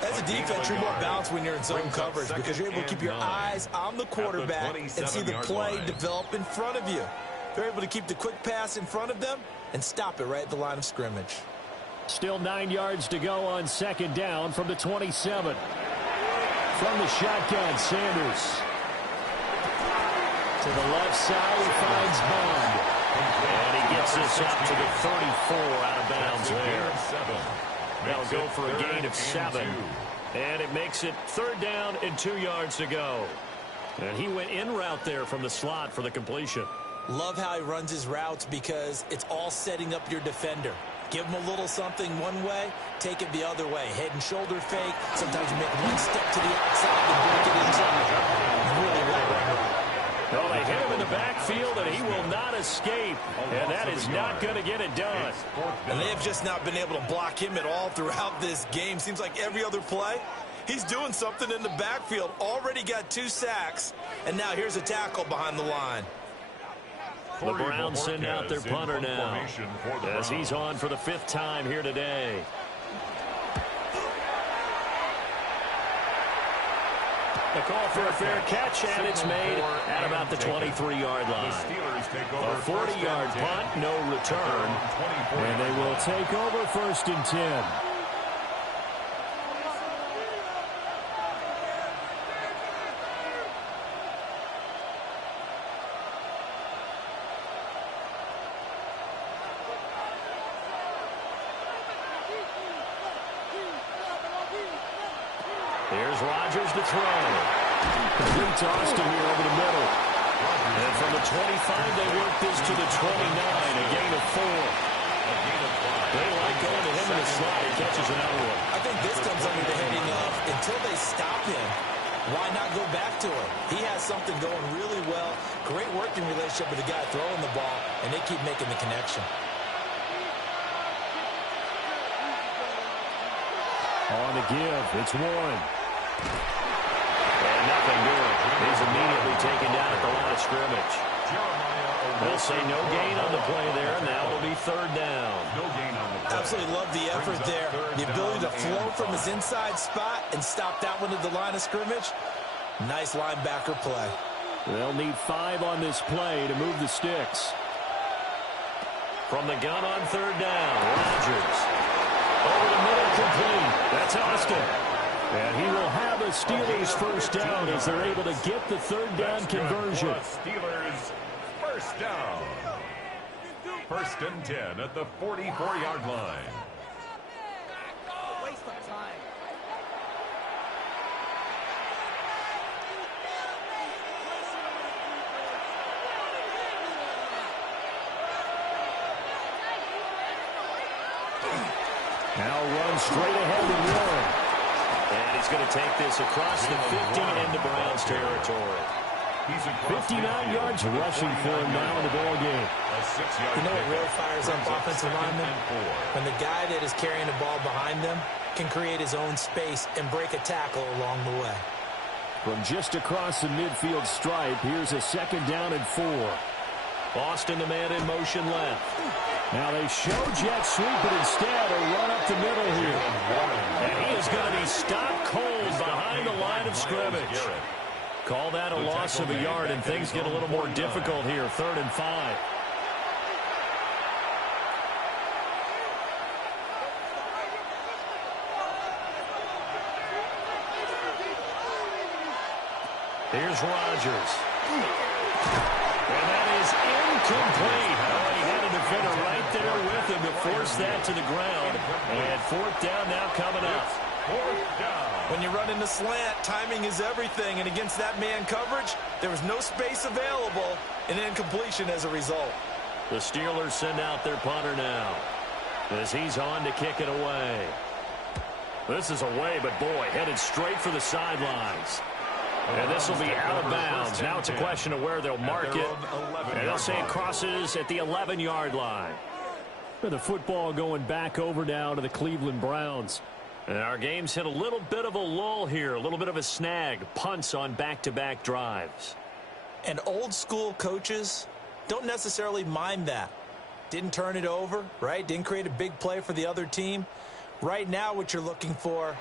As a defense, you're more balanced when you're in zone coverage because you're able to keep your eyes on the quarterback and see the play develop in front of you. They're able to keep the quick pass in front of them and stop it right at the line of scrimmage. Still 9 yards to go on 2nd down from the 27. From the shotgun, Sanders. To the left side, he finds Bond. And he gets this up to the 34 out of bounds there. They'll go for a gain of 7. And it makes it 3rd down and 2 yards to go. And he went in route there from the slot for the completion. Love how he runs his routes because it's all setting up your defender. Give him a little something one way, take it the other way. Head and shoulder fake. Sometimes you make one step to the outside and break it inside. Really well run. Well, they hit him in the backfield, and he will not escape. And that is not going to get it done. And they have just not been able to block him at all throughout this game. Seems like every other play, he's doing something in the backfield. Already got 2 sacks, and now here's a tackle behind the line. The Browns send out their punter now as he's on for the 5th time here today. The call for a fair catch, and it's made at about the 23-yard line. A 40-yard punt, no return, and they will take over 1st and 10. Rodgers to throw. Complete to Austin here over the middle. And from the 25, they work this to the 29, a gain of 4. They like going to him in the slot. He catches another one. I think this comes under the heading of until they stop him, why not go back to it? He has something going really well. Great working relationship with the guy throwing the ball, and they keep making the connection. On the give, it's Warren. And nothing doing. He's immediately taken down at the line of scrimmage. They'll say no gain on the play there, and now it'll be third down. No gain on the play. Absolutely love the effort there. The ability to flow from his inside spot and stop that one at the line of scrimmage. Nice linebacker play. They'll need 5 on this play to move the sticks. From the gun on third down, Rodgers. Over the middle, complete. That's Austin. And he will have a Steelers first down as they're able to get the third down conversion. Steelers first down. First and 10 at the 44-yard line. Waste of time. Now run straight ahead with Warren. And he's going to take this across the 50 into Browns territory. 59 yards rushing for him now in the ball game. You know what really fires up offensive linemen? When the guy that is carrying the ball behind them can create his own space and break a tackle along the way. From just across the midfield stripe, here's a second down and 4. Austin, the man in motion left. Now they show jet sweep, but instead a run up the middle here. And he is going to be stopped cold behind the line of scrimmage. Call that a loss of a yard, and things get a little more difficult here. 3rd and 5. Here's Rodgers. And that is incomplete. Oh, he had a defender right there with him to force that to the ground. And 4th down now coming up. 4th down. When you run in the slant, timing is everything. And against that man coverage, there was no space available, and incompletion as a result. The Steelers send out their punter now as he's on to kick it away. This is away, but boy, headed straight for the sidelines. And this will be out of bounds. Now it's a question of where they'll mark it. And they'll say it crosses at the 11-yard line. The football going back over now to the Cleveland Browns. And our game's hit a little bit of a lull here, a little bit of a snag. Punts on back-to-back drives. And old-school coaches don't necessarily mind that. Didn't turn it over, right? Didn't create a big play for the other team. Right now what you're looking for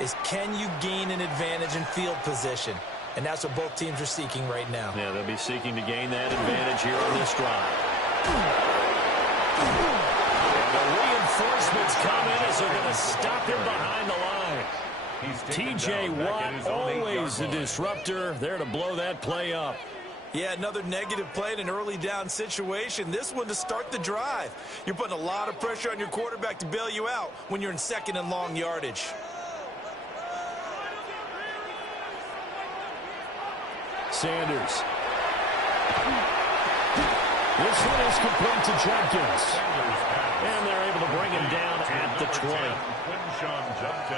is can you gain an advantage in field position? And that's what both teams are seeking right now. Yeah, they'll be seeking to gain that advantage here on this drive. And the reinforcements come in as they're going to stop him behind the line. T.J. Watt, always a disruptor, there to blow that play up. Yeah, another negative play in an early down situation. This one to start the drive. You're putting a lot of pressure on your quarterback to bail you out when you're in 2nd and long yardage. Sanders. This one is complete to Jenkins. And they're able to bring him down at the 20.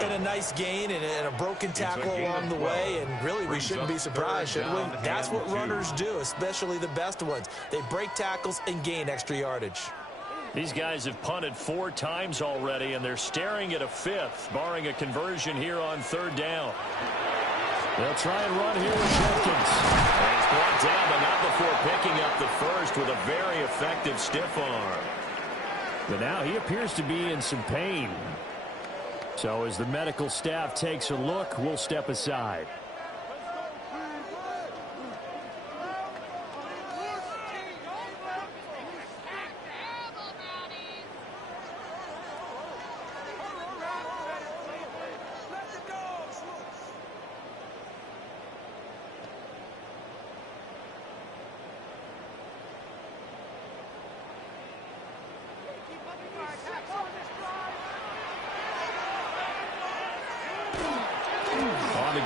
And a nice gain and a broken tackle along the way. And really, we shouldn't be surprised, should we? That's what runners do, especially the best ones. They break tackles and gain extra yardage. These guys have punted 4 times already, and they're staring at a 5th, barring a conversion here on 3rd down. They'll try and run here with Jenkins. And he's brought down, but not before picking up the first with a very effective stiff arm. But now he appears to be in some pain. So as the medical staff takes a look, we'll step aside.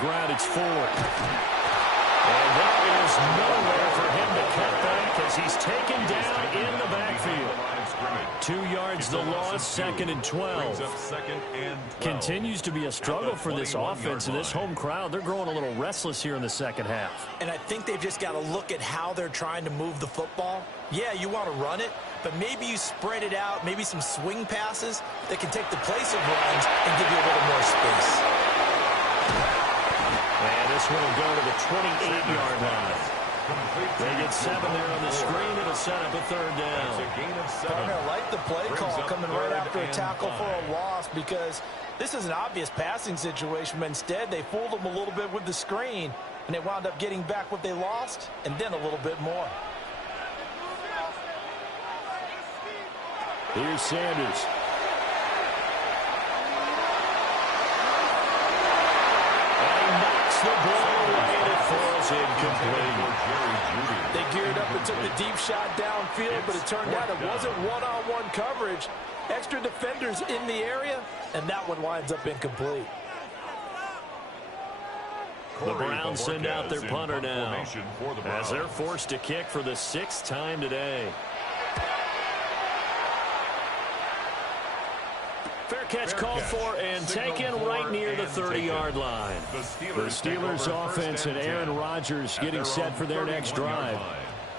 ground, it's Ford. And there is nowhere for him to cut back as he's taken down in the backfield. 2 yards the loss, 2nd and 12. Continues to be a struggle for this offense and this home crowd. They're growing a little restless here in the second half. And I think they've just got to look at how they're trying to move the football. Yeah, you want to run it, but maybe you spread it out, maybe some swing passes that can take the place of runs and give you a little more space. And this one will go to the 28-yard line. They get 7 there on the screen. It'll set up a 3rd down. I like the play call coming right after a tackle for a loss because this is an obvious passing situation, but instead they fooled them a little bit with the screen, and they wound up getting back what they lost and then a little bit more. Here's Sanders. And he knocks the ball away and it falls incomplete. They geared up and took the deep shot downfield, but it turned out it wasn't one-on-one coverage. Extra defenders in the area, and that one winds up incomplete. The Browns send out their punter now as they're forced to kick for the 6th time today. Fair catch called for and taken right near the 30-yard line. The Steelers offense and Aaron Rodgers getting set for their next drive.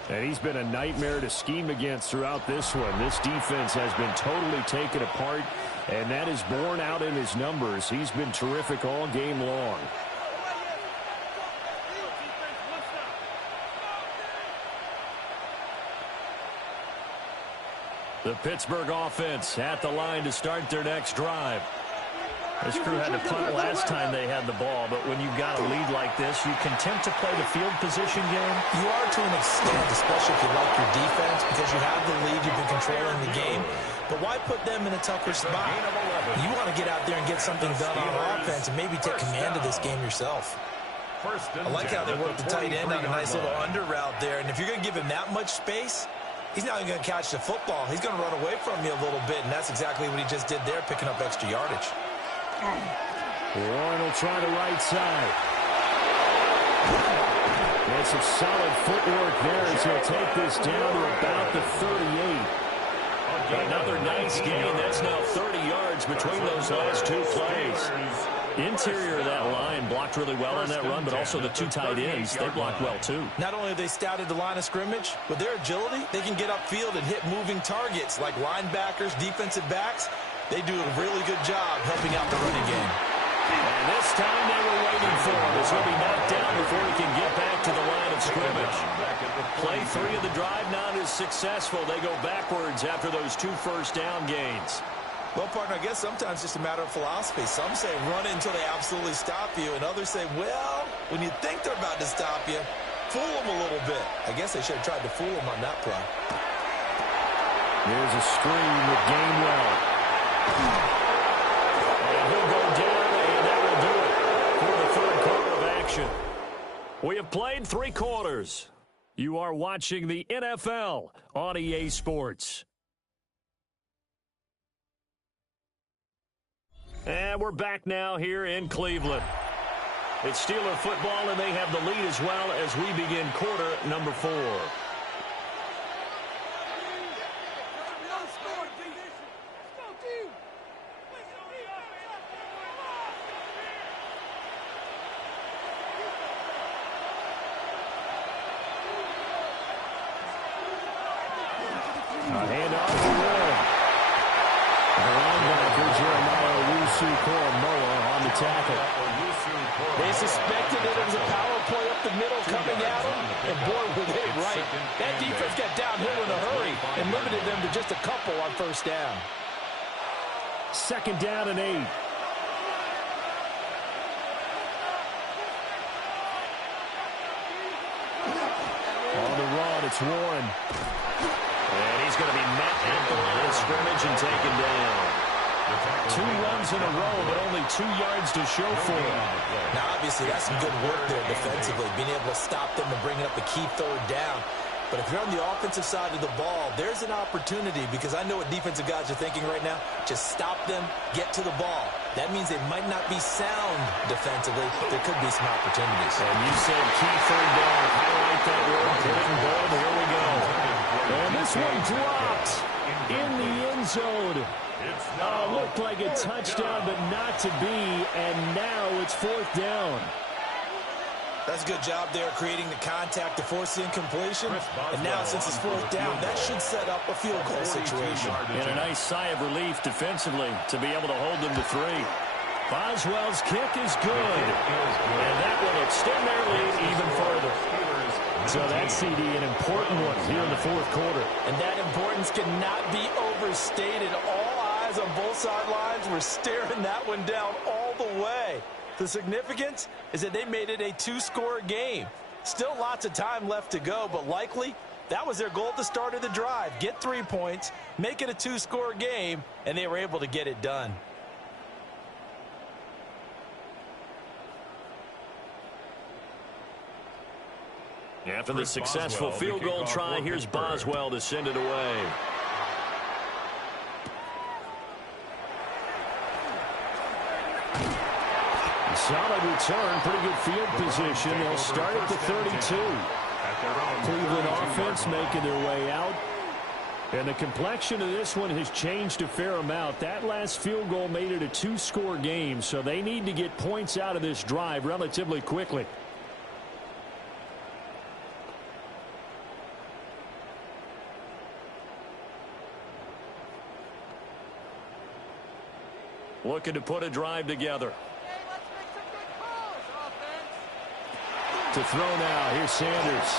And he's been a nightmare to scheme against throughout this one. This defense has been totally taken apart, and that is borne out in his numbers. He's been terrific all game long. The Pittsburgh offense at the line to start their next drive. This crew had to punt last time they had the ball, but when you've got a lead like this, you can attempt to play the field position game. You are to an extent, especially if you like your defense, because you have the lead, you've been controlling the game. But why put them in a tougher spot? You want to get out there and get something done on offense and maybe take command of this game yourself. I like how they work the tight end on a nice little under route there, and if you're going to give him that much space, he's not even going to catch the football. He's going to run away from you a little bit, and that's exactly what he just did there, picking up extra yardage. Warren will try the right side. And some solid footwork there as he'll take this down to about the 38. Another nice gain. That's now 30 yards between those last 2 plays. Interior of that line blocked really well on that run, but also the 2 tight ends, they blocked well too. Not only have they scouted the line of scrimmage, with their agility, they can get upfield and hit moving targets like linebackers, defensive backs. They do a really good job helping out the running game. And this time they were waiting for him as he'll be knocked down before he can get back to the line of scrimmage. Play 3 of the drive not as successful. They go backwards after those 2 first down gains. Well, partner, I guess sometimes it's just a matter of philosophy. Some say run it until they absolutely stop you, and others say, well, when you think they're about to stop you, fool them a little bit. I guess they should have tried to fool them on that play. There's a screen with Gainwell. And he'll go down, and that will do it for the 3rd quarter of action. We have played 3 quarters. You are watching the NFL on EA Sports. And we're back now here in Cleveland. It's Steeler football, and they have the lead as well as we begin quarter number 4. A handoff to Warren. The linebacker, Jeremiah Owusu-Koramoah on the tackle. They suspected that it was a power play up the middle coming at them, and boy, were they right. That defense got downhill in a hurry and limited them to just a couple on 1st down. 2nd down and 8. On the run, it's Warren. And he's going to be met at the line of scrimmage and taken down. 2 runs in a row, but only 2 yards to show for him. Now, obviously, that's some good work there defensively, being able to stop them and bringing up a key 3rd down. But if you're on the offensive side of the ball, there's an opportunity, because I know what defensive guys are thinking right now. Just stop them, get to the ball. That means they might not be sound defensively, but there could be some opportunities. And you said key third down. Highlight that word. Clinton Bold. Here we go. And this one dropped in the end zone. Looked like a touchdown, but not to be. And now it's fourth down. That's a good job there, creating the contact to force the incompletion. And now, since it's fourth down, that should set up a field goal situation. And a nice sigh of relief defensively to be able to hold them to 3. Boswell's kick is good. And that will extend their lead even further. So that CD, an important one here in the fourth quarter. And that importance cannot be overstated. All eyes on both sidelines were staring that one down all the way. The significance is that they made it a 2-score game. Still lots of time left to go, but likely that was their goal at the start of the drive. Get 3 points, make it a 2-score game, and they were able to get it done. After the successful field goal try, here's Boswell to send it away. Solid return, pretty good field position. They'll start at the 32. Cleveland offense making their way out. And the complexion of this one has changed a fair amount. That last field goal made it a 2-score game, so they need to get points out of this drive relatively quickly. Looking to put a drive together. To throw now. Here's Sanders.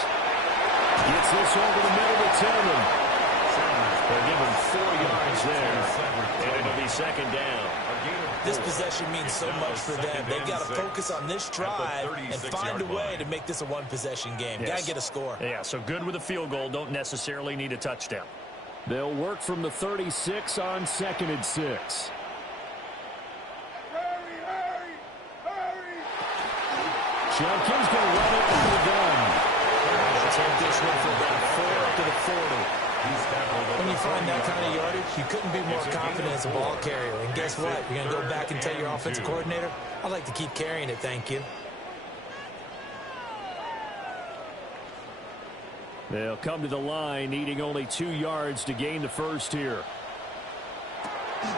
Gets this over the middle to Tillman. They'll give him 4 yards there. And it'll be second down. This possession means so much for them. They've got to focus on this drive and find a way to make this a one-possession game. Got to get a score. Yeah, so good with a field goal. Don't necessarily need a touchdown. They'll work from the 36 on 2nd and 6. Jenkins going to run it with the gun. They'll take this one from about 4 up to the 40. When you find that kind of yardage, you couldn't be more confident as a ball carrier. And guess what? You're going to go back and tell your offensive coordinator, I'd like to keep carrying it, thank you. They'll come to the line, needing only 2 yards to gain the first here. On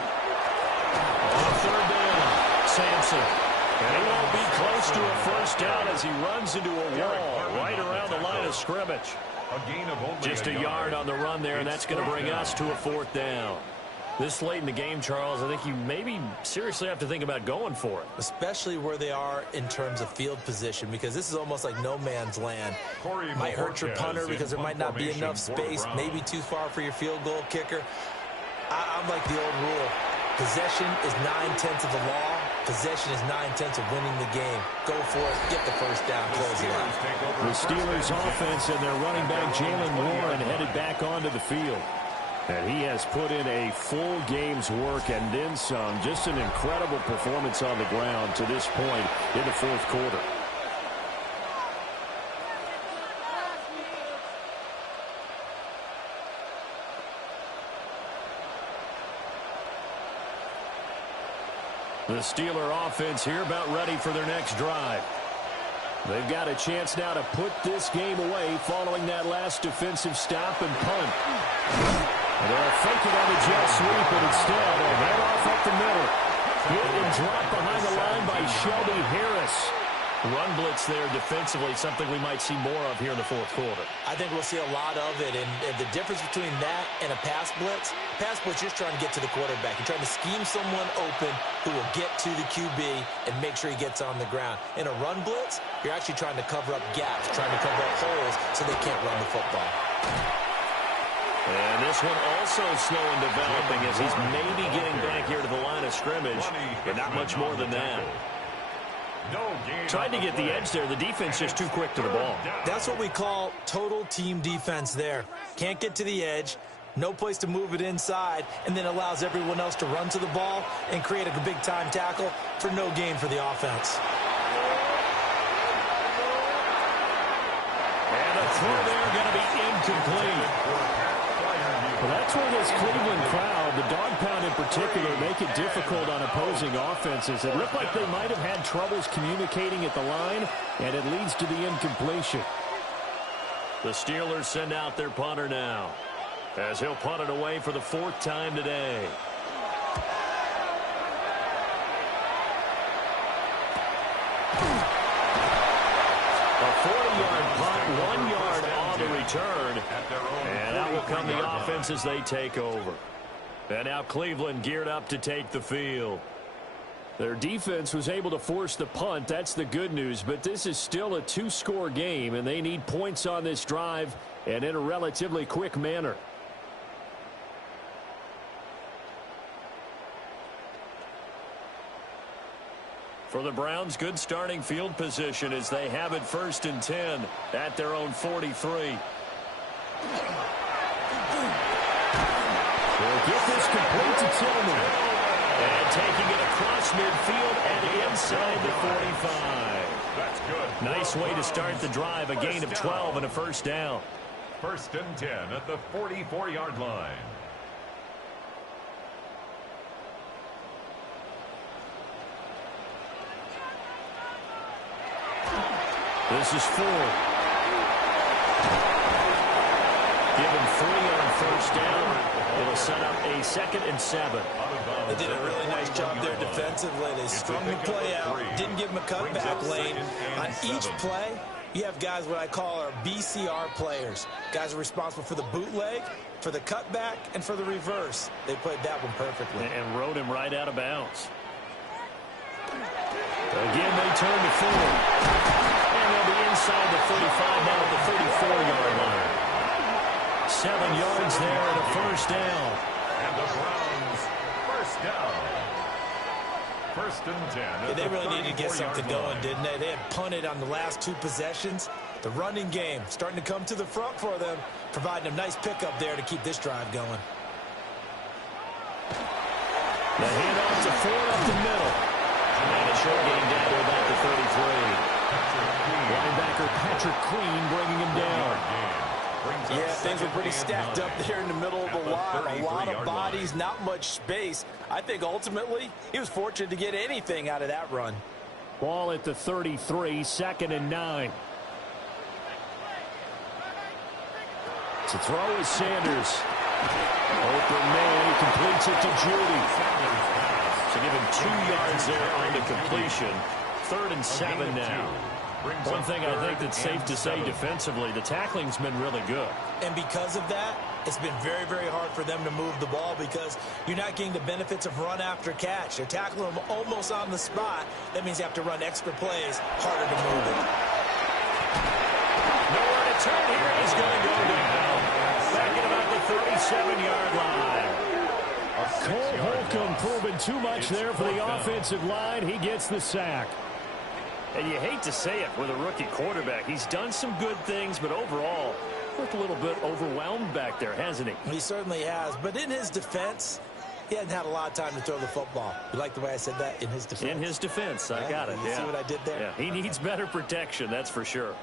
third down, Sampson. And he won't be close to a first down as he runs into a wall right around the line of scrimmage. Just a yard on the run there, and that's going to bring us to a fourth down. This late in the game, Charles, I think you maybe seriously have to think about going for it. Especially where they are in terms of field position, because this is almost like no man's land. Might hurt your punter because there might not be enough space, maybe too far for your field goal kicker. I'm like the old rule. Possession is 9/10 of the law. Possession is 9/10 of winning the game. Go for it. Get the first down. Close it out. The Steelers offense and their running back Jalen Warren headed back onto the field. And he has put in a full game's work and then some. Just an incredible performance on the ground to this point in the fourth quarter. The Steeler offense here about ready for their next drive. They've got a chance now to put this game away following that last defensive stop and punt. And they'll fake it on the jet sweep, and instead they'll head off up the middle. Hit and drop behind the line by Shelby Harris. Run blitz there defensively, something we might see more of here in the fourth quarter. I think we'll see a lot of it, and the difference between that and a pass blitz, you're trying to get to the quarterback. You're trying to scheme someone open who will get to the QB and make sure he gets on the ground. In a run blitz, you're actually trying to cover up gaps, trying to cover up holes so they can't run the football. And this one also slow in developing as he's maybe getting back here to the line of scrimmage, but not much more than that. Tried to get the edge there. The defense just too quick to the ball. That's what we call total team defense there. Can't get to the edge, no place to move it inside, and then allows everyone else to run to the ball and create a big-time tackle for no gain for the offense. And a throw there going to be incomplete. Well, that's where this Cleveland crowd, the dog pound in particular, make it difficult on opposing offenses. It looked like they might have had troubles communicating at the line, and it leads to the incompletion. The Steelers send out their punter now, as he'll punt it away for the 4th time today. A 40-yard punt, 1 yard on the return, and that will come the offense as they take over. And now Cleveland geared up to take the field. Their defense was able to force the punt. That's the good news, but this is still a 2-score game, and they need points on this drive and in a relatively quick manner. For the Browns, good starting field position as they have it 1st and 10 at their own 43. They'll get this complete to Tillman. And taking it across midfield and inside the 45. That's good. Nice way to start the drive. A gain of 12 and a 1st down. 1st and 10 at the 44-yard line. This is 4. Given 3 on 1st down. It'll set up a 2nd and 7. They did a really nice job there defensively. They strung the play out, didn't give them a cutback lane. On each play, you have guys what I call our BCR players. Guys are responsible for the bootleg, for the cutback, and for the reverse. They played that one perfectly. And rode him right out of bounds. Again, they turn to 4. And they'll be inside the 35, now at the 34-yard line. 7 yards there and a 1st down. And the Browns, 1st down. 1st and 10. Yeah, they really needed to get something going, didn't they? They had punted on the last 2 possessions. The running game starting to come to the front for them, providing a nice pickup there to keep this drive going. The handoff to Ford up the middle. And a short game down to about the 33. Linebacker Patrick Queen bringing him down. Yeah, things were pretty stacked up there in the middle of the line. A lot of bodies, not much space. I think ultimately he was fortunate to get anything out of that run. Ball at the 33, 2nd and 9. To throw is Sanders. Open man, he completes it to Judy. So give him 2 yards there on the completion. 3rd and 7 now. One thing I think that's safe to say defensively, the tackling's been really good. And because of that, it's been very, very hard for them to move the ball because you're not getting the benefits of run after catch. They're tackling them almost on the spot. That means you have to run extra plays, harder to move it. Nowhere to turn here. He's going to go down. Back at about the 37-yard line. Cole Holcomb proving too much there for the offensive line. He gets the sack. And you hate to say it with a rookie quarterback. He's done some good things, but overall, looked a little bit overwhelmed back there, hasn't he? He certainly has. But in his defense, he hasn't had a lot of time to throw the football. You like the way I said that? In his defense? In his defense. I got it. You see what I did there? Yeah, he needs better protection, that's for sure.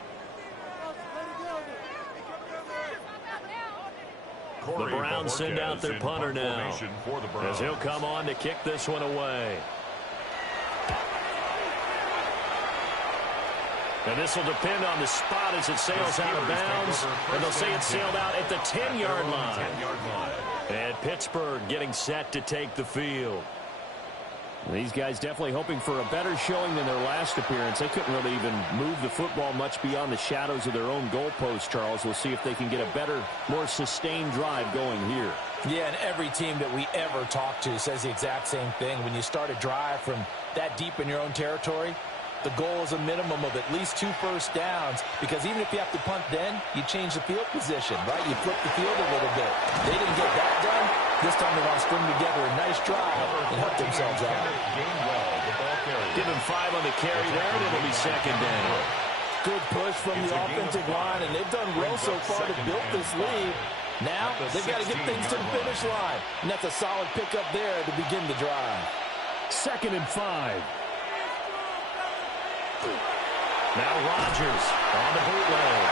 The Browns send out their punter now, as he'll come on to kick this one away. And this will depend on the spot as it sails out of bounds. And they'll say it sailed out at the 10-yard line. And Pittsburgh getting set to take the field. These guys definitely hoping for a better showing than their last appearance. They couldn't really even move the football much beyond the shadows of their own goalpost, Charles. We'll see if they can get a better, more sustained drive going here. Yeah, and every team that we ever talk to says the exact same thing. When you start a drive from that deep in your own territory, the goal is a minimum of at least 2 first downs, because even if you have to punt then, you change the field position, right? You flip the field a little bit. They didn't get that done. This time they want to string together a nice drive and help themselves out. Give him 5 on the carry there, and it'll be 2nd down. Good push from the offensive line, and they've done well so far to build this lead. Now they've got to get things to the finish line, and that's a solid pickup there to begin the drive. 2nd and 5. Now Rodgers on the bootleg.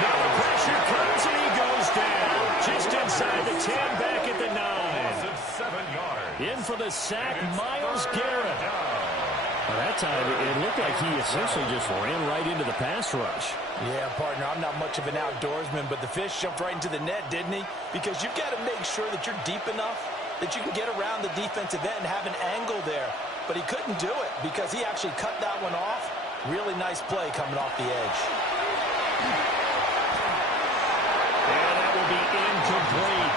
Now the pressure comes and he goes down. Just inside the 10, back at the 9. Loss of 7 yards. In for the sack, Myles Garrett. Well, that time, it looked like he essentially just ran right into the pass rush. Yeah, partner, I'm not much of an outdoorsman, but the fish jumped right into the net, didn't he? Because you've got to make sure that you're deep enough that you can get around the defensive end and have an angle there. But he couldn't do it because he actually cut that one off. Really nice play coming off the edge. And that will be incomplete.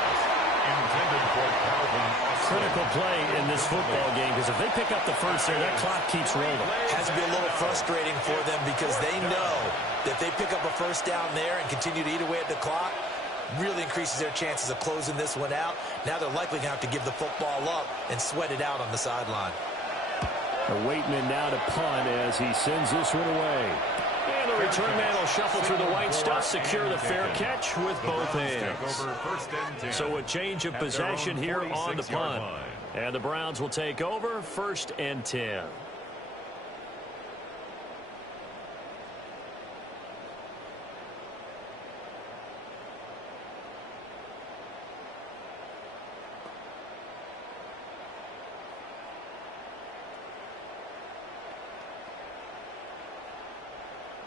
Intended for Calvin. Critical play in this football game because if they pick up the first there, that clock keeps rolling. Has to be a little frustrating for them because they know that if they pick up a first down there and continue to eat away at the clock, really increases their chances of closing this one out. Now they're likely going to have to give the football up and sweat it out on the sideline. Waitman now to punt as he sends this one away. And the return man will shuffle through the white stuff, secure the fair catch with both hands. So a change of possession here on the punt. And the Browns will take over 1st and 10.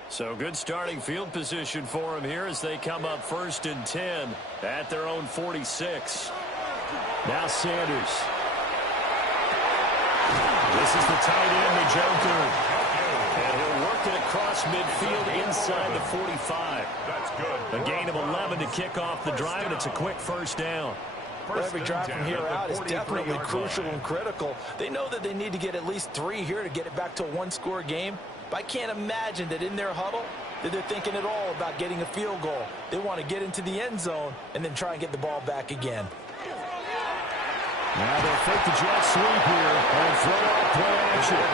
So good starting field position for them here as they come up 1st and 10 at their own 46. Now Sanders. This is the tight end, the Joker. And he'll work it across midfield inside the 45. That's good. A gain of 11 to kick off the drive, and it's a quick first down. Well, every drive from here out is definitely crucial and critical. They know that they need to get at least 3 here to get it back to a one-score game. But I can't imagine that in their huddle that they're thinking at all about getting a field goal. They want to get into the end zone and then try and get the ball back again. Now they'll fake the jet sweep here and throw out play action.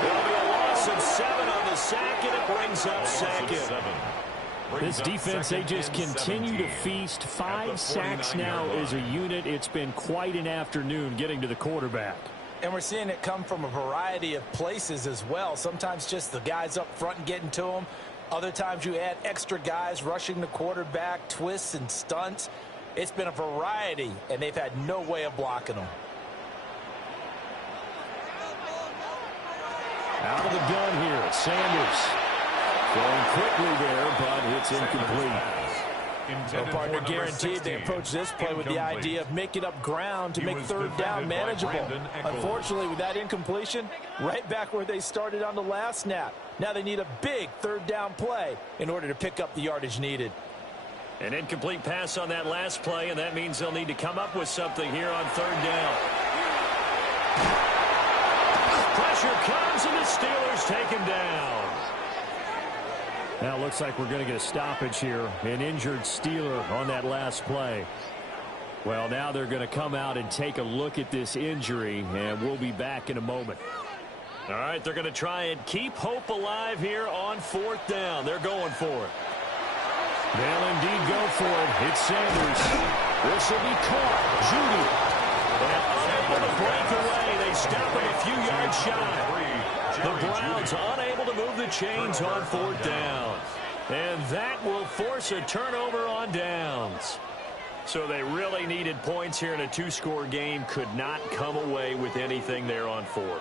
There'll be a loss of 7 on the sack, and it brings up 2nd. This defense, they just continue to feast. 5 sacks now as a unit. It's been quite an afternoon getting to the quarterback. And we're seeing it come from a variety of places as well. Sometimes just the guys up front and getting to them. Other times you add extra guys rushing the quarterback, twists and stunts. It's been a variety, and they've had no way of blocking them. Out of the gun here, Sanders. Going quickly there, but it's incomplete. Well, partner, guaranteed they approach this play with the idea of making up ground to make 3rd down manageable. Unfortunately, with that incompletion, right back where they started on the last snap. Now they need a big 3rd down play in order to pick up the yardage needed. An incomplete pass on that last play, and that means they'll need to come up with something here on 3rd down. Pressure comes, and the Steelers take him down. Now it looks like we're going to get a stoppage here. An injured Steeler on that last play. Well, now they're going to come out and take a look at this injury, and we'll be back in a moment. All right, they're going to try and keep hope alive here on 4th down. They're going for it. They'll indeed go for it. It's Sanders. This will be caught. Judy. And unable to break away. They stop him a few yards shy. The Browns unable to move the chains on 4th down. And that will force a turnover on downs. So they really needed points here in a 2-score game. Could not come away with anything there on 4th.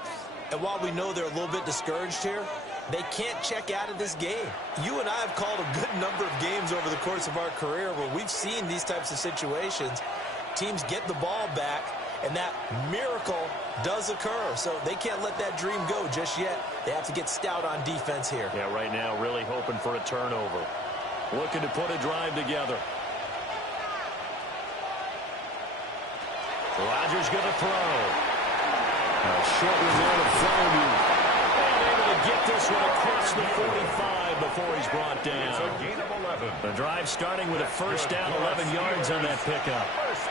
And while we know they're a little bit discouraged here, they can't check out of this game. You and I have called a good number of games over the course of our career where we've seen these types of situations. Teams get the ball back, and that miracle does occur. So they can't let that dream go just yet. They have to get stout on defense here. Yeah, right now really hoping for a turnover. Looking to put a drive together. Rodgers going to throw. A short one of Fromm. And able to get this one across the 45 before he's brought down. It's a gain of 11. The drive starting with a 1st down, 11 yards on that pickup.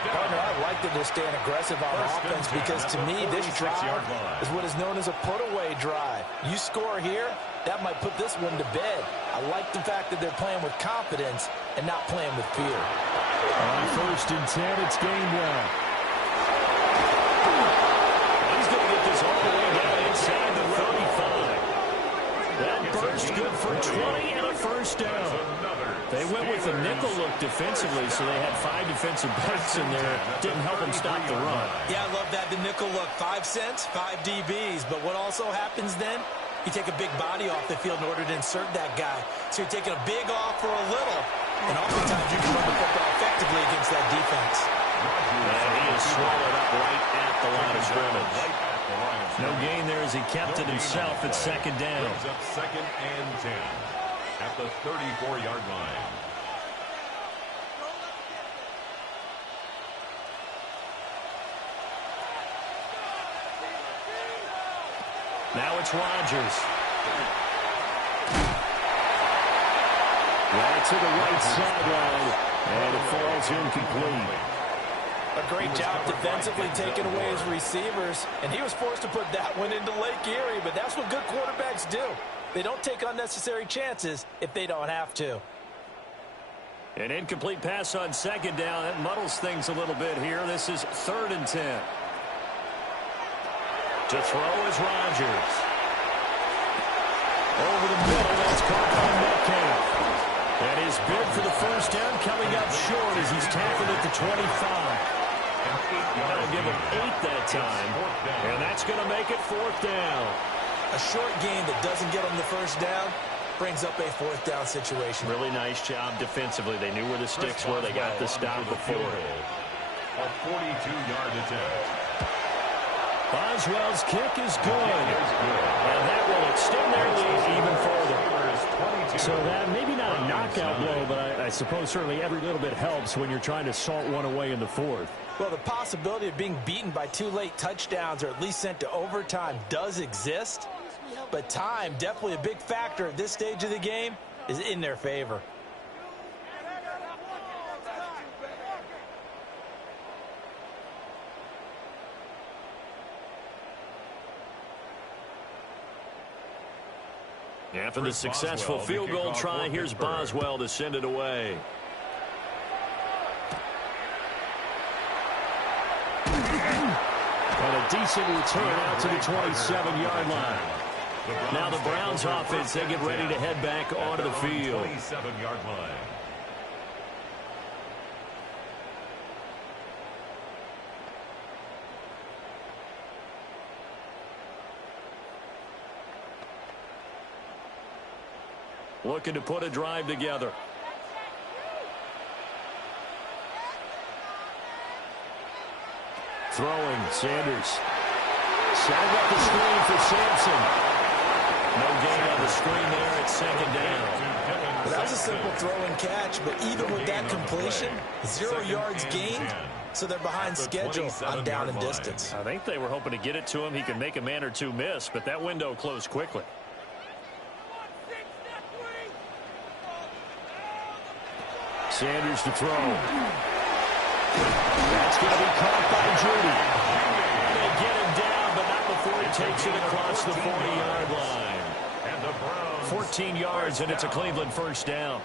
Partner, I like that they're staying aggressive on offense because to me this drive is what is known as a put-away drive. You score here, that might put this one to bed. I like the fact that they're playing with confidence and not playing with fear. On 1st and 10, it's Gainwell. He's going to get this all the way down inside the 35. That first, good for 20 and a first down. They went with the nickel look defensively, so they had 5 defensive backs in there. Didn't help them stop the run. Yeah, I love that, the nickel look. 5 cents, 5 DBs. But what also happens then, you take a big body off the field in order to insert that guy. So you're taking a big off for a little. And oftentimes you can run the football effectively against that defense. And he is swallowed up right at the line of scrimmage. No gain there as he kept it himself at second down. Brings up 2nd and 10 at the 34-yard line. Now it's Rodgers. Right to the right sideline, and it falls incomplete. A great job defensively taking away his receivers, and he was forced to put that one into Lake Erie, but that's what good quarterbacks do. They don't take unnecessary chances if they don't have to. An incomplete pass on second down. That muddles things a little bit here. This is 3rd and 10. To throw is Rodgers. Over the middle, that's caught by Metcalf. And his bid for the first down coming up short as he's tackled at the 25. That'll give him 8 that time. And that's going to make it 4th down. A short gain that doesn't get him the first down brings up a 4th down situation. Really nice job defensively. They knew where the sticks were. They got the stop before. A 42-yard attempt. Boswell's kick is good. And that will extend their lead even further. So that maybe not a knockout blow, but I suppose certainly every little bit helps when you're trying to salt one away in the 4th. Well, the possibility of being beaten by 2 late touchdowns or at least sent to overtime does exist. But time, definitely a big factor at this stage of the game, is in their favor. After the successful field goal try, here's Boswell to send it away. And a decent return out to the 27-yard line. Now the Browns offense, they get ready to head back onto the field. 27-yard line. Looking to put a drive together. Throwing, Sanders. Setting up the screen for Sampson. No gain on the screen there at second down. Well, that was a simple throw and catch, but even with that completion, 0 yards gained, so they're behind schedule on down and distance. I think they were hoping to get it to him. He could make a man or two miss, but that window closed quickly. Sanders to throw. That's going to be caught by Judy. They get him down, but not before he takes it across the 40-yard line. 14 yards, and it's a Cleveland first down.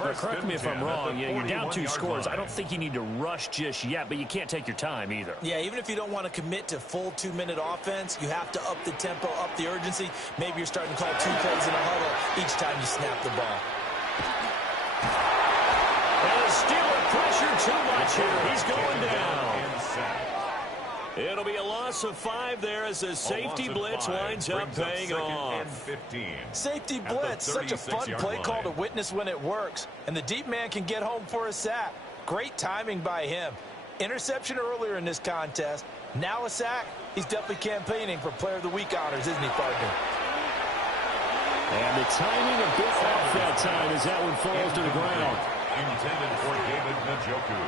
Now, correct me if I'm wrong. Yeah, you're down 2 scores. I don't think you need to rush just yet, but you can't take your time either. Yeah, even if you don't want to commit to full 2-minute offense, you have to up the tempo, up the urgency. Maybe you're starting to call 2 plays in a huddle each time you snap the ball. And the Steeler pressure too much here. He's going down. It'll be a loss of 5 there as the safety blitz winds up paying off. Safety blitz, such a fun play call to witness when it works. And the deep man can get home for a sack. Great timing by him. Interception earlier in this contest. Now a sack. He's definitely campaigning for Player of the Week honors, isn't he, partner? And the timing a bit off that time as that one falls to the ground. Intended for David Njoku.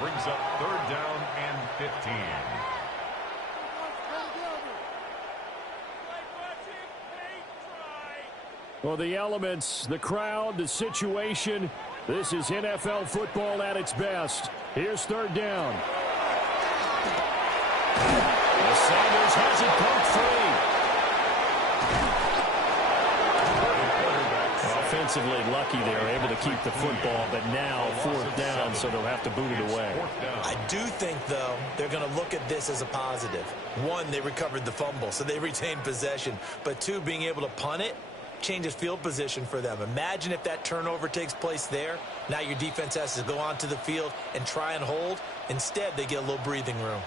Brings up 3rd down and 15. Well, the elements, the crowd, the situation, this is NFL football at its best. Here's 3rd down. And Sanders has it poked free. defensively lucky they're able to keep the football, but now 4th down, so they'll have to boot it away. I do think, though, they're going to look at this as a positive. 1, they recovered the fumble, so they retained possession. But 2, being able to punt it changes field position for them. Imagine if that turnover takes place there. Now your defense has to go onto the field and try and hold. Instead, they get a little breathing room.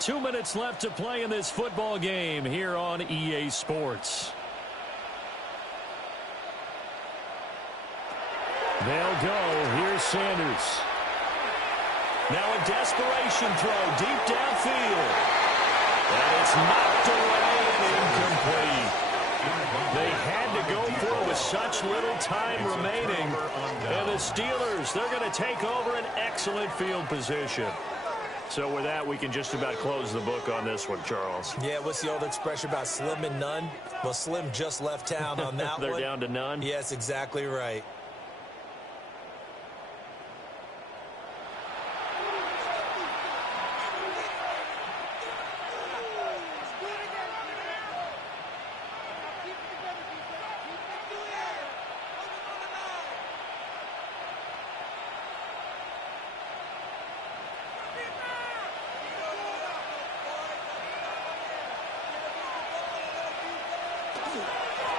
2 minutes left to play in this football game here on EA Sports. They'll go. Here's Sanders. Now a desperation throw deep downfield. And it's knocked away and incomplete. They had to go for it with such little time remaining. And the Steelers, they're going to take over an excellent field position. So with that, we can just about close the book on this one, Charles. Yeah, what's the old expression about slim and none? Well, Slim just left town on that They're one. down to none? Yes, exactly right.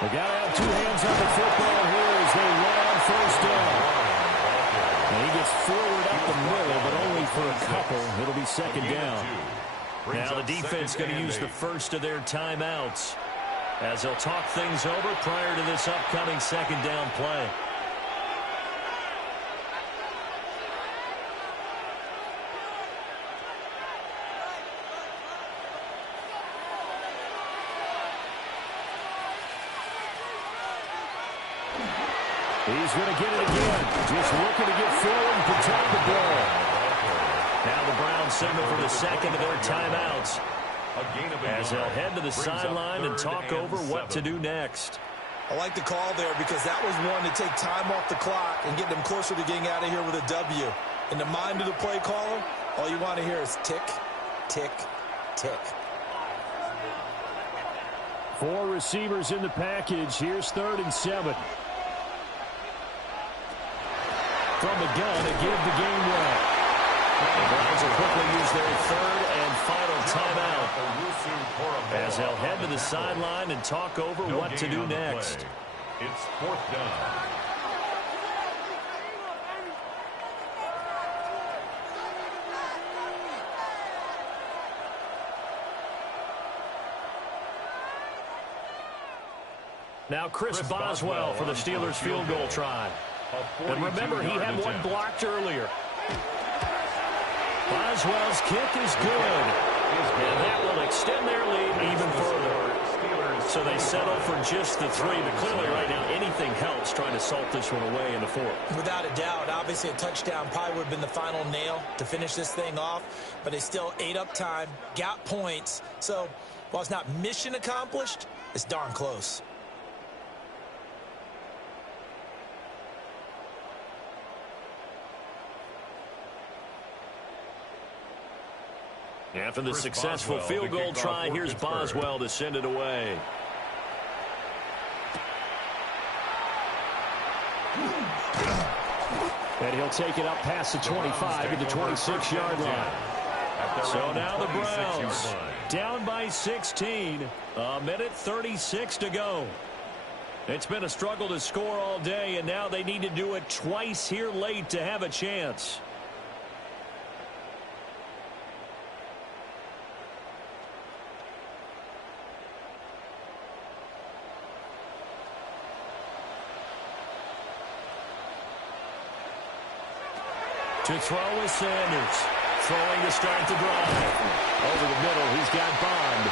They got to have 2 hands on the football here as they run on 1st down. And he gets forward up the middle, but only for a couple. It'll be 2nd down. Now the defense going to use the first of their timeouts as they'll talk things over prior to this upcoming 2nd down play. He's going to get it again. Just looking to get forward and protect the ball. Now the Browns signal for the 2nd of their timeouts as they'll head to the sideline and talk over what to do next. I like the call there because that was one to take time off the clock and get them closer to getting out of here with a W. In the mind of the play caller, all you want to hear is tick, tick, tick. 4 receivers in the package. Here's 3rd and 7. From the gun to give the game away. The Browns will quickly use their 3rd and final timeout as they'll head to the sideline and talk over what to do next. It's 4th down. Now Chris Boswell for the Steelers field goal try. And remember, he had one blocked earlier. Boswell's kick is good. And that will extend their lead even further. So they settle for just the 3. But clearly right now, anything helps trying to salt this one away in the 4th. Without a doubt, obviously a touchdown probably would have been the final nail to finish this thing off. But they still ate up time, got points. So while it's not mission accomplished, it's darn close. After the successful field goal try, here's Boswell to send it away. And he'll take it up past the 25 to the 26-yard line. So now the Browns down by 16. A minute 36 to go. It's been a struggle to score all day, and now they need to do it twice here late to have a chance. To throw is Sanders. Throwing to start the drive. Over the middle, he's got Bond.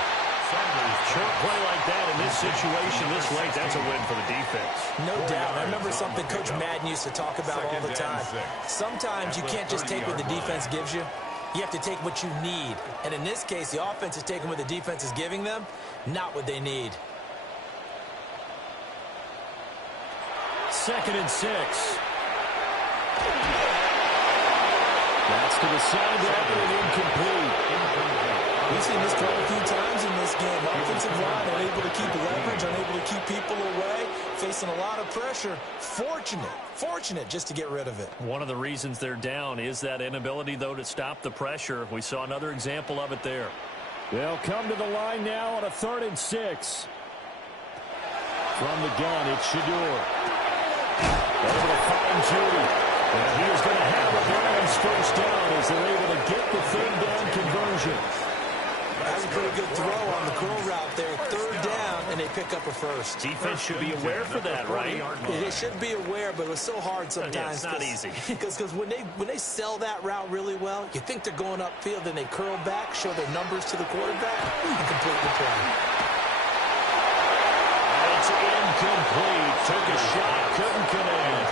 Short play like that in this situation this late, that's a win for the defense. No doubt. I remember something Coach Madden used to talk about all the time. Sometimes you can't just take what the defense gives you. You have to take what you need. And in this case, the offense is taking what the defense is giving them, not what they need. 2nd and 6. That's to the sideline and incomplete. We've seen this quite a few times in this game. Offensive line unable to keep leverage, unable to keep people away. facing a lot of pressure. Fortunate just to get rid of it. One of the reasons they're down is that inability, though, to stop the pressure. We saw another example of it there. They'll come to the line now on a 3rd and 6. From the gun, it's Shador. Able to find Judy. And he is going to have the Browns first down as they're able to get the 3rd down conversion. That's a pretty good throw on the curl route there. 3rd down, and they pick up a first. Defense should be aware for that, right? They should be aware, but it was so hard sometimes. Yeah, it's not easy. Because when they sell that route really well, you think they're going upfield, then they curl back, show their numbers to the quarterback, and complete the play. It's incomplete. Took a shot, couldn't connect.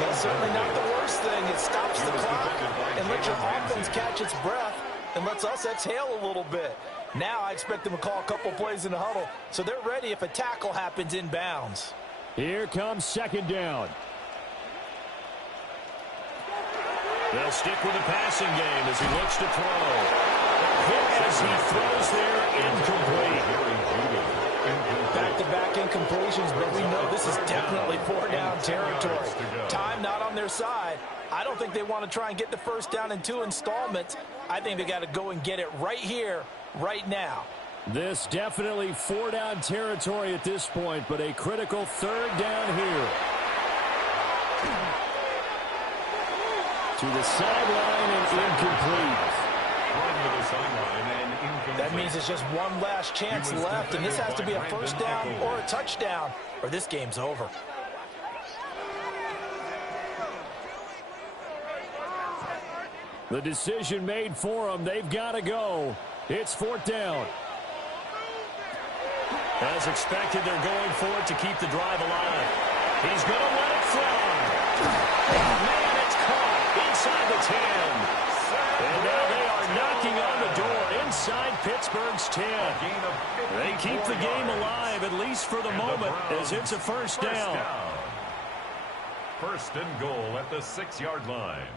That's certainly not the worst thing. It stops the clock and lets your offense catch its breath and lets us exhale a little bit. Now I expect them to call a couple plays in the huddle, so they're ready if a tackle happens inbounds. Here comes 2nd down. They'll stick with the passing game as he looks to throw. Hit as he throws there, incomplete. Back-to-back incompletions, but we know this is definitely 4-down territory. Time not on their side. I don't think they want to try and get the first down in 2 installments. I think they got to go and get it right here, right now. This definitely 4-down territory at this point, but a critical 3rd down here. To the sideline and incomplete. That means it's just one last chance left, and this has to be a first down or a touchdown, or this game's over. The decision made for them. They've got to go. It's 4th down. As expected, they're going for it to keep the drive alive. He's going to let it fly. Oh, man, it's caught inside the 10. And now they are knocking on the door inside Pittsburgh's 10. They keep the game alive, at least for the moment, as it's a first down. First and goal at the 6-yard line.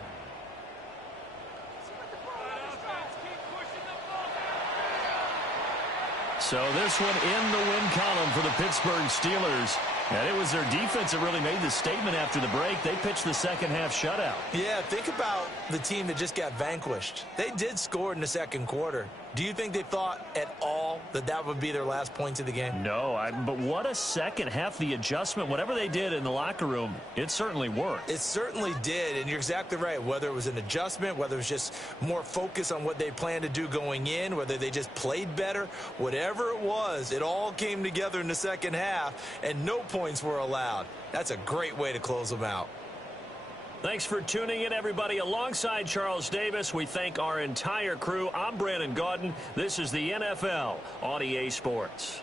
So this one in the win column for the Pittsburgh Steelers. And it was their defense that really made the statement after the break. They pitched the second-half shutout. Yeah, think about the team that just got vanquished. They did score in the second quarter. Do you think they thought at all that that would be their last points of the game? No, but what a second half. The adjustment, whatever they did in the locker room, it certainly worked. It certainly did, and you're exactly right. Whether it was an adjustment, whether it was just more focus on what they planned to do going in, whether they just played better, whatever it was, it all came together in the second half, and no points were allowed. That's a great way to close them out. Thanks for tuning in, everybody. Alongside Charles Davis, we thank our entire crew. I'm Brandon Gaudin. This is the NFL on EA Sports.